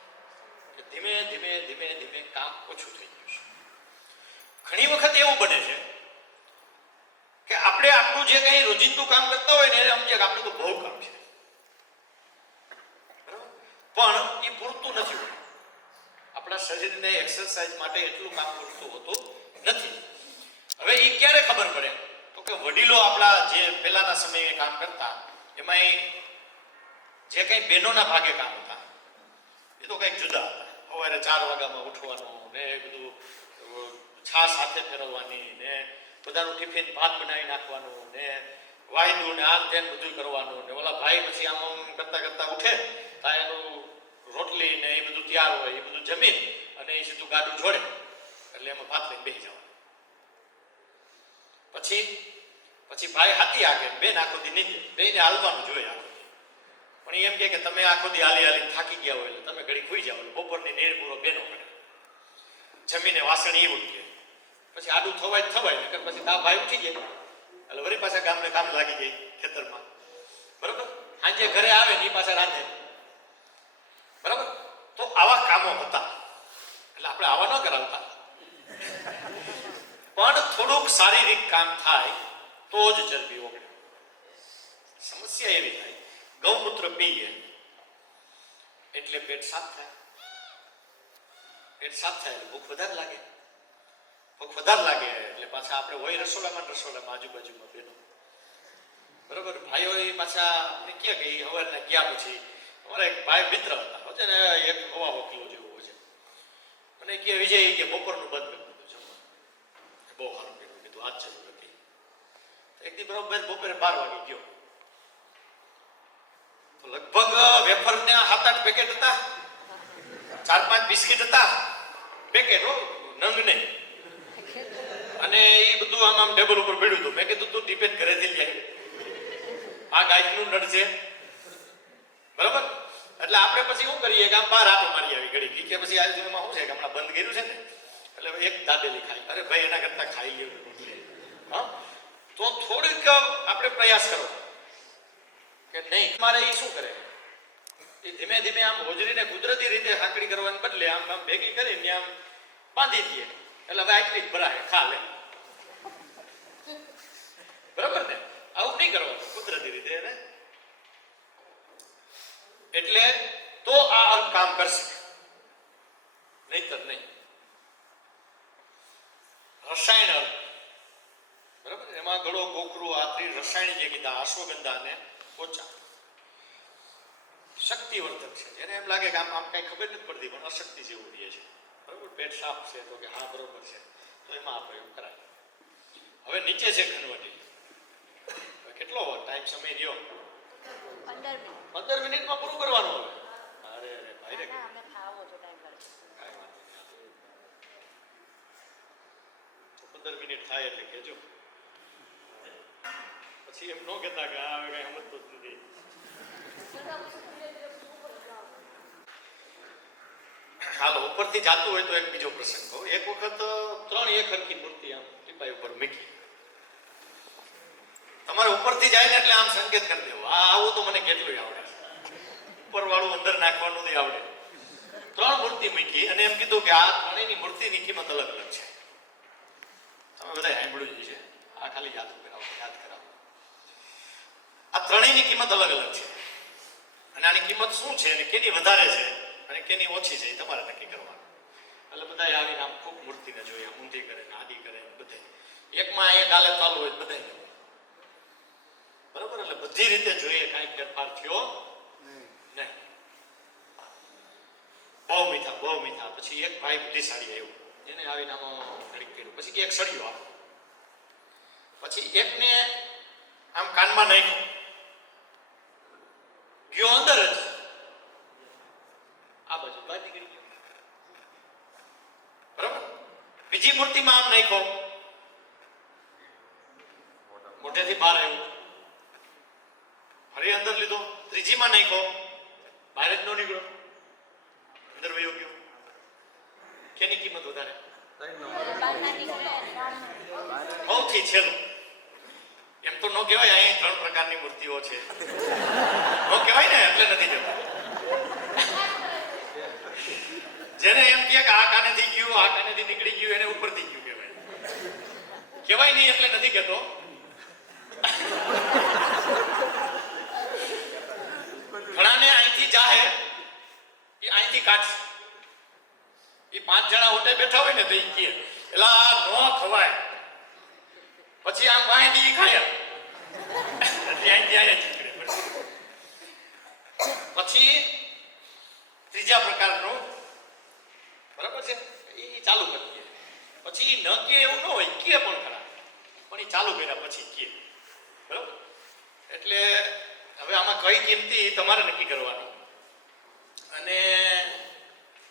કે ધીમે ધીમે ધીમે ધીમે કામ ઓછું થઈ ગયું છે. ઘણી વખત એવું બને છે કે આપણે આપણું જે કંઈ રોજિંદું કામ કરતા હોય ને એને સમજીએ કે આપણે તો બહુ કામ છે, પણ એ પૂરતું નથી હોતું. આપણા શરીરને એક્સરસાઇઝ માટે એટલું કામ પૂરતું હોતું નથી. હવે એ ક્યારે ખબર પડે? તો કે વડીલો આપણા જે પહેલાના સમયે કામ કરતા એમાં જે કંઈ બહેનોના ભાગે કામ હતા એ તો કંઈક જુદા હતા. સવારે 4 વાગ્યામાં ઉઠવાનું ને બધું, છાશ સાથે ફેરવવાની ને બધાનું ટિફિન ભાત બનાવી નાખવાનું ને વાયદું ને આમ તેમ બધું કરવાનું ને ઓલા ભાઈ પછી આમ કરતા કરતા ઉઠે ત્યાં એનું રોટલી ને એ બધું તૈયાર હોય, એ બધું જમીન અને એ સીધું ગાડું જોડે એટલે એમાં ભાત લઈને બેસી જવાનું. પછી ભાઈ હાથી આગે, બેન આખો દી નીચે બેને હાલવાનું જોઈએ આખો દી. પણ એમ કે તમે આખો દી હાલી હાલી થાકી ગયા હોય એટલે તમે ઘડી ખુઈ જાવ, બપોરની નીર પૂરો બેનો પડે, જમીને વાસણ એ ઉઠે, પછી આડું થવાય નકર પછી તા ભાઈ ઉઠી જાય એટલે વળી પાછા ગામને કામ લાગી જાય ખેતરમાં, બરોબર. સાંજે ઘરે આવે ને એ પાછા રાંધે, બરાબર. તો આવા કામો હતા એટલે આપણે આવા ન કરાવતા, પણ થોડુંક શારીરિક કામ થાય તો જ ચરબી ઓગળે. સમસ્યા એવી થાય, ગૌમૂત્ર પીએ એટલે પેટ સાફ થાય, પેટ સાફ થાય એટલે ભૂખ વધારે લાગે, ભૂખ વધારે લાગે એટલે પાછા આપણે હોય રસોડામાં આજુબાજુમાં બેનો, બરોબર. ભાઈઓ એ પાછા અમને કહે કે હવારના ગયા પછી અમારા એક ભાઈ મિત્ર હતા, છે ને 1.25 કિલો જેવું હોય છે, મને કે વિજય કે બપોરનું બંધ કરી દીધું જમવાનું, બહુ સારું કર્યું, કીધું આજ જરૂર હતી. એક દી બરોબર બપોરે 12 વાગે ગયો તો લગભગ વેફરના 7-8 પેકેટ હતા, 4-5 બિસ્કિટ હતા, પેકેટ નંગને, અને એ બધું આમ ટેબલ ઉપર પડ્યું હતું. મેં કીધું તું ટિફિન ઘરેથી લઈ આવી, આ ગાયનું નળ છે, બરાબર. એટલે આપણે પછી શું કરીએ કે આમ બહાર આટો મારી આવી ઘડી કે પછી આજુબાજુમાં શું છે કે હમણાં બંધ કર્યું છે ને એટલે એક દાબેલી ખાઈ, અરે ભાઈ એના કરતા ખાઈ લેવું રોટલી. હા, તો થોડીક આપણે પ્રયાસ કરો કે નહીં. મારે એ શું કરે, એ ધીમે ધીમે આમ હોજરીને કુદરતી રીતે સાંકડી કરવાને બદલે આમ આમ ભેગી કરીને આમ બાંધી દઈએ એટલે હવે આટલી જ ભરાય ખા લે, બરાબર ને. આવું નહીં કરવાનું કુદરતી રીતે એને, એટલે તો આ અંગ કામ કરશે, નહીતર નહીં. રસાયણ અંગ, બરાબર, એમાં ગળો, ગોખરું, આત્રી, રસાયણ જે કીધા, અશ્વગંધા અને પોચા શક્તિવર્ધક છે. જેને એમ લાગે કે આમ કઈ ખબર નથી પડતી પણ અશક્તિ જેવું રહે છે, બરાબર. પેટ સાફ છે તો કે હા બરોબર છે, તો એમાં આ પ્રયોગ કરાય. હવે નીચે છે ઘનવટી, કેટલો ટાઈમ સમય રહ્યો? 15 મિનિટમાં પૂરું કરવાનું. હવે અરે ભાઈ રે, અમે ખાવો છો ટાઈમ લાગે. 15 મિનિટ થાય એટલે કહેજો, પછી એમ ન કહેતા કે આ કઈ સમજતો જ નથી. હાલો, ઉપરથી જાતું હોય તો એક બીજો પ્રસંગ કહું. એક વખત 3 એક હરખી મૂર્તિ આમ ટીપાઈ ઉપર મૂકી, તમારે ઉપરથી જાય ને એટલે આમ સંકેત કરી દેવો, આ આવું તો મને કેટલું આવડે છે, ઉપરવાળું અંદર નાખવાનું નહીં આવડે. 3 મૂર્તિ મૂકી અને એમ કીધું કે આ ત્રણેયની મૂર્તિની કિંમત અલગ અલગ છે. તમે બધા સાંભળ્યું જ છે. આ ખાલી યાદ કરાવો. આ ત્રણેયની કિંમત અલગ અલગ છે અને આની કિંમત શું છે અને કેની વધારે છે અને કેની ઓછી છે એ તમારે નક્કી કરવાનું. એટલે બધા આવીને આમ ખૂબ મૂર્તિને જોઈએ, ઊંધી કરે ને આડી કરે ને બધે એકમાં અહીંયા ગાલે ચાલુ હોય બધા બરાબર. એટલે બધી રીતે જોઈએ, કાંઈ ફેરફાર થયો નહીં. બહુ મીઠા. પછી એક ભાઈ બુદ્ધિશાળી આવ્યો, એને આવીને આમાં ઘડીક કર્યું. પછી એક સળિયો આવ્યો, પછી એકને આમ કાનમાં નાખ્યો, ગયો અંદર જ આ બાજુ બહાર નીકળી ગયો. બરાબર. બીજી મૂર્તિમાં આમ નાખ્યો, મોઢેથી બહાર આવ્યો, ફરી અંદર લીધો. ત્રીજીમાં નાખ્યો, બહાર જ ન નીકળ્યો, અંદર વયો ગયો. કેની કિંમત વધારે? સૌથી છેલ્લો. એમ તો ન કહેવાય, અહીં 3 પ્રકારની મૂર્તિઓ છે, ન કહેવાય ને, એટલે નથી જતો. જેને એમ કે આ કાનેથી ગયું, આ કાનેથી નીકળી ગયું, એને ઉપરથી ગયું કહેવાય નહીં, એટલે નથી કહેતો. ઘણાને અહીંથી જાહે, એ અહીંથી કાઢશે. એ 5 જણા ઓટે બેઠા હોય ને તો એ કહે એલા આ ન ખવાય, પછી આમ વાંધી ખાયા પછી ત્રીજા પ્રકારનું બરાબર છે એ ચાલુ કરી દે. પછી ન કે એવું ન હોય, કે પણ ખરા, પણ એ ચાલુ કર્યા પછી કે બરાબર. એટલે હવે આમાં કઈ કિંમતી તમારે નક્કી કરવાનું અને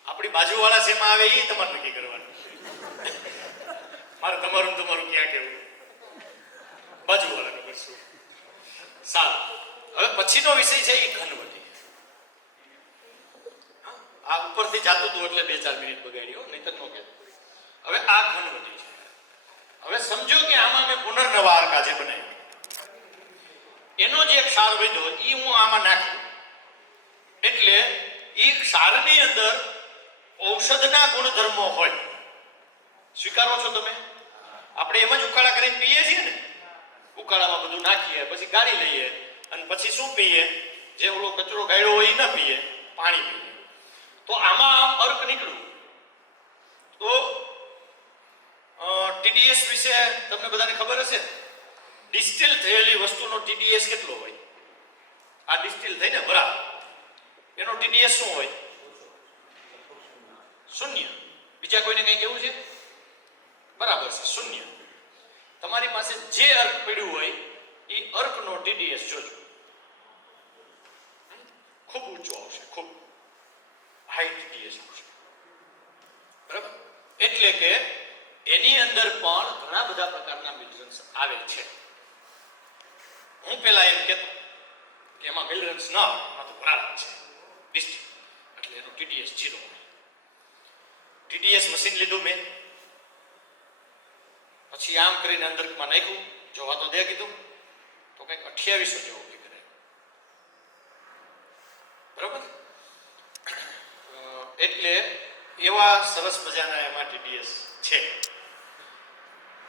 આપણી બાજુવાળા શેમાં આવે એ તમારે નક્કી કરવાનું. મારે તમારું ક્યાં કેવું બાજુવાળાને કરશું. સારું. હવે પછીનો વિષય છે એ ઘનવટી. આ ઉપરથી જાતું હતું એટલે 2-4 મિનિટ બગાડ્યો, નહીં તો ન કહેતો. હવે આ ઘનવટી છે. હવે સમજો કે આમાં મેં પુનર્નવા આર્ક આજે બનાવ્યો, એનો જે ક્ષાર વધ્યો એ હું આમાં નાખ્યો, એટલે એ ક્ષારની અંદર ઔષધના ગુણધર્મો હોય. સ્વીકારો છો તમે? આપણે એમ જ ઉકાળા કરીને પીએ છીએ ને, ઉકાળામાં બધું નાખીએ, પછી ગાળી લઈએ અને પછી શું પીએ? જે ઓલો કચરો ગાળ્યો હોય એ ન પીએ, પાણી પીએ. તો આમાં આમ અર્ક નીકળ્યું. તો TDS વિશે તમને બધાને ખબર હશે. ડિસ્ટિલ થયેલી વસ્તુનો TDS કેટલો હોય? આ ડિસ્ટિલ થઈને બરાબર એનો TDS શું હોય? 0. બીજા કોઈને કંઈ કેવું છે? બરાબર છે, 0. તમારી પાસે જે અર્ક પડ્યું હોય એ અર્કનો TDS જોજો, ખૂબ ઊંચો આવશે, ખૂબ હાઈ TDS આવશે. બરાબર. એટલે કે એની અંદર પણ ઘણા બધા પ્રકારના મિનરલ્સ આવે છે. હું પેલા એમ કહેતો કે એમાં મિનરલ્સ ના હોય, એમાં તો પરાળા છે ડિસ્ટિલ, એટલે એનો TDS 0 હોય. TDS મશીન લીધું મેં, પછી આમ કરીને અંદરમાં નાખ્યું, જોવા તો દે કીધું, તો કંઈક 2800 જેવો ફિગર આવ્યો. બરાબર. એટલે એવા સરસ મજાના એમાં TDS છે.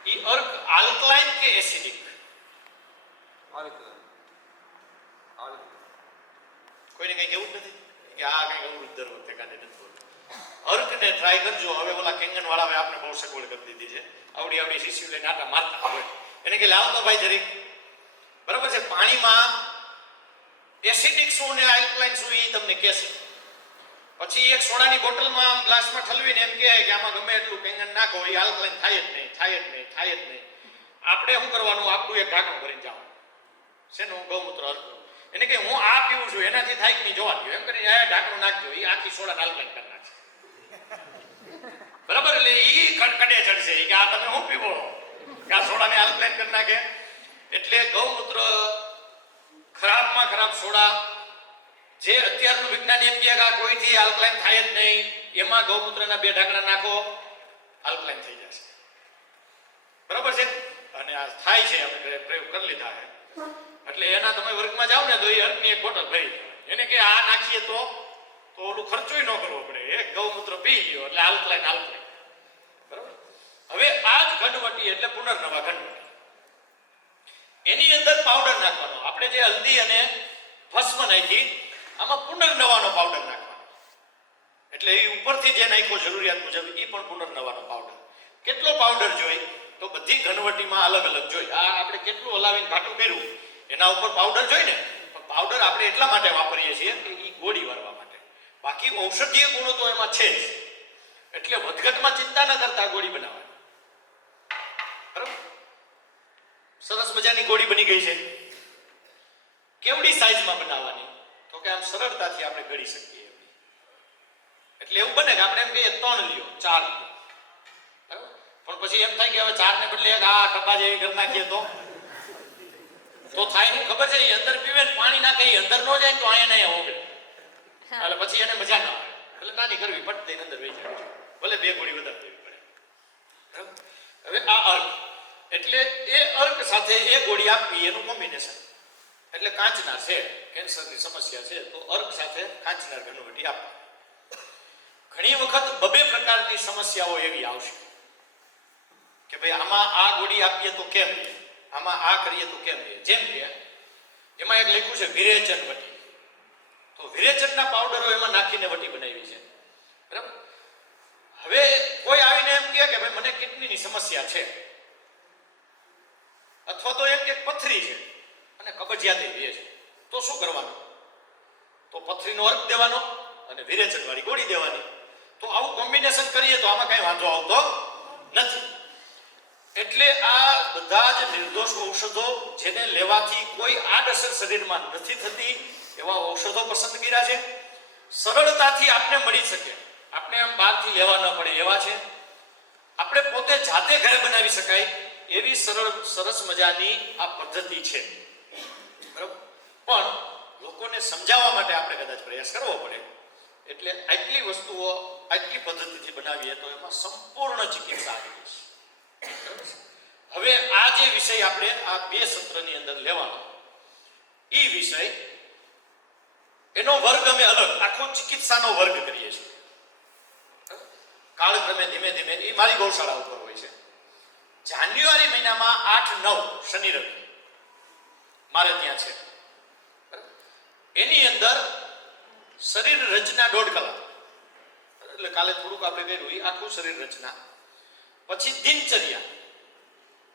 એ અર્ક આલ્કલાઇન કે એસિડિક? કોઈને કંઈ કેવું જ નથી કે આ કંઈક અવૃદ્ધ દર વખતે કાઢે નથી બોલતું. અર્કને ટ્રાય કરજો. હવે ઓલા કેંગન વાળા આપણે બહુ સગવડ કરી દીધી છે, આવડી શીશી લઈને આટા મારતા હોય, એને કે લાવ તો ભાઈ જરીક, બરાબર છે, પાણીમાં એસિડિક શું ને આલ્કલાઇન શું એ તમને કહેશે. પછી એક સોડાની બોટલમાં આમ ગ્લાસમાં ઠલવીને એમ કહે કે આમાં ગમે એટલું કેંગન નાખો એ આલ્કલાઇન થાય જ નહીં. આપણે શું કરવાનું? આપણું એક ઢાંકણું ભરીને જવાનું. શેનું? ગૌમૂત્ર અર્કનું. એને કે હું આ પીવું છું, એનાથી થાય કે નહીં જોવા દો, એમ કરીને ઢાંકણું નાખજો, એ આખી સોડા આલ્કલાઇન કરી નાખશે. બરાબર. એટલે એ કડે ચડશે કે આ તમે શું પીવો, કે આ સોડાને આલ્કલાઇન કરી નાખે. એટલે ગૌમૂત્ર ખરાબમાં ખરાબ સોડા, જે અત્યારનું વિજ્ઞાન એમ કહે કે કોઈથી આલ્કલાઇન થાય જ નહીં, એમાં ગૌમૂત્રના 2 ઢાંકણા નાખો, આલ્કલાઇન થઈ જશે. બરાબર છે. અને આ થાય છે, અમે પ્રયોગ કરી લીધા છે. એટલે એના તમે વર્ગમાં જાઓ ને તો એ અર્કની એક બોટલ ભરી, એને કે કે આ નાખીએ તો ઓલું ખર્ચોય ન કરવો પડે, એક ગૌમૂત્ર પી લ્યો એટલે આલ્કલાઇન બરાબર. હવે આ જ ઘનવટી એટલે પુનર્નવા ઘનવટી. એની અંદર પાવડર નાખવાનો. આપણે જે હલ્દી અને ભસ્મ નાખી, આમાં પુનર્નવાનો પાવડર નાખવાનો. એટલે એ ઉપરથી જે નાખ્યો જરૂરિયાત મુજબ એ પણ પુનર્નવાનો પાવડર. કેટલો પાવડર જોઈ તો બધી ઘનવટીમાં અલગ અલગ જોઈ. આ આપણે કેટલું હલાવીને ઘાટું કર્યું એના ઉપર પાવડર જોઈ ને. પણ પાવડર આપણે એટલા માટે વાપરીએ છીએ કે એ ગોળી વાળવા માટે. બાકી ઔષધીય ગુણો તો એમાં છે જ. એટલે વધઘટમાં ચિંતા ન કરતા ગોળી બનાવવાની. બરાબર. સરસ મજાની ગોળી બની ગઈ છે. કેવડી સાઈઝમાં બનાવવાની તો કે આમ સરળતાથી આપણે ગળી શકીએ. એટલે એવું બને કે આપણે એમ કહીએ 3 લ્યો 4 લ્યો, બરાબર. પણ પછી એમ થાય કે હવે 4 ને બદલે આ ડબ્બા જેવી કરી નાખીએ તો થાય ને ખબર છે. એ અંદર પીવે ને પાણી નાખે એ અંદર ન જાય તો અહીંયા નહીં ઓગળે. એટલે પછી એને મજા ના આવે. એટલે નાની કરવી પટ દઈને અંદર વહી જાય. ભલે 2 ગોળી વધારે દેવી પડે. બરાબર. હવે આ અર્ક એટલે એ અર્ક સાથે એ ગોળી આપવી એનું કોમ્બિનેશન. એટલે કાંચનાર છે, કેન્સરની સમસ્યા છે તો અર્ક સાથે કાંચનાર ઘનવટી આપવી. ઘણી વખત 2 પ્રકારની સમસ્યાઓ એવી આવશે કે ભાઈ આમાં આ ગોળી આપીએ તો કેમ રહે, આમાં આ કરીએ તો કેમ રહે. જેમ કે એમાં એક લખ્યું છે વિરેચન વટી. તો વિરેચનના પાવડરો એમાં નાખીને વટી બનાવી છે, બરાબર. હવે કોઈ આવીને એમ કહે કે ભાઈ મને કિડનીની સમસ્યા છે, અથવા તો એમ કે પથરી છે અને કબજિયાત રહે છે, તો શું કરવાનું? તો પથરીનો અર્ક દેવાનો અને વિરેચન વાળી ગોળી દેવાની. તો આવું કોમ્બિનેશન કરીએ તો આમાં કઈ વાંધો આવતો નથી. એટલે આ બધા જ નિર્દોષ ઔષધો જેને લેવાથી કોઈ આડઅસર શરીરમાં નથી થતી એવા ઔષધો પસંદ કર્યા છે. સરળતાથી આપને મળી શકે, આપણે આમ બહારથી લેવા ન પડે એવા છે. આપણે પોતે જાતે ઘરે બનાવી શકાય એવી સરસ મજાની આ પદ્ધતિ છે, બરાબર. પણ લોકોને સમજાવવા માટે આપણે કદાચ પ્રયાસ કરવો પડે. એટલે આટલી વસ્તુઓ આટલી પદ્ધતિથી બનાવીએ તો એમાં સંપૂર્ણ ચિકિત્સા આવી છે. હવે આ જે વિષય આપણે આ 2 સત્રની અંદર લેવાનો એ વિષય એનો વર્ગ અમે અલગ આખો ચિકિત્સાનો વર્ગ કરીએ છીએ. કાળક્રમે ધીમે ધીમે એ મારી ગૌશાળા ઉપર હોય છે. જાન્યુઆરી મહિનામાં 8-9 શનિ રવિ મારે ત્યાં છે. એની અંદર શરીર રચના 1.5 કલાક. એટલે કાલે થોડુંક આપણે કર્યું એ આખું શરીર રચના, પછી દિનચર્યા,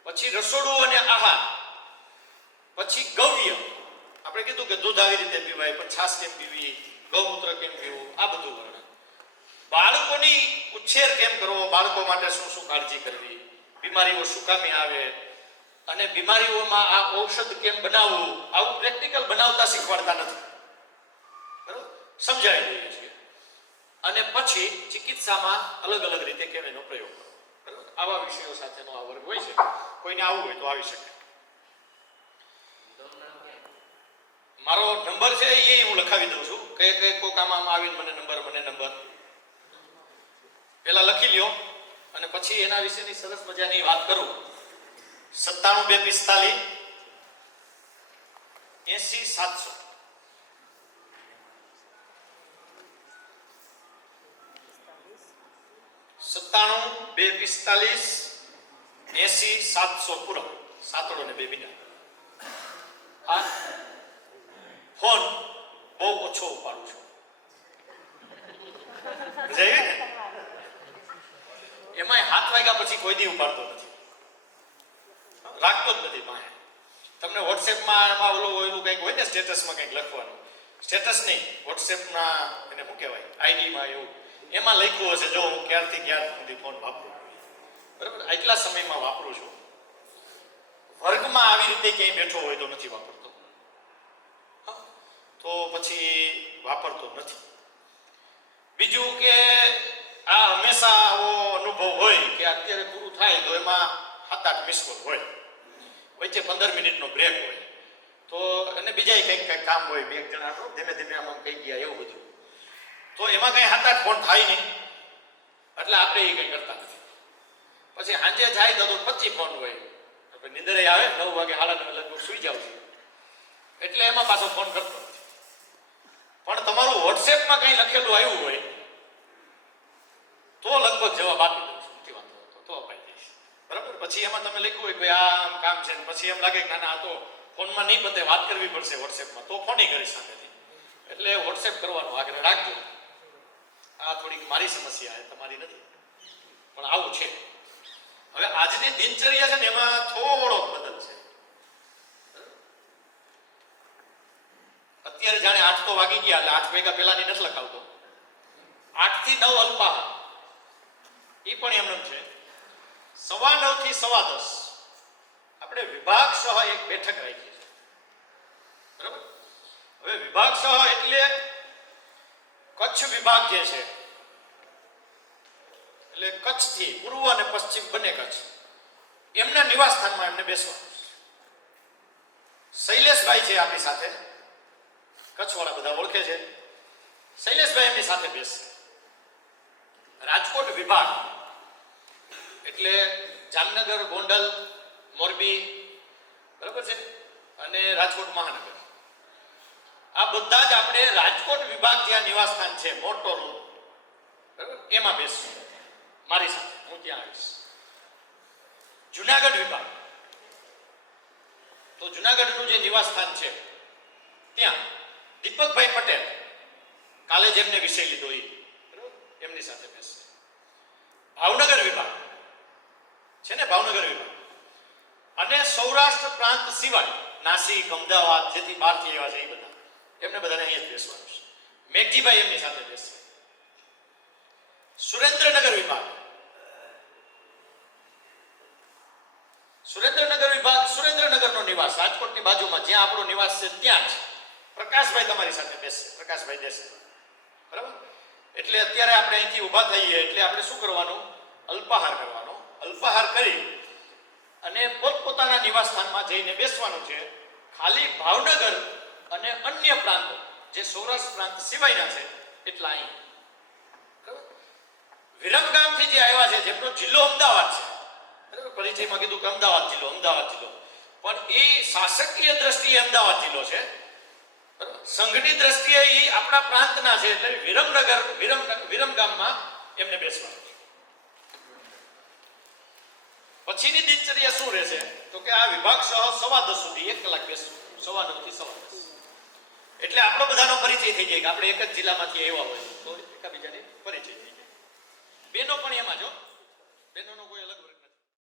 પછી રસોડું અને આહાર, પછી ગવ્ય. આપણે કીધું કે દૂધ આવી રીતે પીવાય, પણ છાશ કેમ પીવી, ગૌમૂત્ર કેમ પીવું, આ બધું વર્ણન. બાળકોની ઉછેર કેમ કરવો, બાળકો માટે શું શું કાળજી કરવી, બીમારીઓ શું કામે આવે અને બીમારીઓમાં આ ઔષધ કેમ બનાવવું, આવું પ્રેક્ટિકલ બનાવતા શીખવાડતા નથી, બરાબર. સમજાવી દઈએ છીએ. અને પછી ચિકિત્સામાં અલગ અલગ રીતે કેમ એનો પ્રયોગ કરવો, બરાબર. આવા વિષયો સાથેનો આ વર્ગ હોય છે. કોઈને આવવું હોય તો આવી શકે. મારો નંબર છે એ હું લખાવી દઉં છું. કે કોઈ કામમાં આવીને મને નંબર પેલા લખી લ્યો અને પછી એના વિશેની સરસ મજાની વાત કરું. 97 245 80 700 પૂરો. સાતડો ને 2 બીના. આ ફોન બહુ ઓછો ઉપાડું છું. એમાં 7 વાગ્યા પછી કોઈ દી ઉપાડતો નથી, રાખતો જ નથી પાસે. તમને વોટ્સએપમાં એમાં ઓલું કંઈક હોય ને, સ્ટેટસમાં કંઈક લખવાનું. સ્ટેટસ નહીં, વોટ્સએપના એને શું કહેવાય, આઈડીમાં એવું એમાં લખ્યું હશે જો હું ક્યારથી ક્યાર સુધી ફોન વાપરું, બરાબર. આટલા સમયમાં વાપરું છું. વર્ગમાં આવી રીતે ક્યાંય બેઠો હોય તો નથી વાપરતો, તો પછી વાપરતો નથી. બીજું કે આ હંમેશા આવો અનુભવ હોય કે અત્યારે પૂરું થાય તો એમાં 7-8 મિસ કોલ હોય, વચ્ચે 15 મિનિટનો બ્રેક હોય, તો એને બીજા કંઈક કામ હોય, 2 જણા ધીમે ધીમે આમાં કહી ગયા એવું બધું, તો એમાં કંઈ 7-8 ફોન થાય નહીં. એટલે આપણે એ કંઈ કરતા નથી. પછી સાંજે જાય તો 25 ફોન હોય, નિંદરે આવે 9 વાગે 9:30 લગભગ સુઈ જાવ છું, એટલે એમાં પાછો ફોન કરતો નથી. પણ માં કંઈ લખેલું આવ્યું હોય તો લગભગ જવાબ આપી દઉં છું, નથી વાંધો તો અપાઈ દઈશ. બરાબર? પછી એમાં તમે લખ્યું હોય કે ભાઈ આ આમ કામ છે ને પછી એમ લાગે કે ના ના આ તો ફોનમાં નહીં પતે, વાત કરવી પડશે વોટ્સએપમાં, તો ફોન કરીશ સામેથી. એટલે વોટ્સએપ કરવાનો આગ્રહ રાખજો. આ થોડીક મારી સમસ્યા છે, તમારી નથી, પણ આવું છે. હવે આજની દિનચર્યા છે ને એમાં થોડો બદલ છે. અત્યારે જાણે 8 તો વાગી ગયા એટલે 8 વાગ્યા પહેલાની નથી લખાવતો. 8 થી 9 અલ્પાહાર એ પણ એમ છે. 9:15 થી 10:15 આપણે વિભાગ સહ એક બેઠક રાખી છે. બરાબર? હવે વિભાગ સહ એટલે કચ્છ વિભાગ જે છે એટલે કચ્છથી પૂર્વ અને પશ્ચિમ બંને કચ્છ એમના નિવાસ સ્થાનમાં એમને બેસવાનું. શૈલેષભાઈ છે આપણી સાથે, કચ્છવાળા બધા ઓળખે છે. શૈલેષભાઈ એમની સાથે બેસશે. રાજકોટ વિભાગ એટલે જામનગર, ગોંડલ, મોરબી, બરાબર છે, અને રાજકોટ મહાનગર, આ બધા જ આપણે રાજકોટ વિભાગ જ્યાં નિવાસ સ્થાન છે મોટો રૂમ, બરાબર, એમાં બેસશું મારી સાથે, હું ત્યાં આવીશ. જુનાગઢ વિભાગ તો જુનાગઢનું જે નિવાસ સ્થાન છે ત્યાં દીપકભાઈ પટેલ, કાલે જ એમને વિષય લીધો એ, બરાબર, એમની સાથે બેસશે. ભાવનગર વિભાગ છે ને, ભાવનગર વિભાગ અને સૌરાષ્ટ્ર પ્રાંત સિવાય નાસિક, અમદાવાદ, જેથી બહારથી આવ્યા છે એ બધા, એમને બધાને અહીંયા જ બેસવાનું છે. મેઘજીભાઈ એમની સાથે બેસશે. સુરેન્દ્રનગર વિભાગ, સુરેન્દ્રનગર વિભાગ, સુરેન્દ્રનગરનો નિવાસ રાજકોટની બાજુમાં જ્યાં આપણો નિવાસ છે ત્યાં જ પ્રકાશભાઈ તમારી સાથે બેસશે. પ્રકાશભાઈ દેશે, બરાબર? એટલે અત્યારે આપણે અહીંથી ઊભા થઈએ એટલે આપણે શું કરવાનું? અલ્પાહાર કરવાનો. અલ્પાહાર કરી અને પોતપોતાના નિવાસ સ્થાનમાં જઈને બેસવાનું છે. ખાલી ભાવનગર અને અન્ય પ્રાંતો જે સૌરાષ્ટ્ર પ્રાંત સિવાયના છે એટલા અહીં. બરાબર? વિરમગામથી જે આવ્યા છે જેમનો જિલ્લો અમદાવાદ છે, બરાબર, પરિચયમાં કીધું કે અમદાવાદ જિલ્લો, અમદાવાદ જિલ્લો, પણ એ શાસકીય દ્રષ્ટિએ અમદાવાદ જિલ્લો છે. સંઘની દ્રષ્ટિએ એ આપણા પ્રાંતના છે એટલે વિરમગામમાં એમને બેસવાનું છે. પછીની દિનચર્યા શું રહેશે તો કે આ વિભાગ સહ 10:15 સુધી 1 કલાક બેસવું, 9:15 થી 10:15. એટલે આપણો બધાનો પરિચય થઈ જાય કે આપણે એક જ જિલ્લામાંથી આવ્યા હોય તો એકાબીજાની પરિચય થઈ જાય. બેનો પણ એમાં જો, બેનોનો કોઈ અલગ